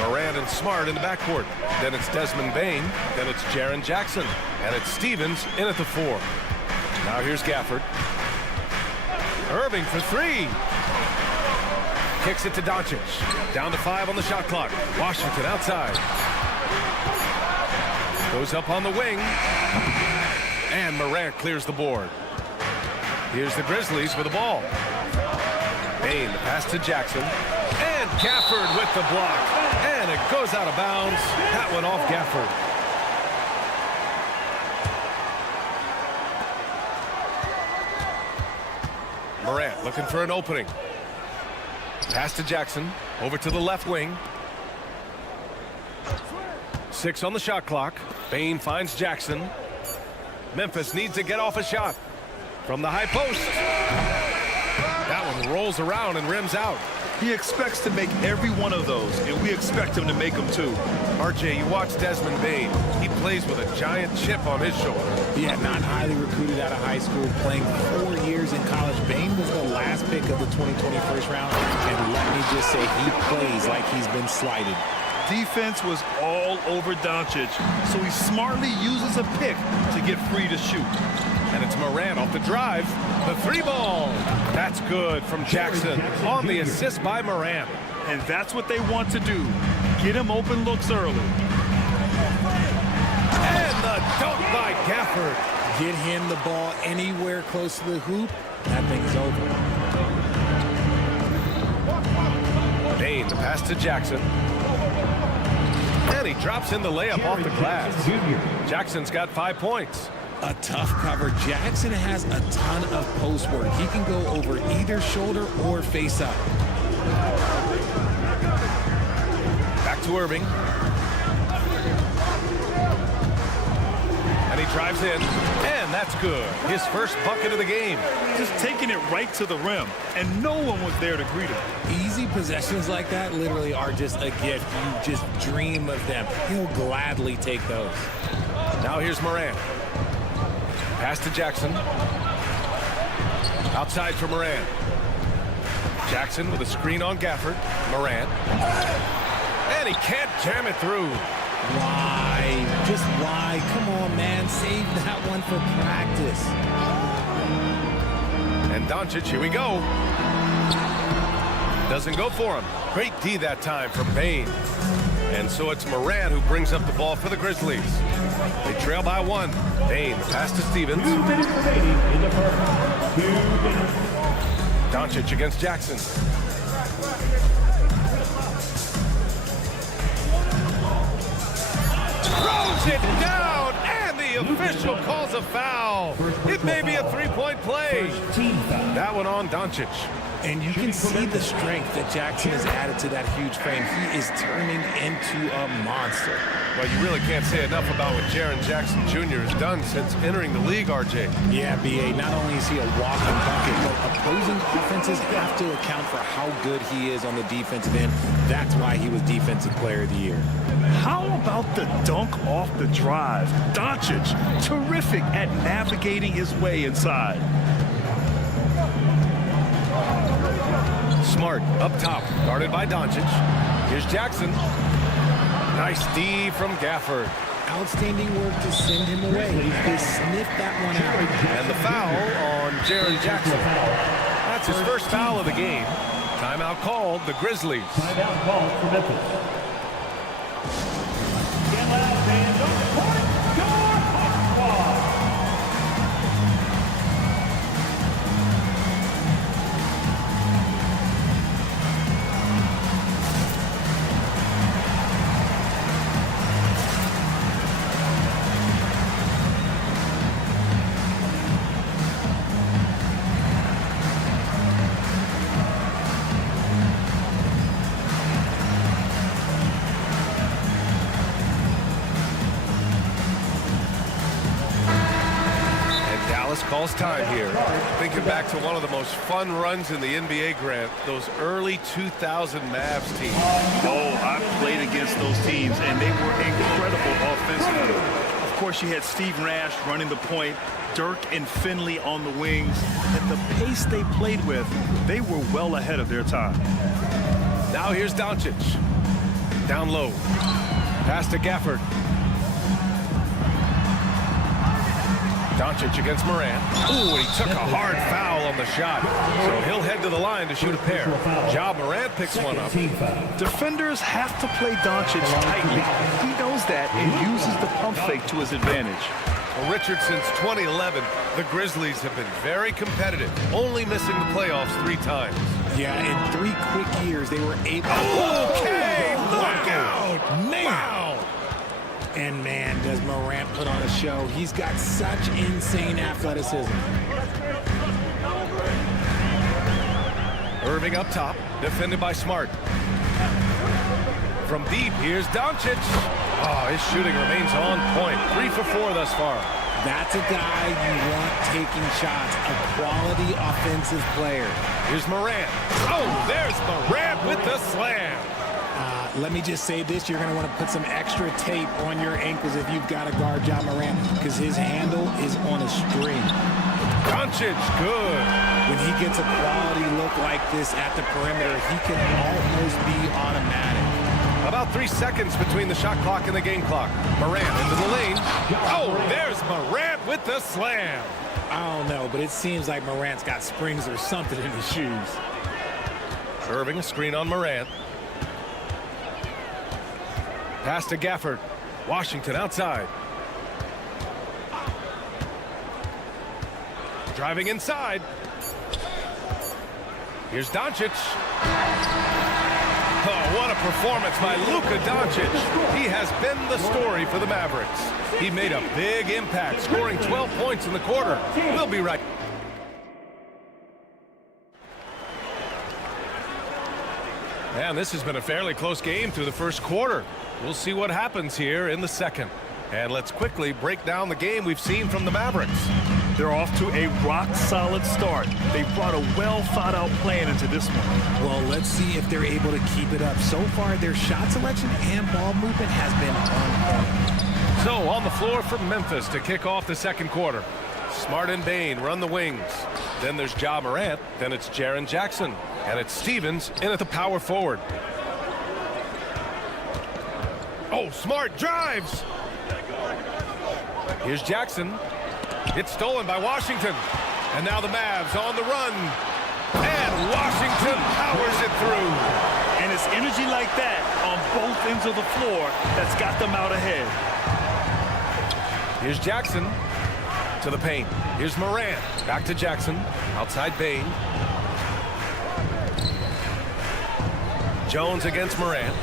Morant and Smart in the backcourt. Then it's Desmond Bane. Then it's Jaren Jackson. And it's Stevens in at the 4. Now here's Gafford. Irving for 3. Kicks it to Doncic. Down to 5 on the shot clock. Washington outside. Goes up on the wing. And Morant clears the board. Here's the Grizzlies with the ball. Bane, the pass to Jackson. And Gafford with the block. And it goes out of bounds. That one off Gafford. Morant looking for an opening. Pass to Jackson. Over to the left wing. 6 on the shot clock. Bane finds Jackson. Memphis needs to get off a shot. From the high post. That one rolls around and rims out. He expects to make every one of those, and we expect him to make them too. RJ, you watch Desmond Bane. He plays with a giant chip on his shoulder. Yeah, not highly recruited out of high school, playing 4 years in college. Bane was the last pick of the 2020 first round, and let me just say he plays like he's been slighted. Defense was all over Doncic, so he smartly uses a pick to get free to shoot. And it's Morant off the drive. The 3 ball. That's good from Jackson on the assist by Morant. And that's what they want to do. Get him open looks early. And the dunk by Gafford. Get him the ball anywhere close to the hoop. That thing is over. Bane, the pass to Jackson. And he drops in the layup off the glass. Jackson's got 5 points. A tough cover. Jackson has a ton of post work. He can go over either shoulder or face up. Back to Irving. And he drives in. And that's good. His first bucket of the game. Just taking it right to the rim. And no one was there to greet him. Easy possessions like that literally are just a gift. You just dream of them. He'll gladly take those. Now here's Morant. Pass to Jackson. Outside for Morant. Jackson with a screen on Gafford. Morant. And he can't jam it through. Why? Just why? Come on, man. Save that one for practice. And Doncic, here we go. Doesn't go for him. Great D that time from Bane. And so it's Morant who brings up the ball for the Grizzlies. They trail by 1. Bane, pass to Stevens. 2 minutes remaining in the first. 2 minutes. Doncic against Jackson. Throws it down, and the official calls a foul. It may be a 3-point play. That one on Doncic. And you can see the strength that Jackson has added to that huge frame. He is turning into a monster. Well, you really can't say enough about what Jaren Jackson Jr. has done since entering the league, RJ. Yeah, B.A., not only is he a walking bucket, but opposing offenses have to account for how good he is on the defensive end. That's why he was Defensive Player of the Year. How about the dunk off the drive? Doncic, terrific at navigating his way inside. Smart up top, guarded by Doncic. Here's Jackson. Nice D from Gafford. outstanding work to send him away. They sniffed that one out. And the foul on Jaren Jackson. That's his first foul of the game. Timeout called, the Grizzlies. Timeout called for Memphis. Calls time here. Thinking back to one of the most fun runs in the NBA, Grant, those early 2000 Mavs teams. Oh, I played against those teams, and they were incredible offensively. Of course, you had Steve Nash running the point, Dirk and Finley on the wings, and the pace they played with, they were well ahead of their time. Now here's Doncic. Down low. Pass to Gafford. Doncic against Morant. Ooh, he took a hard foul on the shot. So he'll head to the line to shoot a pair. Ja Morant picks one up. Defenders have to play Doncic tightly. He knows that and uses the pump fake to his advantage. Well, Richard, since 2011, the Grizzlies have been very competitive, only missing the playoffs 3 times. Yeah, in 3 quick years, they were able Okay, look out! Man! And man, does Morant put on a show. He's got such insane athleticism. Irving up top, defended by Smart. From deep, here's Doncic. Oh, his shooting remains on point. 3 for 4 thus far. That's a guy you want taking shots, a quality offensive player. Here's Morant. Oh, there's Morant with the slam. Let me just say this, you're going to want to put some extra tape on your ankles if you've got to guard Ja Morant, because his handle is on a string. Doncic, good. When he gets a quality look like this at the perimeter, he can almost be automatic. About 3 seconds between the shot clock and the game clock. Morant into the lane. Oh, there's Morant with the slam. I don't know, but it seems like Morant's got springs or something in his shoes. Irving, a screen on Morant. Pass to Gafford. Washington outside. Driving inside. Here's Doncic. Oh, what a performance by Luka Doncic. He has been the story for the Mavericks. He made a big impact, scoring 12 points in the quarter. We'll be right. And this has been a fairly close game through the first quarter. We'll see what happens here in the second. And let's quickly break down the game we've seen from the Mavericks. They're off to a rock-solid start. They brought a well-thought-out plan into this one. Well, let's see if they're able to keep it up. So far, their shot selection and ball movement has been on point. So, on the floor for Memphis to kick off the second quarter. Smart and Bane run the wings. Then there's Ja Morant. Then it's Jaren Jackson. And it's Stevens in at the power forward. Oh, Smart drives. Here's Jackson. It's stolen by Washington. And now the Mavs on the run. And Washington powers it through. And it's energy like that on both ends of the floor that's got them out ahead. Here's Jackson to the paint. Here's Morant. Back to Jackson. Outside Bane. Jones against Morant.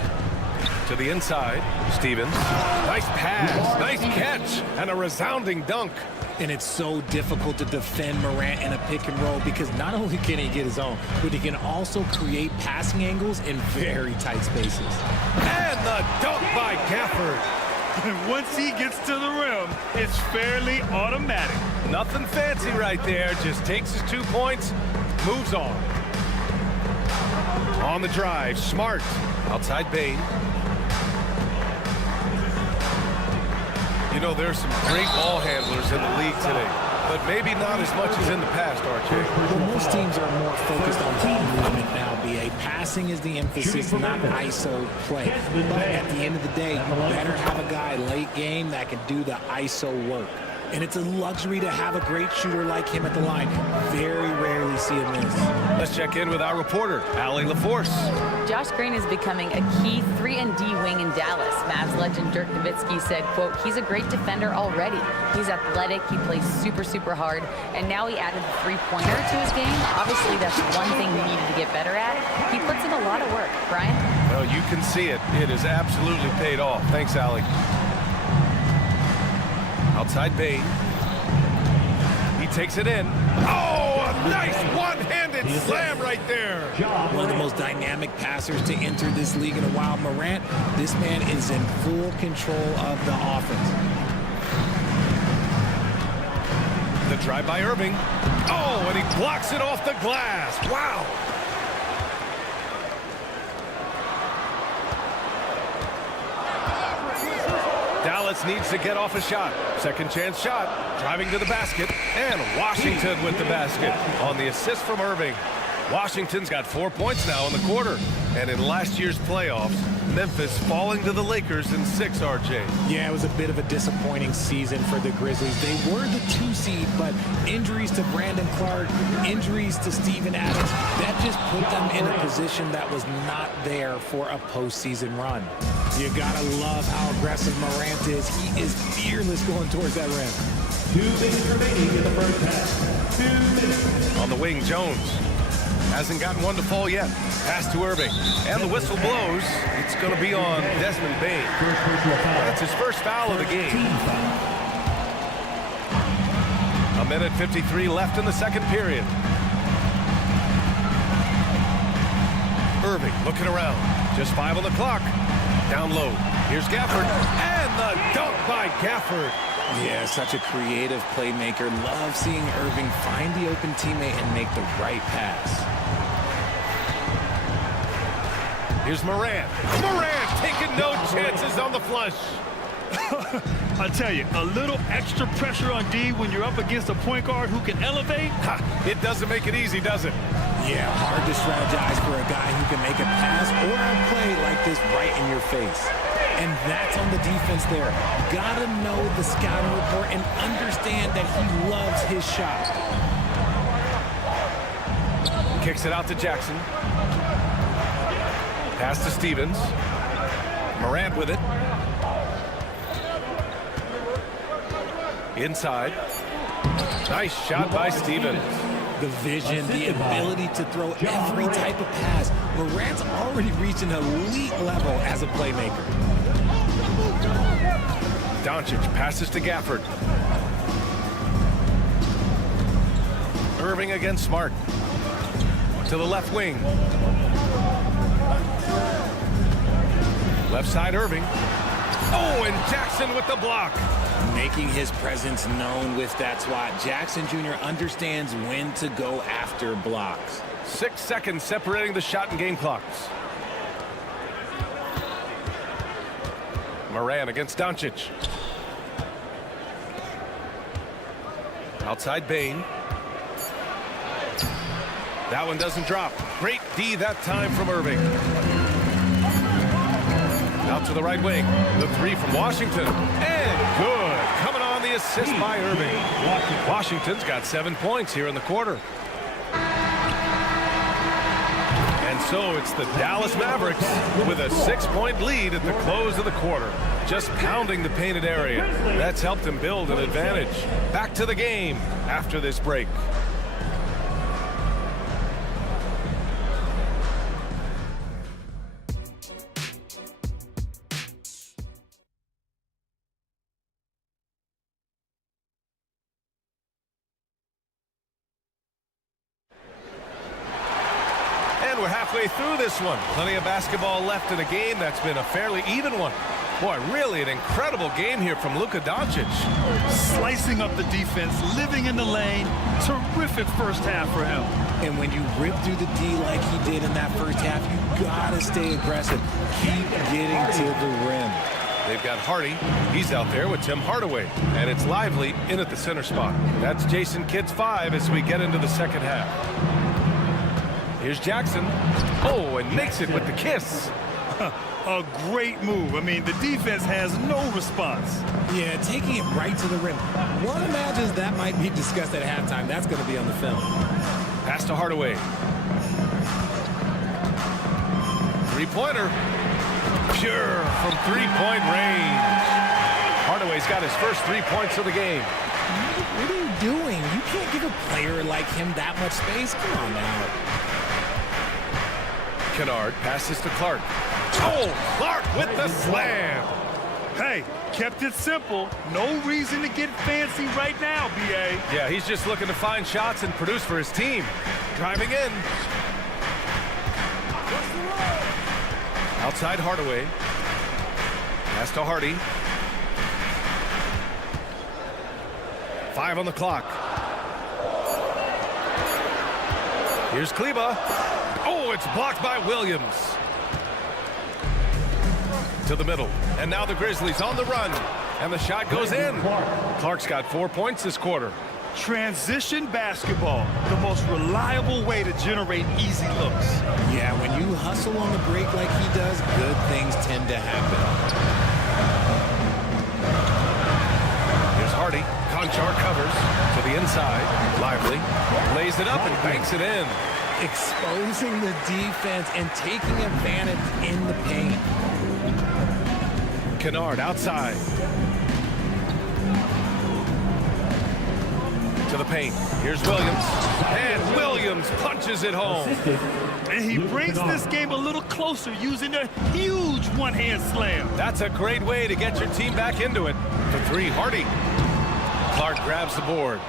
To the inside. Stevens. Nice pass. Nice catch. And a resounding dunk. And it's so difficult to defend Morant in a pick and roll because not only can he get his own, but he can also create passing angles in very tight spaces. And the dunk by Gafford. Once he gets to the rim, it's fairly automatic. Nothing fancy right there. Just takes his 2 points, moves on. On the drive, Smart. Outside Bane. You know, there's some great ball handlers in the league today. But but maybe not as much as in the past, RJ. Well, most teams are more focused on ball movement now, BA. Passing is the emphasis, not ISO play. But at the end of the day, you better have a guy late game that can do the ISO work. And it's a luxury to have a great shooter like him at the line. Very rarely see him miss. Let's check in with our reporter, Allie LaForce. Josh Green is becoming a key 3-and-D wing in Dallas. Mavs legend Dirk Nowitzki said, quote, he's a great defender already. He's athletic, he plays super, super hard, and now he added the three-pointer to his game. Obviously, that's one thing he needed to get better at. He puts in a lot of work. Brian? Well, you can see it. It has absolutely paid off. Thanks, Allie. Outside Bain. He takes it in. Oh, a nice one-handed slam right there. One of the most dynamic passers to enter this league in a while. Morant, this man is in full control of the offense. The drive by Irving. Oh, and he blocks it off the glass. Wow. Dallas needs to get off a shot. Second chance shot. Driving to the basket. And Washington with the basket on the assist from Irving. Washington's got 4 points now in the quarter. And in last year's playoffs, Memphis falling to the Lakers in 6, RJ. Yeah, it was a bit of a disappointing season for the Grizzlies. They were the 2 seed, but injuries to Brandon Clark, injuries to Steven Adams, that just put them in a position that was not there for a postseason run. You gotta love how aggressive Morant is. He is fearless going towards that rim. 2 minutes remaining in the first half. 2 minutes. On the wing, Jones. Hasn't gotten one to fall yet. Pass to Irving. And the whistle blows. It's going to be on Desmond Bain. That's his first foul of the game. A minute 53 left in the second period. Irving looking around. Just 5 on the clock. Down low. Here's Gafford. And the dunk by Gafford. Yeah, such a creative playmaker. Love seeing Irving find the open teammate and make the right pass. Here's Morant. Morant taking no chances on the flush. I tell you, a little extra pressure on D when you're up against a point guard who can elevate. Ha, it doesn't make it easy, does it? Yeah, hard to strategize for a guy who can make a pass or a play like this right in your face. And that's on the defense there. Gotta know the scouting report and understand that he loves his shot. Kicks it out to Jackson. Pass to Stevens. Morant with it. Inside. Nice shot by Stevens. The vision, the ability to throw every type of pass. Morant's already reached an elite level as a playmaker. Doncic passes to Gafford. Irving against Smart. To the left wing. Left side Irving. Oh, and Jackson with the block. Making his presence known with that swat. Jackson Jr. understands when to go after blocks. 6 seconds separating the shot and game clocks. Morant against Doncic. Outside Bain. That one doesn't drop. Great D that time from Irving. Out to the right wing. The 3 from Washington. And good. Coming on the assist by Irving. Washington's got 7 points here in the quarter. And so it's the Dallas Mavericks with a 6-point lead at the close of the quarter. Just pounding the painted area. That's helped them build an advantage. Back to the game after this break. We're halfway through this one. Plenty of basketball left in a game that's been a fairly even one. Boy, really an incredible game here from Luka Doncic. Slicing up the defense, living in the lane. Terrific first half for him. And when you rip through the D like he did in that first half, you gotta stay aggressive. Keep getting to the rim. They've got Hardy. He's out there with Tim Hardaway. And it's Lively in at the center spot. That's Jason Kidd's 5 as we get into the second half. Here's Jackson. Oh, and makes it with the kiss. A great move. I mean, the defense has no response. Yeah, taking it right to the rim. One imagines that might be discussed at halftime. That's going to be on the film. Pass to Hardaway. Three-pointer. Pure from three-point range. Hardaway's got his first 3 points of the game. What are you doing? You can't give a player like him that much space. Come on now. Kennard passes to Clark. Oh, Clark with the slam. Hey, kept it simple. No reason to get fancy right now, B.A. Yeah, he's just looking to find shots and produce for his team. Driving in. Outside Hardaway. Pass to Hardy. 5 on the clock. Here's Kleba. Oh, it's blocked by Williams. To the middle. And now the Grizzlies on the run. And the shot goes in. Clark's got 4 points this quarter. Transition basketball, the most reliable way to generate easy looks. Yeah, when you hustle on the break like he does, good things tend to happen. Here's Hardy. Conchar covers to the inside. Lively lays it up and banks it in. Exposing the defense and taking advantage in the paint. Kennard outside. To the paint. Here's Williams. And Williams punches it home. And he brings this game a little closer using a huge one-hand slam. That's a great way to get your team back into it. For 3, Hardy. Clark grabs the board.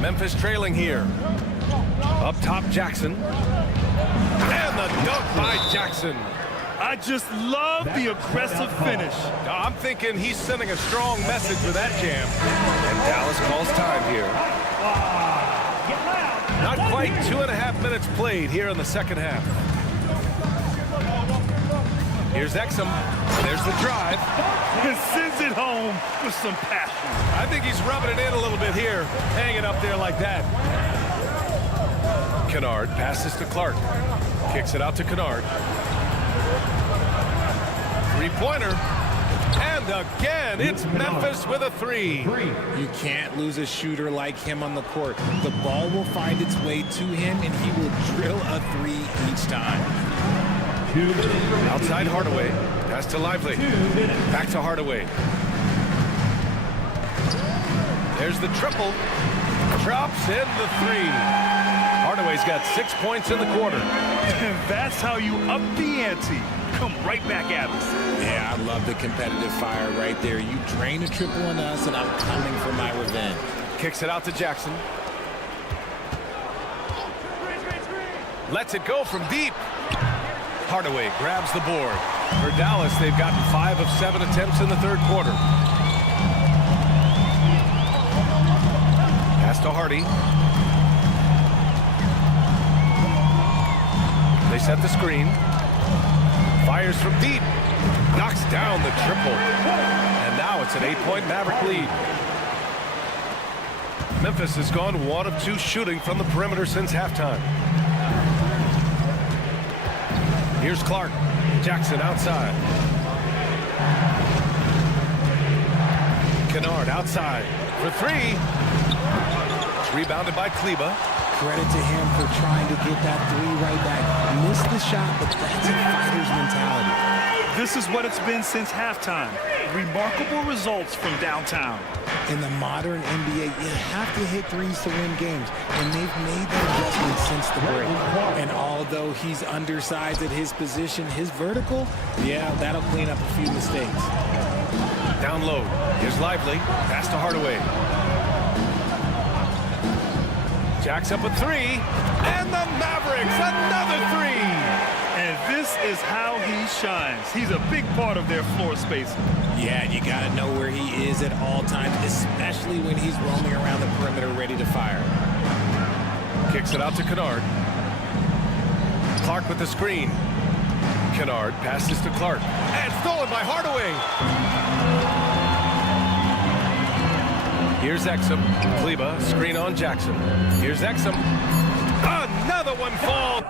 Memphis trailing here. Up top, Jackson. And the dunk by Jackson. I just love the aggressive finish. I'm thinking he's sending a strong message with that jam. And Dallas calls time here. Not quite 2.5 minutes played here in the second half. Here's Exum. There's the drive. And sends it home with some passion. I think he's rubbing it in a little bit here, hanging up there like that. Kennard passes to Clark. Kicks it out to Kennard. Three-pointer. And again, it's Memphis with a 3. You can't lose a shooter like him on the court. The ball will find its way to him, and he will drill a 3 each time. Outside Hardaway. Pass to Lively. Back to Hardaway. There's the triple. Drops in the 3. Hardaway's got 6 points in the quarter. And that's how you up the ante. Come right back at us. Yeah, I love the competitive fire right there. You drain a triple on us, and I'm coming for my revenge. Kicks it out to Jackson. Lets it go from deep. Hardaway grabs the board. For Dallas, they've gotten 5 of 7 attempts in the third quarter. Pass to Hardy. They set the screen. Fires from deep. Knocks down the triple. And now it's an 8-point Maverick lead. Memphis has gone 1 of 2 shooting from the perimeter since halftime. Here's Clark. Jackson outside. Kennard outside for 3. It's rebounded by Kleba. Credit to him for trying to get that 3 right back. Missed the shot, but that's a fighter's mentality. This is what it's been since halftime. Remarkable results from downtown. In the modern NBA, you have to hit 3s to win games, and they've made that adjustment since the break. And although he's undersized at his position, his vertical, yeah, that'll clean up a few mistakes. Down low. Here's Lively. Pass to Hardaway. Jacks up a 3. And the Mavericks, another 3. And this is how he shines. He's a big part of their floor spacing. Yeah, and you got to know where he is at all times, especially when he's roaming around the perimeter ready to fire. Kicks it out to Kennard. Clark with the screen. Kennard passes to Clark. And stolen by Hardaway. Here's Exum. Kleba, screen on Jackson. Here's Exum. Another one falls.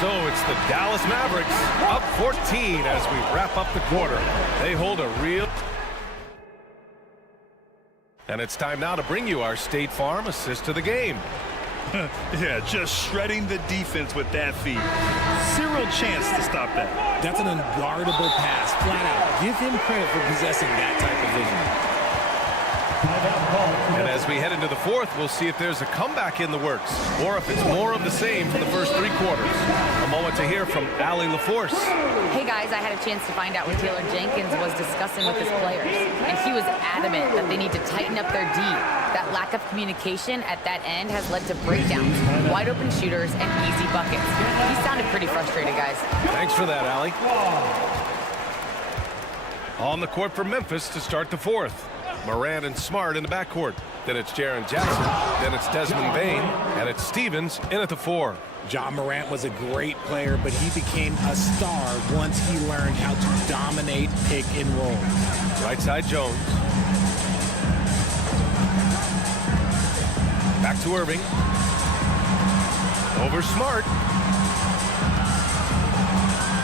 So it's the Dallas Mavericks up 14 as we wrap up the quarter. They hold a real... And it's time now to bring you our State Farm assist of the game. Yeah, just shredding the defense with that feed. Zero chance to stop that. That's an unguardable pass, flat out. Give him credit for possessing that type of vision. And as we head into the fourth, we'll see if there's a comeback in the works or if it's more of the same for the first three quarters. A moment to hear from Allie LaForce. Hey guys, I had a chance to find out what Taylor Jenkins was discussing with his players, and he was adamant that they need to tighten up their D. That lack of communication at that end has led to breakdowns, wide open shooters, and easy buckets. He sounded pretty frustrated, guys. Thanks for that, Allie. On the court for Memphis to start the fourth. Morant and Smart in the backcourt. Then it's Jaren Jackson. Then it's Desmond Bane. And it's Stevens in at the four. Ja Morant was a great player, but he became a star once he learned how to dominate pick and roll. Right side Jones. Back to Irving. Over Smart.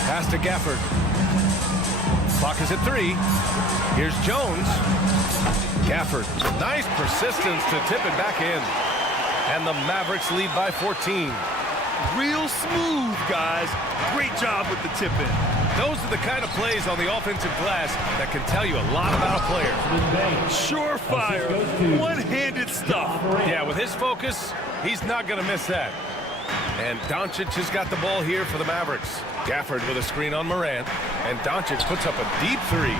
Pass to Gafford. Clock is at 3. Here's Jones. Gafford, nice persistence to tip it back in. And the Mavericks lead by 14. Real smooth, guys. Great job with the tip in. Those are the kind of plays on the offensive glass that can tell you a lot about a player. Surefire, one-handed stuff. Yeah, with his focus, he's not going to miss that. And Doncic has got the ball here for the Mavericks. Gafford with a screen on Morant. And Doncic puts up a deep three.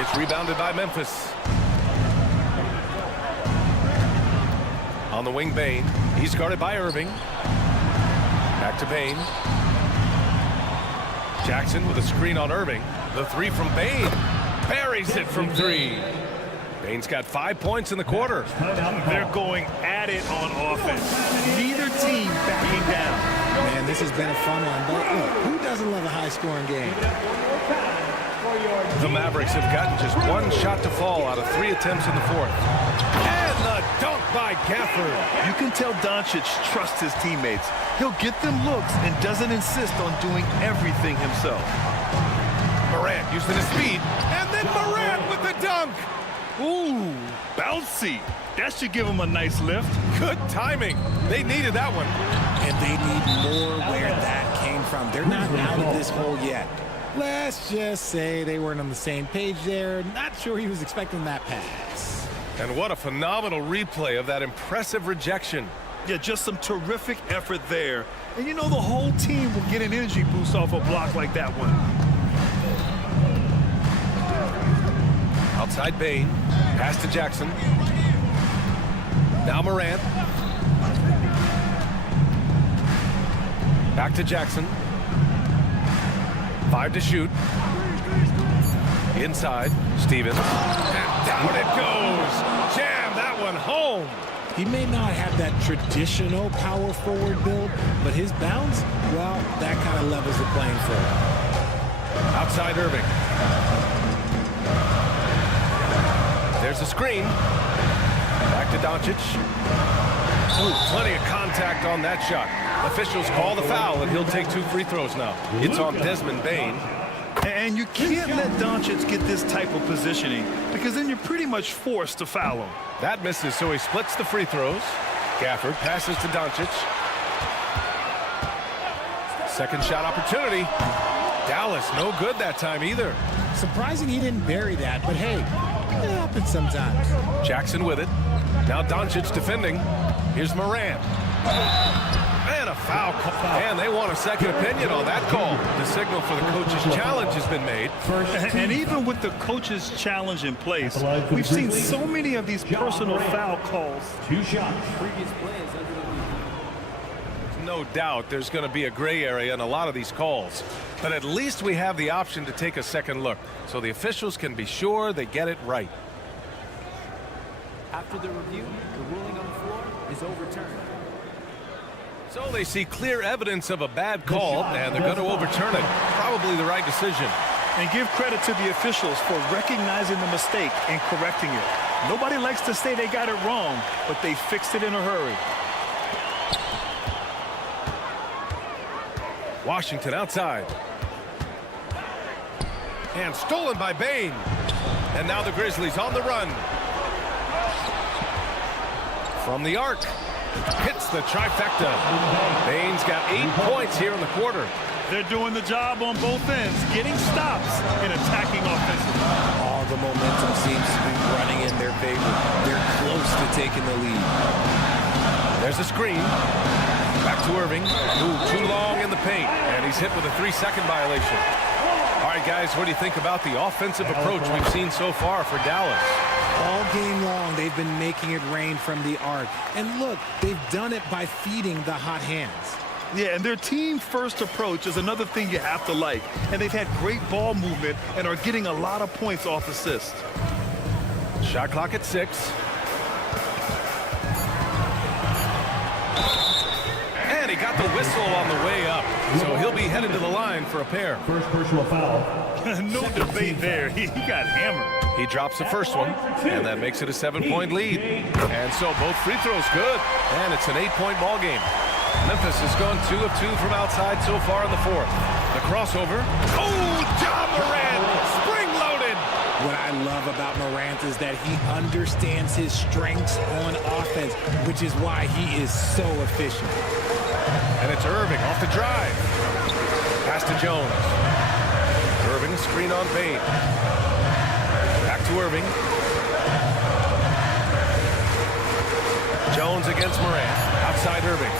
It's rebounded by Memphis. On the wing, Bane. He's guarded by Irving. Back to Bane. Jackson with a screen on Irving. The three from Bane. Buries it from 3. Bane's got 5 points in the quarter. They're going at it on offense. Neither team backing down. Man, this has been a fun one. But look, who doesn't love a high-scoring game? The Mavericks have gotten just 1 shot to fall out of 3 attempts in the fourth. And the dunk by Gafford. You can tell Doncic trusts his teammates. He'll get them looks and doesn't insist on doing everything himself. Morant using his speed. And then Morant with the dunk. Ooh, bouncy. That should give him a nice lift. Good timing. They needed that one. And they need more where that came from. They're not out of this hole yet. Let's just say they weren't on the same page there. Not sure he was expecting that pass. And what a phenomenal replay of that impressive rejection. Yeah, just some terrific effort there. And you know the whole team will get an energy boost off a block like that one. Outside Bane. Pass to Jackson. Now Morant. Back to Jackson. 5 to shoot. Inside, Stevens. And down it goes. Jam that one home. He may not have that traditional power forward build, but his bounce, well, that kind of levels the playing field. Outside Irving. There's a screen. Back to Doncic. Ooh, plenty of contact on that shot. Officials call the foul, and he'll take 2 free throws now. It's on Desmond Bane. And you can't let Doncic get this type of positioning because then you're pretty much forced to foul him. That misses, so he splits the free throws. Gafford passes to Doncic. Second shot opportunity. Dallas, no good that time either. Surprising he didn't bury that, but hey, it happens sometimes. Jackson with it. Now Doncic defending. Here's Morant. And a foul call. And they want a second opinion on that call. The signal for the coach's challenge has been made. And even with the coach's challenge in place, we've seen so many of these personal foul calls. 2 shots. Previous plays under review. No doubt there's going to be a gray area in a lot of these calls. But at least we have the option to take a second look, so the officials can be sure they get it right. After the review, the ruling on the floor is overturned. So they see clear evidence of a bad call, and they're going to overturn it. Probably the right decision. And give credit to the officials for recognizing the mistake and correcting it. Nobody likes to say they got it wrong, but they fixed it in a hurry. Washington outside. And stolen by Bane. And now the Grizzlies on the run. From the arc. Hits the trifecta. Bane's got 8 points here in the quarter. They're doing the job on both ends, getting stops and attacking offensively. All the momentum seems to be running in their favor. They're close to taking the lead. There's a screen. Back to Irving. Ooh, too long in the paint. And he's hit with a 3-second violation. All right, guys, what do you think about the offensive approach we've seen so far for Dallas? All game long, they've been making it rain from the arc. And look, they've done it by feeding the hot hands. Yeah, and their team-first approach is another thing you have to like. And they've had great ball movement and are getting a lot of points off assists. Shot clock at 6. And he got the whistle on the way up. So he'll be headed to the line for a pair. First personal foul. No debate there. He got hammered. He drops the first one, and that makes it a 7-point lead. And so both free throws good, and it's an 8-point ball game. Memphis has gone 2 of 2 from outside so far in the fourth. The crossover. Oh, John Morant, spring-loaded. What I love about Morant is that he understands his strengths on offense, which is why he is so efficient. And it's Irving off the drive. Pass to Jones. Irving, screen on Bane. Back to Irving. Jones against Morant. Outside Irving.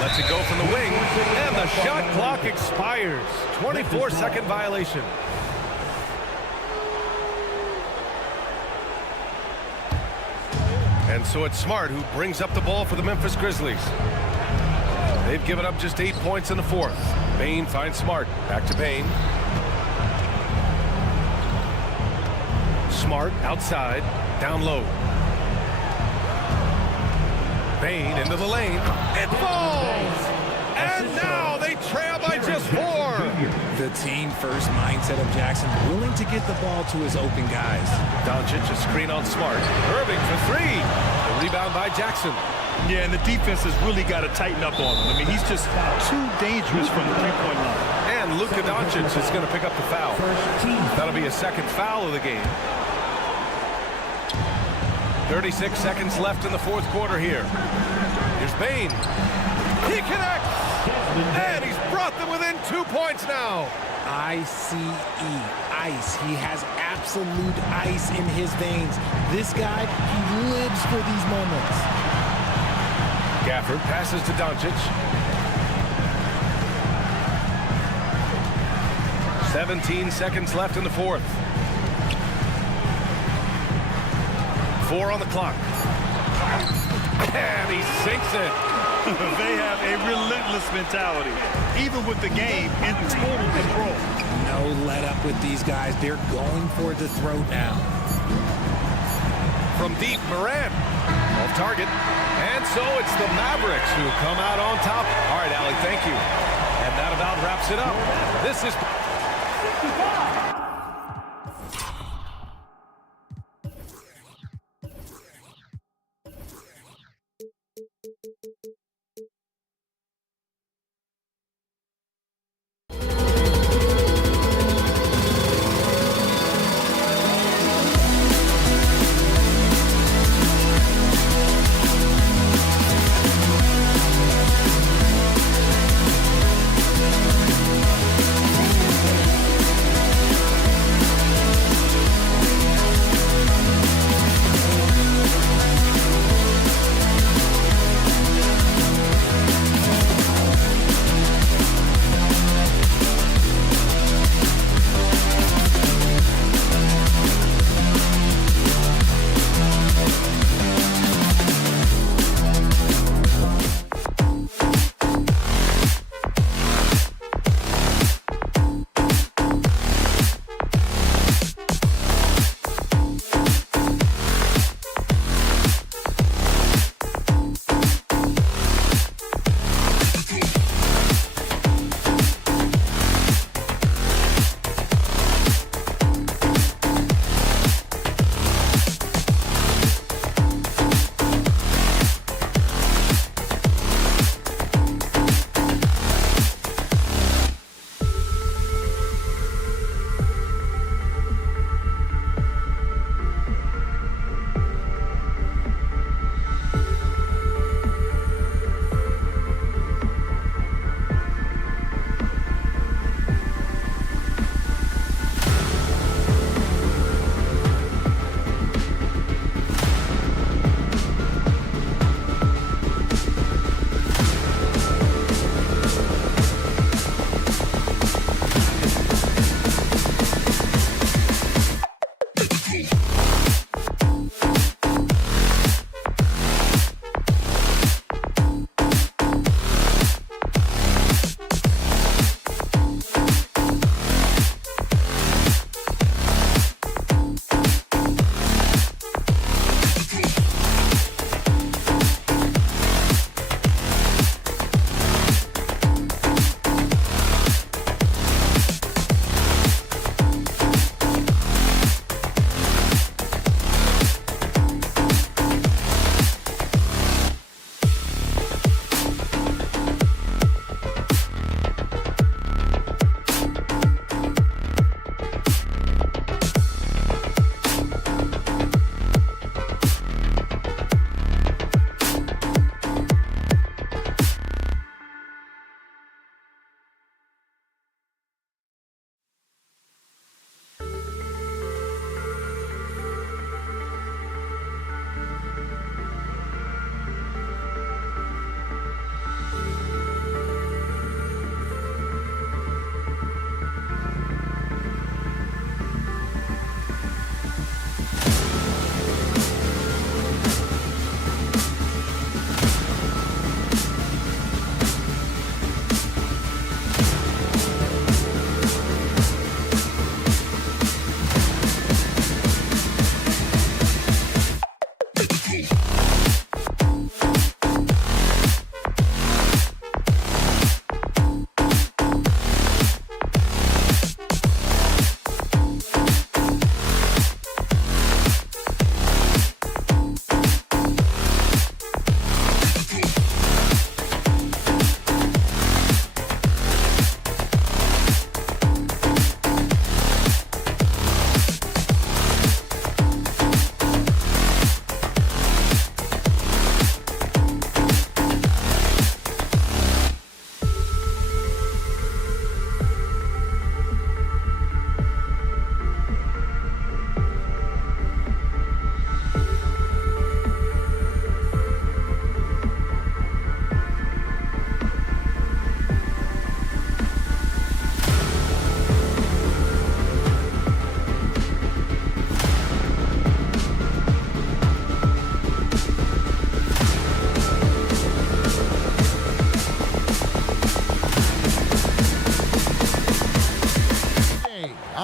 Lets it go from the wing. And the shot clock expires. 24-second violation. And so it's Smart who brings up the ball for the Memphis Grizzlies. They've given up just 8 points in the fourth. Bane finds Smart. Back to Bane. Smart outside, down low. Bane into the lane. It falls! And now they trail by just 4. The team-first mindset of Jackson, willing to get the ball to his open guys. Doncic, a screen on Smart. Irving for 3. The rebound by Jackson. Yeah, and the defense has really got to tighten up on him. I mean, he's just too dangerous from the three-point line. And Luka Doncic is going to pick up the foul. That'll be a second foul of the game. 36 seconds left in the fourth quarter here. Here's Bane. He connects! And he's brought them within 2 points now. ICE, ice. He has absolute ice in his veins. This guy, he lives for these moments. Gafford passes to Doncic. 17 seconds left in the fourth. 4 on the clock. And he sinks it. They have a relentless mentality, even with the game in total control. No let up with these guys. They're going for the throat now. From deep, Morant. Off target. And so it's the Mavericks who come out on top. All right, Allie, thank you. And that about wraps it up. This is...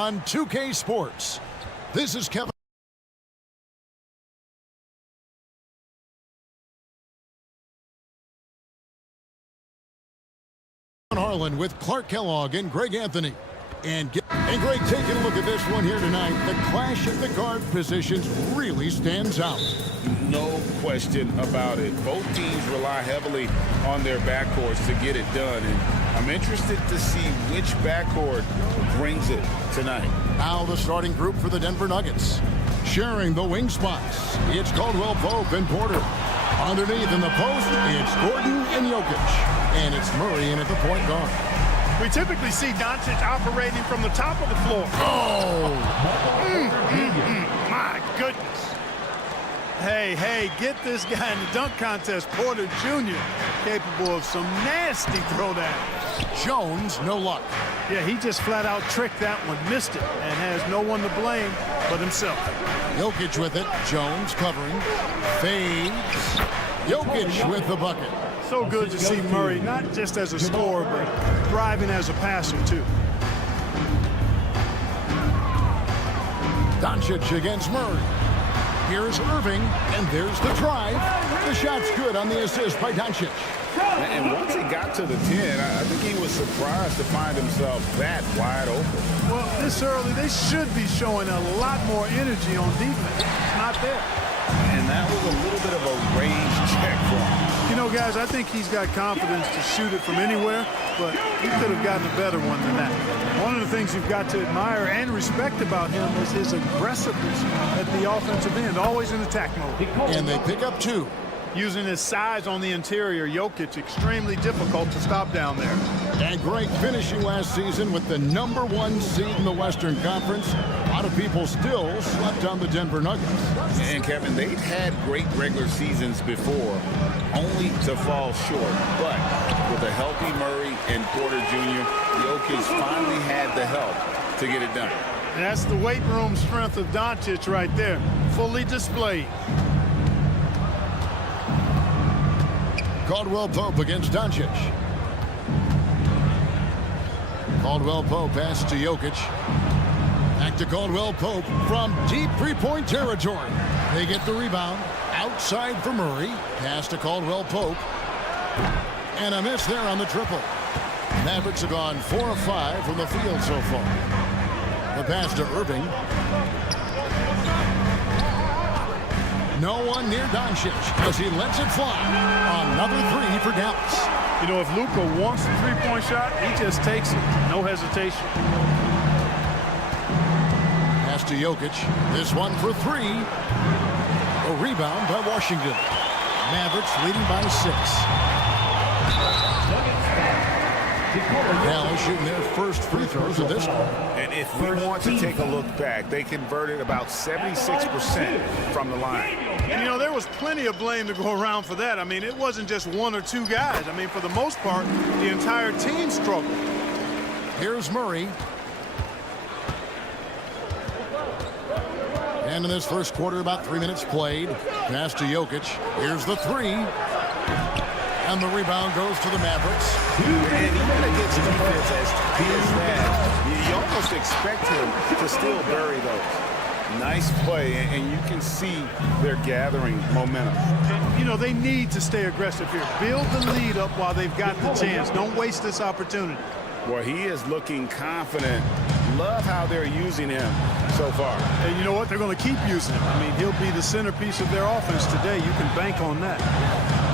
on 2K Sports. This is Kevin Harlan with Clark Kellogg and Greg Anthony. And Greg, taking a look at this one here tonight, the clash of the guard positions really stands out. No question about it. Both teams rely heavily on their backcourts to get it done. And I'm interested to see which backcourt brings it tonight. Now the starting group for the Denver Nuggets. Sharing the wing spots, it's Caldwell Pope and Porter. Underneath in the post, it's Gordon and Jokic. And it's Murray in at the point guard. We typically see Doncic operating from the top of the floor. Oh! My goodness. Hey, get this guy in the dunk contest. Porter Jr. capable of some nasty throwdown. Jones, no luck. Yeah, he just flat out tricked that one, missed it, and has no one to blame but himself. Jokic with it. Jones covering. Fades. Jokic with the bucket. So good to see Murray, not just as a scorer, but thriving as a passer, too. Doncic against Murray. Here's Irving, and there's the drive. The shot's good on the assist by Doncic. And once he got to the 10, I think he was surprised to find himself that wide open. Well, this early, they should be showing a lot more energy on defense. It's not there. And that was a little bit of a range check for him. You know, guys, I think he's got confidence to shoot it from anywhere, but he could have gotten a better one than that. One of the things you've got to admire and respect about him is his aggressiveness at the offensive end, always in attack mode. And they pick up 2. Using his size on the interior, Jokic extremely difficult to stop down there. And Greg finishing last season with the #1 seed in the Western Conference. A lot of people still slept on the Denver Nuggets. And Kevin, they've had great regular seasons before, only to fall short. But with a healthy Murray and Porter Jr., Jokic finally had the help to get it done. And that's the weight room strength of Doncic right there, fully displayed. Caldwell Pope against Doncic. Caldwell Pope pass to Jokic. Back to Caldwell Pope from deep three-point territory. They get the rebound. Outside for Murray. Pass to Caldwell Pope. And a miss there on the triple. Mavericks have gone 4 of 5 from the field so far. The pass to Irving. No one near Doncic as he lets it fly. Another 3 for Dallas. You know, if Luka wants a three-point shot, he just takes it. No hesitation. Pass to Jokic. This one for 3. A rebound by Washington. Mavericks leading by 6. Dallas shooting their first free throws of this one. And if we want to take a look back, they converted about 76% from the line. And, you know, there was plenty of blame to go around for that. I mean, it wasn't just 1 or 2 guys. I mean, for the most part, the entire team struggled. Here's Murray. And in this first quarter, about 3 minutes played. Pass to Jokic. Here's the 3. And the rebound goes to the Mavericks. And even against defense as tight as that, you almost expect him to still bury those. Nice play, and you can see they're gathering momentum. And, you know, they need to stay aggressive here. Build the lead up while they've got the chance. Don't waste this opportunity. Well, he is looking confident. Love how they're using him so far. And you know what? They're going to keep using him. I mean, he'll be the centerpiece of their offense today. You can bank on that.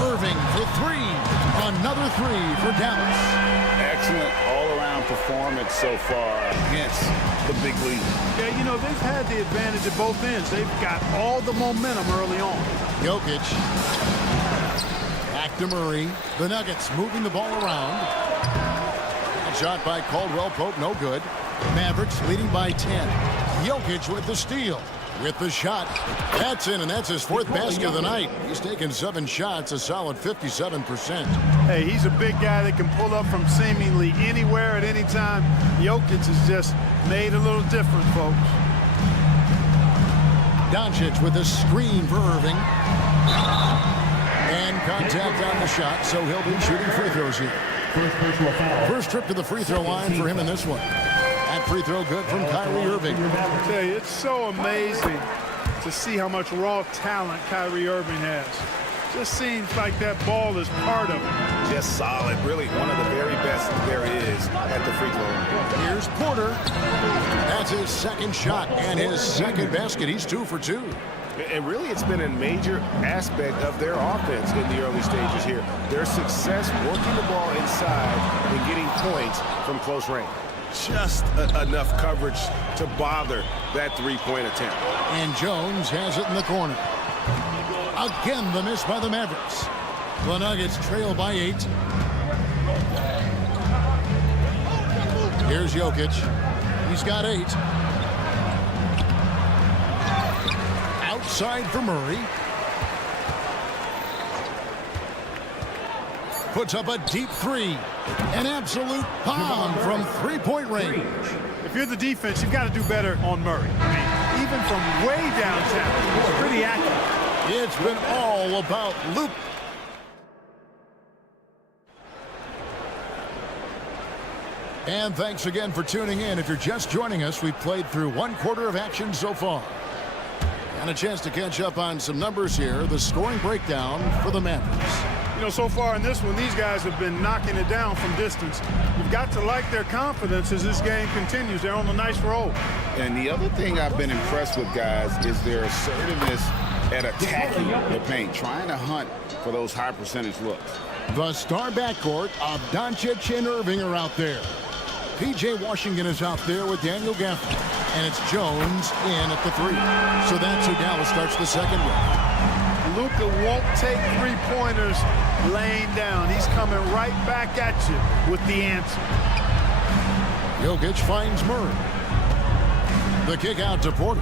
Irving for 3. Another 3 for Dallas. Excellent all-around performance so far, hence the big lead. Yeah, you know, they've had the advantage at both ends. They've got all the momentum early on. Jokic. Back to Murray. The Nuggets moving the ball around. A shot by Caldwell Pope, no good. Mavericks leading by 10. Jokic with the steal. With the shot. That's in, and that's his 4th basket of the night. He's taken 7 shots, a solid 57%. Hey, he's a big guy that can pull up from seemingly anywhere at any time. Jokic is just made a little different, folks. Doncic with a screen for Irving. And contact on the shot, so he'll be shooting free throws here. First trip to the free throw line for him in this one. At Second free throw good from Kyrie Irving. I tell you, it's so amazing to see how much raw talent Kyrie Irving has. Just seems like that ball is part of it. Just solid. Really one of the very best there is at the free throw line. Here's Porter. That's his second shot and his second basket. He's 2 for 2. And really, it's been a major aspect of their offense in the early stages here. Their success working the ball inside and getting points from close range. Just enough coverage to bother that three-point attempt. And Jones has it in the corner. Again, the miss by the Mavericks. The Nuggets trail by 8. Here's Jokic. He's got 8. Outside for Murray. Puts up a deep 3. An absolute bomb from three-point range. If you're the defense, you've got to do better on Murray. I mean, even from way downtown, it's pretty accurate. It's been all about Luke. And thanks again for tuning in. If you're just joining us, we've played through 1 quarter of action so far. And a chance to catch up on some numbers here. The scoring breakdown for the Mavericks. You know, so far in this one, these guys have been knocking it down from distance. You've got to like their confidence as this game continues. They're on a nice roll. And the other thing I've been impressed with, guys, is their assertiveness at attacking the paint, trying to hunt for those high percentage looks. The star backcourt of Doncic and Irving are out there. P.J. Washington is out there with Daniel Gafford. And it's Jones in at the 3. So that's who Dallas starts the second with. Luka won't take three-pointers laying down. He's coming right back at you with the answer. Jokic finds Murray. The kick out to Porter.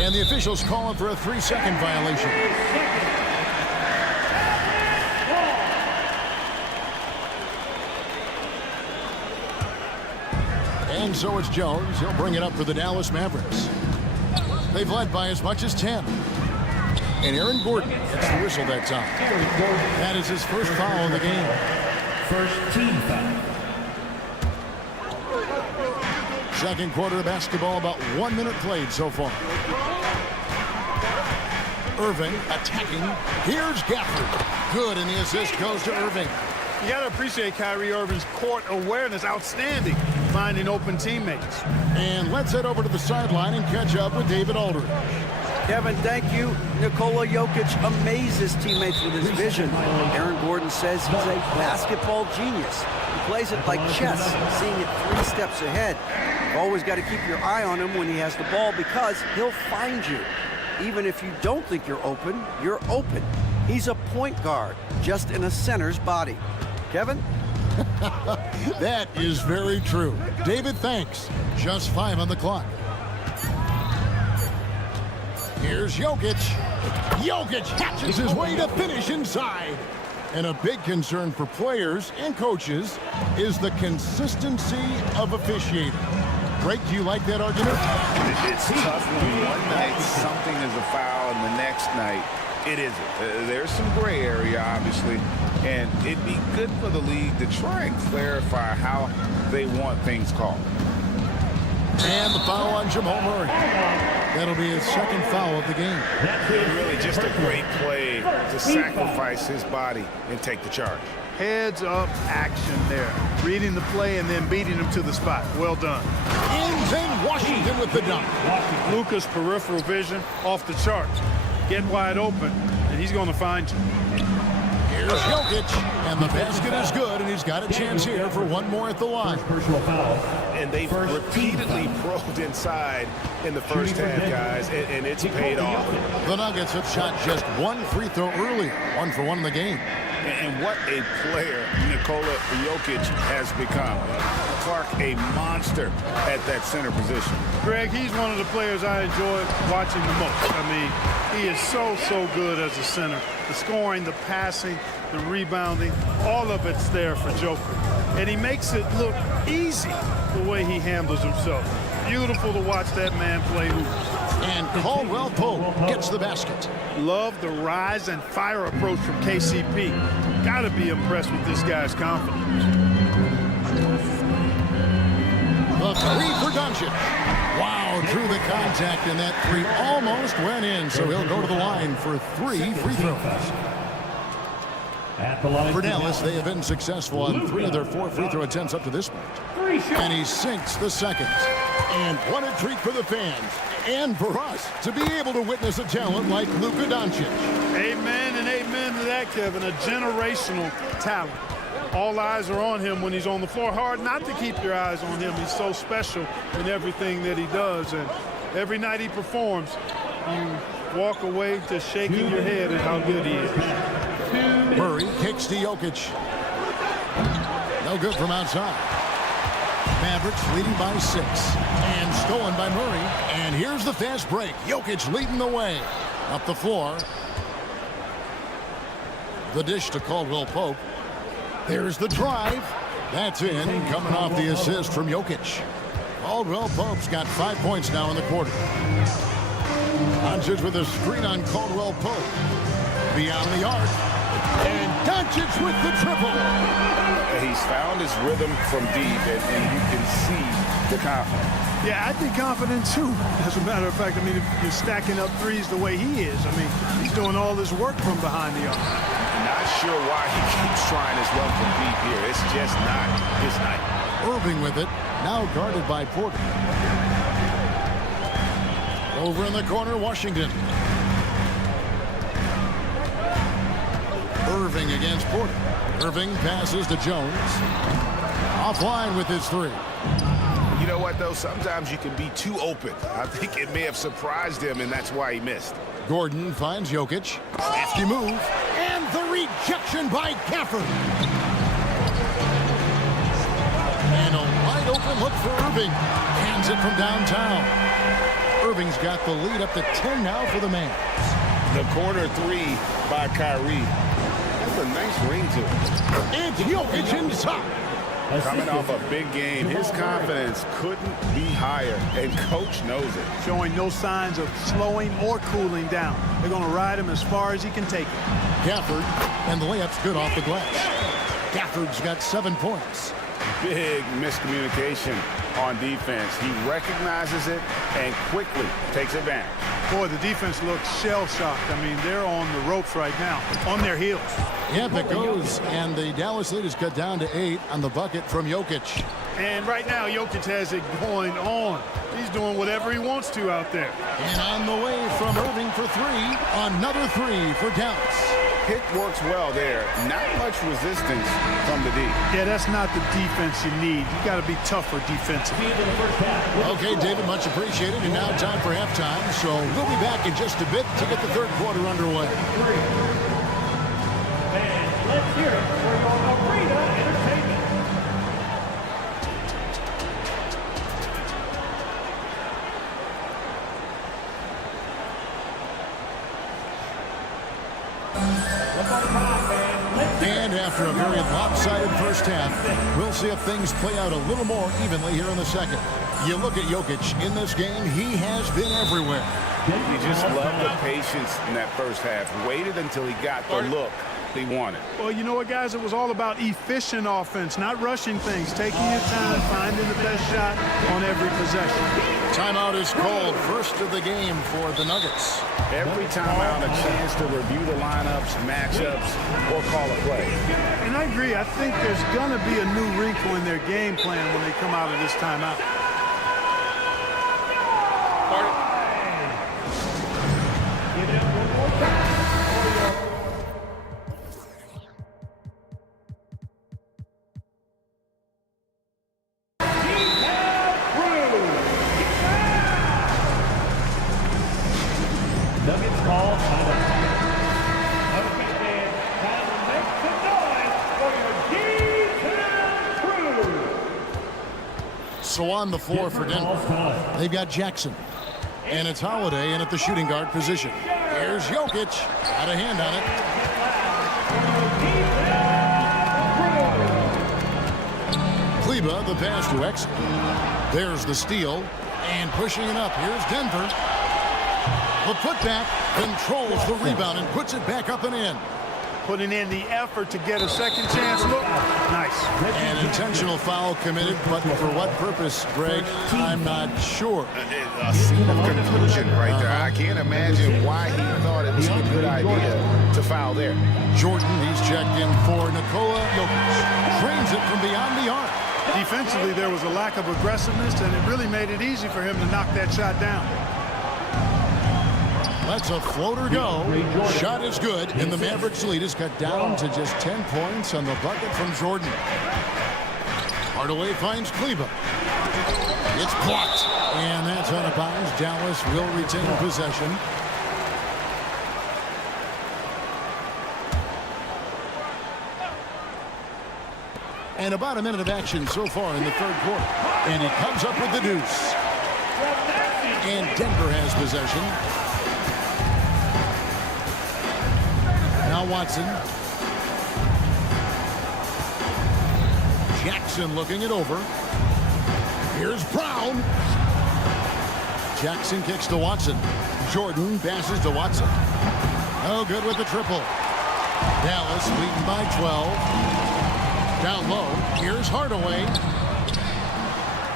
And the officials calling for a 3-second violation. And so it's Jones. He'll bring it up for the Dallas Mavericks. They've led by as much as 10. And Aaron Gordon gets the whistle that time. That is his first foul of the game. First team foul. Second quarter of basketball, about 1 minute played so far. Irving attacking. Here's Gafford. Good, and the assist goes to Irving. You got to appreciate Kyrie Irving's court awareness. Outstanding, finding open teammates. And let's head over to the sideline and catch up with David Aldridge. Kevin, thank you. Nikola Jokic amazes teammates with his vision. Aaron Gordon says he's a basketball genius. He plays it like chess, seeing it 3 steps ahead. You've always got to keep your eye on him when he has the ball because he'll find you. Even if you don't think you're open, you're open. He's a point guard, just in a center's body. Kevin? That is very true. David, thanks. Just 5 on the clock. Here's Jokic. Jokic hatches his way to finish inside. And a big concern for players and coaches is the consistency of officiating. Greg, do you like that argument? It's tough when one night something is a foul and the next night it isn't. There's some gray area, obviously, and it'd be good for the league to try and clarify how they want things called. And the foul on Jamal Murray. That'll be his second foul of the game. And really just a great play to sacrifice his body and take the charge. Heads up action there. Reading the play and then beating him to the spot. Well done. Ends in Washington with the dunk. Luka's peripheral vision off the charts. Get wide open, and he's going to find you. Here's Jokic, and the basket is good, and he's got a chance here for one more at the line. And they've repeatedly probed inside in the first half, guys, and it's paid off. The Nuggets have shot just 1 free throw earlier, 1 for 1 in the game. And what a player Nikola Jokic has become. Clark, a monster at that center position. Greg, he's one of the players I enjoy watching the most. I mean, he is so good as a center. The scoring, the passing, the rebounding, all of it's there for Joker. And he makes it look easy the way he handles himself. Beautiful to watch that man play hoops. And Caldwell Pope gets the basket. Love the rise and fire approach from KCP. Got to be impressed with this guy's confidence. The three for Duzya. Wow, through the contact, and that three almost went in, so he'll go to the line for 3 free throws. For Dallas, they have been successful on 3 of their 4 free throw attempts up to this point. And he sinks the second. And what a treat for the fans and for us to be able to witness a talent like Luka Doncic. Amen and amen to that, Kevin. A generational talent. All eyes are on him when he's on the floor. Hard not to keep your eyes on him. He's so special in everything that he does. And every night he performs, you walk away just shaking your head at how good he is. Murray kicks to Jokic. No good from outside. Mavericks leading by 6. And stolen by Murray. And here's the fast break. Jokic leading the way. Up the floor. The dish to Caldwell Pope. There's the drive. That's in, coming off the assist from Jokic. Caldwell Pope's got 5 points now in the quarter. Doncic with a screen on Caldwell Pope. Beyond the arc. And Doncic with the triple. He's found his rhythm from deep, and you can see the confidence. Yeah, I'd be confident too. As a matter of fact, I mean, if you're stacking up threes the way he is, I mean, he's doing all this work from behind the arc. Not sure why he keeps trying his luck from deep here. It's just not his night. Irving with it, now guarded by Porter. Over in the corner, Washington. Irving against Porter. Irving passes to Jones. Offline with his 3. You know what, though? Sometimes you can be too open. I think it may have surprised him, and that's why he missed. Gordon finds Jokic. Crafty move. And the rejection by Gafford. And a wide open look for Irving. Hands it from downtown. Irving's got the lead up to 10 now for the Mavs. The corner 3 by Kyrie. That's a nice ring to it. And Jokic inside. Coming off a big game, his confidence couldn't be higher, and coach knows it. Showing no signs of slowing or cooling down. They're going to ride him as far as he can take it. Gafford, and the layup's good off the glass. Gafford's got 7 points. Big miscommunication on defense. He recognizes it and quickly takes advantage. Boy, the defense looks shell-shocked. I mean, they're on the ropes right now, on their heels. Yep, it goes, and the Dallas lead is cut down to 8 on the bucket from Jokic. And right now, Jokic has it going on. He's doing whatever he wants to out there. And on the way from Irving for 3, another 3 for Dallas. Pick works well there. Not much resistance from the D. Yeah, that's not the defense you need. You got to be tougher defensively. Okay, David, much appreciated. And now time for halftime. So we'll be back in just a bit to get the third quarter underway. And let's hear it for your arena entertainment. And after a very lopsided first half, we'll see if things play out a little more evenly here in the second. You look at Jokic in this game, he has been everywhere. He just loved the patience in that first half. Waited until he got the look he wanted. Well, you know what, guys? It was all about efficient offense, not rushing things, taking your time, finding the best shot on every possession. Timeout is called, first of the game for the Nuggets. Every timeout, a chance to review the lineups, matchups, or call a play. And I agree. I think there's going to be a new wrinkle in their game plan when they come out of this timeout. So on the floor for Denver, they've got Jackson. And it's Holiday in at the shooting guard position. Here's Jokic. Got a hand on it. Kleba, the pass to X. There's the steal. And pushing it up. Here's Denver. The putback controls the rebound and puts it back up and in. Putting in the effort to get a second chance look. Nice. An intentional foul committed, but for what purpose, Greg? I'm not sure. A scene of confusion right there. I can't imagine why he thought it was a good idea to foul there. Jordan, he's checked in for Nikola Jokic. Trains it from beyond the arc. Defensively, there was a lack of aggressiveness, and it really made it easy for him to knock that shot down. Lets a floater go. Shot is good, and the Mavericks lead is cut down to just 10 points on the bucket from Jordan. Hardaway finds Kleber. It's blocked, and that's out of bounds. Dallas will retain possession. And about a minute of action so far in the third quarter. And he comes up with the deuce. And Denver has possession. Now Watson. Jackson looking it over. Here's Brown. Jackson kicks to Watson. Jordan passes to Watson. Oh, good with the triple. Dallas leading by 12. Down low. Here's Hardaway.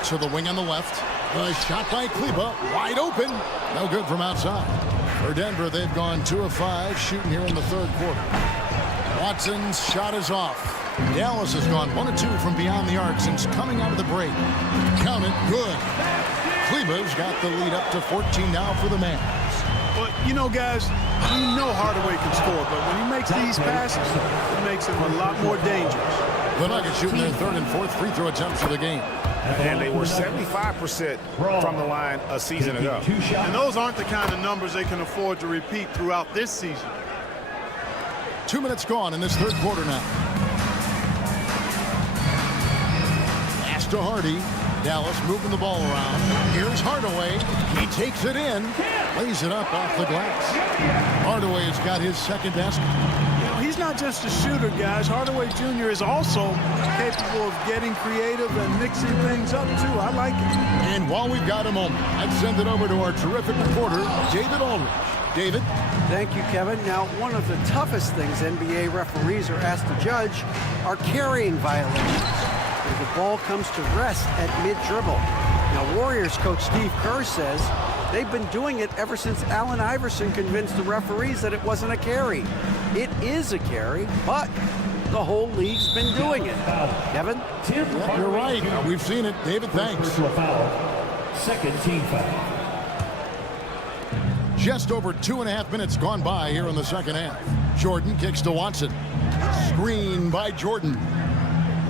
To the wing on the left. A shot by Kleber. Wide open. No good from outside. For Denver, they've gone 2 of 5 shooting here in the third quarter. Watson's shot is off. Dallas has gone 1 of 2 from beyond the arc since coming out of the break. Count it. Good. Kleber's got the lead up to 14 now for the Mavs. Well, you know, guys, we know Hardaway can score, but when he makes these passes, it makes him a lot more dangerous. The Nuggets shooting their third and fourth free throw attempts of the game. And they were 75% from the line a season ago. And those aren't the kind of numbers they can afford to repeat throughout this season. 2 minutes gone in this third quarter now. Pass to Hardy. Dallas moving the ball around. Here's Hardaway. He takes it in. Lays it up off the glass. Hardaway's got his second basket. You know, he's not just a shooter, guys. Hardaway Jr. is also capable of getting creative and mixing things up, too. I like it. And while we've got a moment, I'd send it over to our terrific reporter, David Aldridge. David? Thank you, Kevin. Now, one of the toughest things NBA referees are asked to judge are carrying violations. Where the ball comes to rest at mid-dribble. Now, Warriors coach Steve Kerr says they've been doing it ever since Allen Iverson convinced the referees that it wasn't a carry. It is a carry, but the whole league's been doing it. Kevin? Yeah, you're right. We've seen it. David, thanks. Second team foul. Just over 2.5 minutes gone by here in the second half. Jordan kicks to Watson. Screen by Jordan.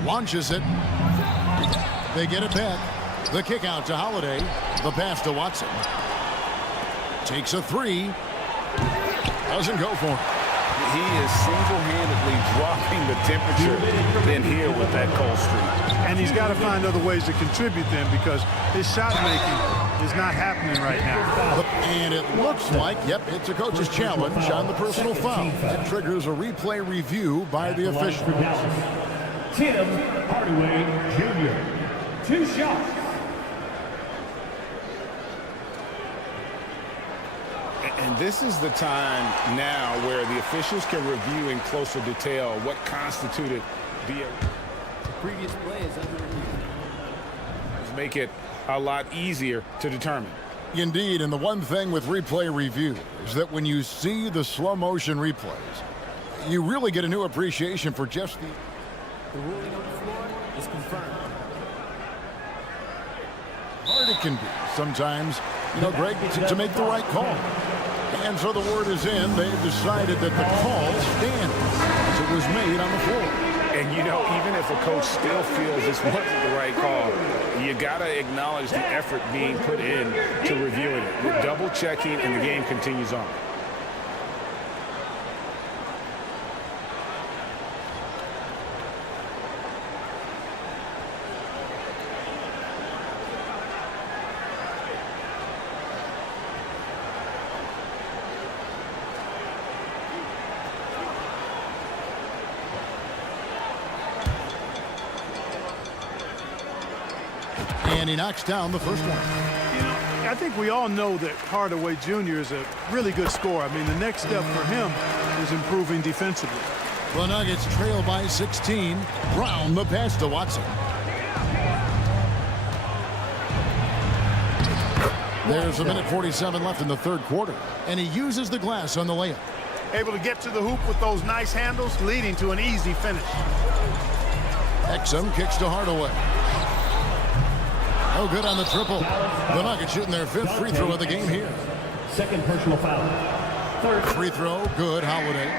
Launches it. They get it back. The kick out to Holiday. The pass to Watson. Takes a three. Doesn't go for him. He is single-handedly dropping the temperature in here with that cold streak. And he's got to find other ways to contribute then, because his shot making is not happening right now. And it looks like, yep, it's a coach's challenge on the personal foul. That triggers a replay review by the official. Tim Hardaway Jr. 2 shots. And this is the time now where the officials can review in closer detail what constituted the previous play is under review. Make it a lot easier to determine. Indeed, and the one thing with replay review is that when you see the slow motion replays, you really get a new appreciation for just the ruling on the floor is confirmed. Hard it can be sometimes, you know, Greg, to make the right call. And so the word is in. They've decided that the call stands as it was made on the floor. And, you know, even if a coach still feels this wasn't the right call, you got to acknowledge the effort being put in to reviewing it. We're double-checking, and the game continues on. And he knocks down the first one. You know, I think we all know that Hardaway Jr. is a really good scorer. I mean, the next step for him is improving defensively. The Nuggets trail by 16. Brown the pass to Watson. There's a minute 47 left in the third quarter, and he uses the glass on the layup. Able to get to the hoop with those nice handles, leading to an easy finish. Exum kicks to Hardaway. No good on the triple. The Nuggets shooting their 5th free throw of the game here. Second personal foul. Third free throw, good. Holiday.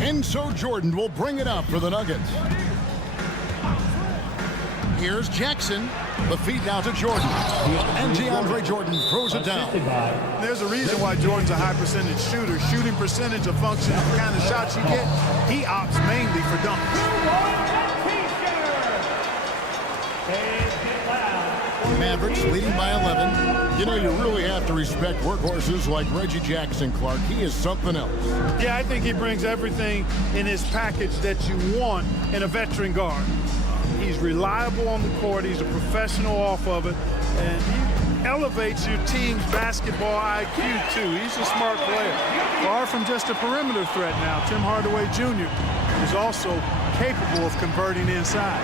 And so Jordan will bring it up for the Nuggets. Here's Jackson. The feed now to Jordan. And DeAndre Jordan throws it down. There's a reason why Jordan's a high percentage shooter. Shooting percentage, a function of the kind of shots you get. He opts mainly for dunks. Mavericks leading by 11. You know, you really have to respect workhorses like Reggie Jackson, Clark. He is something else. Yeah, I think he brings everything in his package that you want in a veteran guard. He's reliable on the court. He's a professional off of it. And he elevates your team's basketball IQ, too. He's a smart player. Far from just a perimeter threat now, Tim Hardaway Jr. is also capable of converting inside.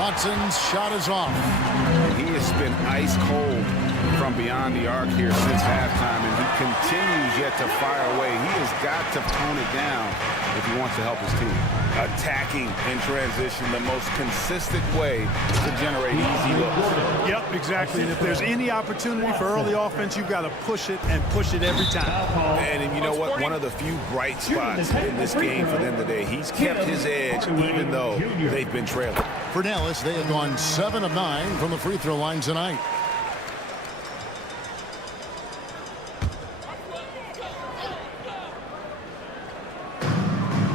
Watson's shot is off. And he has been ice cold from beyond the arc here since halftime, and he continues yet to fire away. He has got to tone it down if he wants to help his team. Attacking in transition, the most consistent way to generate easy looks. Yep, exactly. And if there's any opportunity for early offense, you've got to push it and push it every time. And you know what? One of the few bright spots in this game for them today. He's kept his edge even though they've been trailing. For Dallas, they have gone 7 of 9 from the free throw line tonight.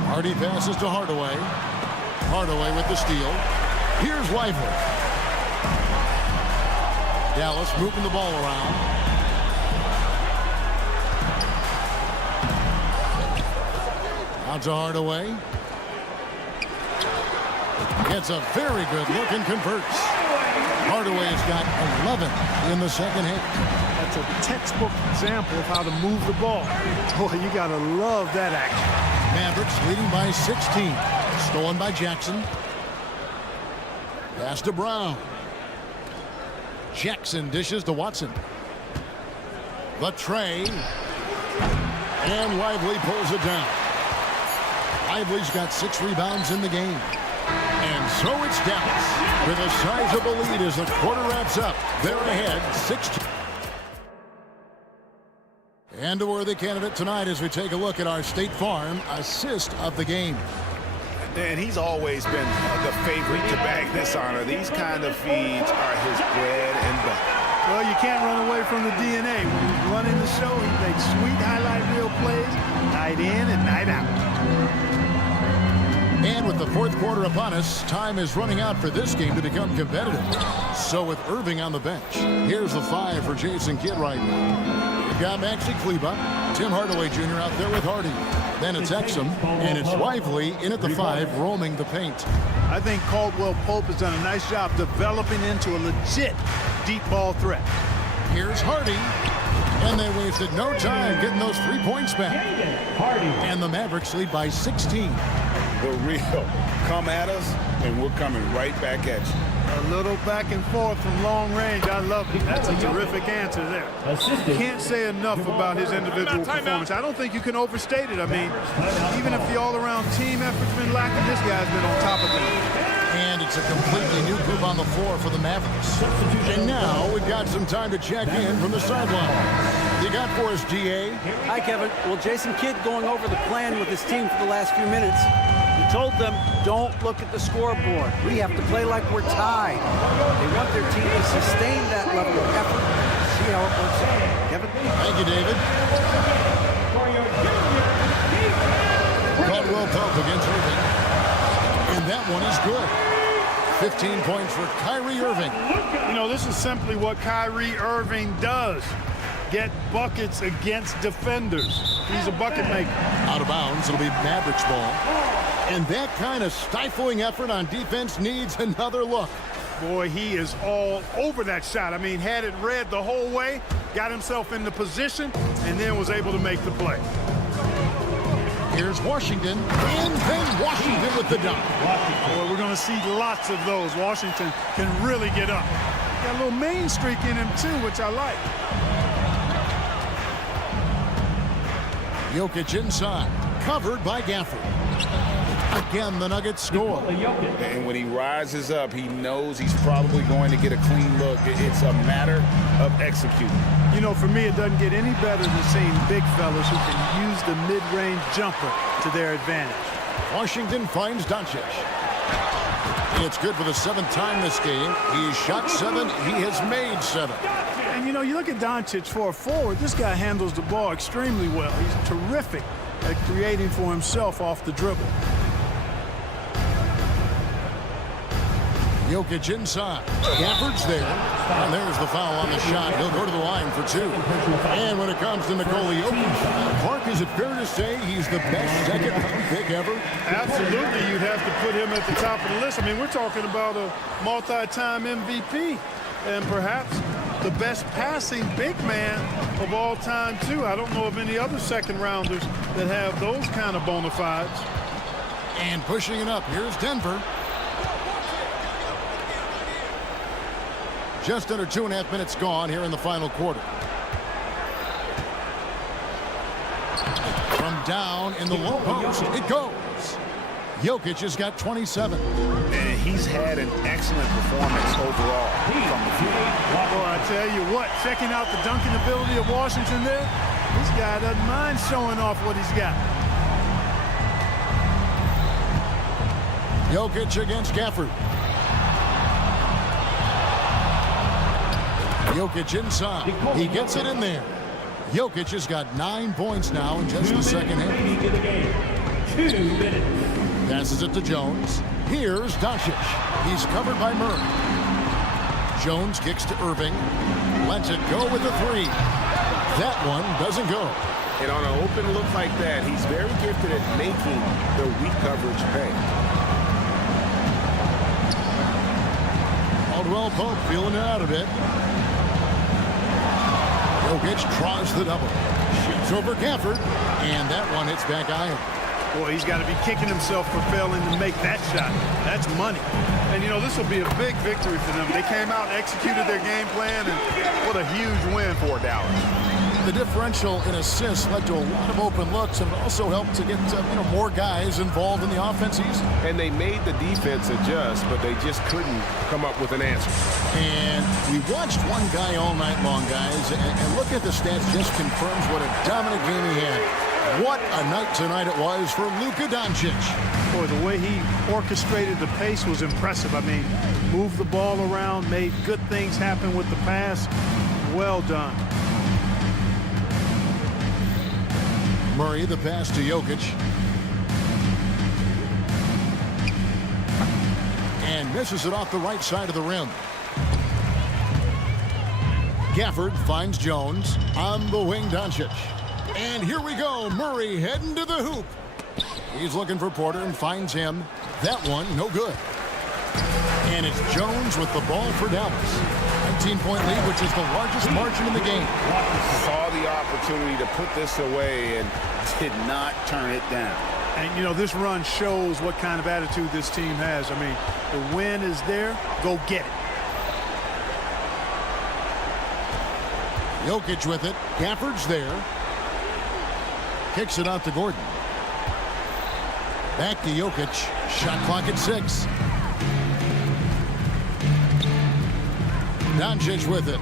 Hardy passes to Hardaway. Hardaway with the steal. Here's Lively. Dallas moving the ball around. Out to Hardaway. Gets a very good look and converts. Hardaway's got 11 in the second half. That's a textbook example of how to move the ball. Boy, you got to love that action. Mavericks leading by 16. Stolen by Jackson. Pass to Brown. Jackson dishes to Watson. The tray. And Lively pulls it down. Lively's got 6 rebounds in the game. And so it's Dallas with a sizable lead as the quarter wraps up. They're ahead 16. And a worthy candidate tonight as we take a look at our State Farm assist of the game. And he's always been the favorite to bag this honor. These kind of feeds are his bread and butter. Well, you can't run away from the DNA. When he's running the show, he makes sweet highlight reel plays night in and night out. And with the fourth quarter upon us, time is running out for this game to become competitive. So with Irving on the bench, here's the 5 for Jason Kidd right now. We've got Maxi Kleba, Tim Hardaway Jr. out there with Hardy. Then it's Exum, and it's Lively in at the 5, roaming the paint. I think Caldwell Pope has done a nice job developing into a legit deep ball threat. Here's Hardy. And they wasted no time getting those 3 points back. And the Mavericks lead by 16. The real come at us, and we're coming right back at you. A little back and forth from long range. I love it. That's a terrific answer there. Can't say enough about his individual performance. I don't think you can overstate it. I mean, even if the all-around team effort's been lacking, this guy's been on top of it. And it's a completely new group on the floor for the Mavericks. And now we've got some time to check in from the sideline. You got for us, DA? Hi, Kevin. Well, Jason Kidd going over the plan with his team for the last few minutes. He told them, don't look at the scoreboard. We have to play like we're tied. They want their team to sustain that level of effort. See how it works out. Kevin? Thank you, David. Caldwell Pope against Irving. And that one is good. 15 points for Kyrie Irving. You know, this is simply what Kyrie Irving does. get buckets against defenders. He's a bucket maker. Out of bounds, it'll be Mavericks ball. And that kind of stifling effort on defense needs another look. Boy, he is all over that shot. I mean, had it read the whole way, got himself in the position, and then was able to make the play. Here's Washington, and then Washington with the dunk. Boy, we're going to see lots of those. Washington can really get up. Got a little main streak in him, too, which I like. Jokic inside, covered by Gafford. Again, the Nuggets score. And when he rises up, he knows he's probably going to get a clean look. It's a matter of executing. You know, for me, it doesn't get any better than seeing big fellas who can use the mid-range jumper to their advantage. Washington finds Doncic. It's good for the 7th time this game. He's shot 7. He has made 7. And, you know, you look at Doncic for a forward. This guy handles the ball extremely well. He's terrific at creating for himself off the dribble. Jokic inside. Gafford's there. And there's the foul on the shot. He'll go to the line for 2. And when it comes to Nikola Jokic, Clark, is it fair to say he's the best second-round pick ever? Absolutely, you'd have to put him at the top of the list. I mean, we're talking about a multi-time MVP and perhaps the best passing big man of all time, too. I don't know of any other second-rounders that have those kind of bona fides. And pushing it up, here's Denver. Just under 2.5 minutes gone here in the final quarter. From down in the low post, it goes. Jokic has got 27. And he's had an excellent performance overall from the field. Boy, I tell you what, checking out the dunking ability of Washington there, this guy doesn't mind showing off what he's got. Jokic against Gafford. Jokic inside. He gets it in there. Jokic has got 9 points now in just the second half. 2 minutes. Passes it to Jones. Here's Doncic. He's covered by Murray. Jones kicks to Irving. Lets it go with a 3. That one doesn't go. And on an open look like that, he's very gifted at making the weak coverage pay. Caldwell Pope feeling it out a bit. Jokic draws the double. Shoots over Gafford. And that one hits back iron. Boy, he's got to be kicking himself for failing to make that shot. That's money. And, you know, this will be a big victory for them. They came out, executed their game plan, and what a huge win for Dallas. The differential in assists led to a lot of open looks and also helped to get more guys involved in the offense easy. And they made the defense adjust, but they just couldn't come up with an answer. And we watched one guy all night long, guys, and look at the stats just confirms what a dominant game he had. What a night tonight it was for Luka Doncic. Boy, the way he orchestrated the pace was impressive. I mean, moved the ball around, made good things happen with the pass. Well done. Murray, the pass to Jokic. And misses it off the right side of the rim. Gafford finds Jones on the wing. Doncic. And here we go. Murray heading to the hoop. He's looking for Porter and finds him. That one, no good. And it's Jones with the ball for Dallas. 19-point lead, which is the largest margin in the game. Saw the opportunity to put this away and did not turn it down. And, you know, this run shows what kind of attitude this team has. I mean, the win is there. Go get it. Jokic with it. Gafford's there. Kicks it out to Gordon. Back to Jokic. Shot clock at 6. Doncic with it.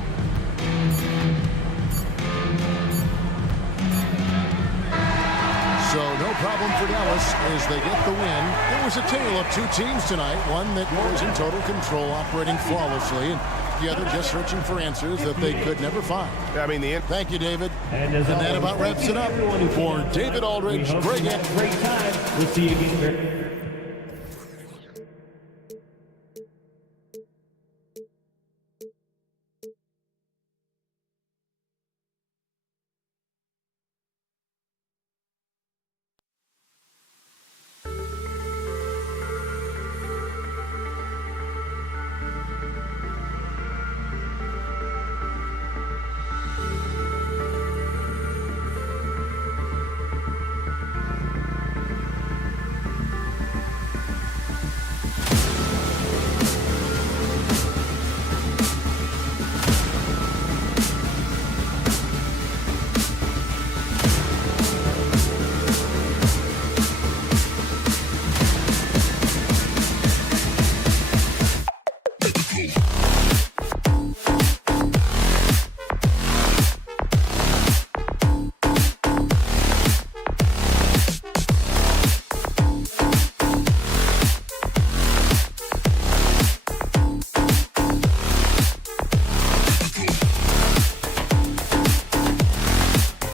So no problem for Dallas as they get the win. It was a tale of 2 teams tonight. One that was in total control, operating flawlessly, and the other just searching for answers that they could never find. I mean, Thank you, David. And that about wraps it up. For David Aldridge, Greg. Great time. We'll see you again.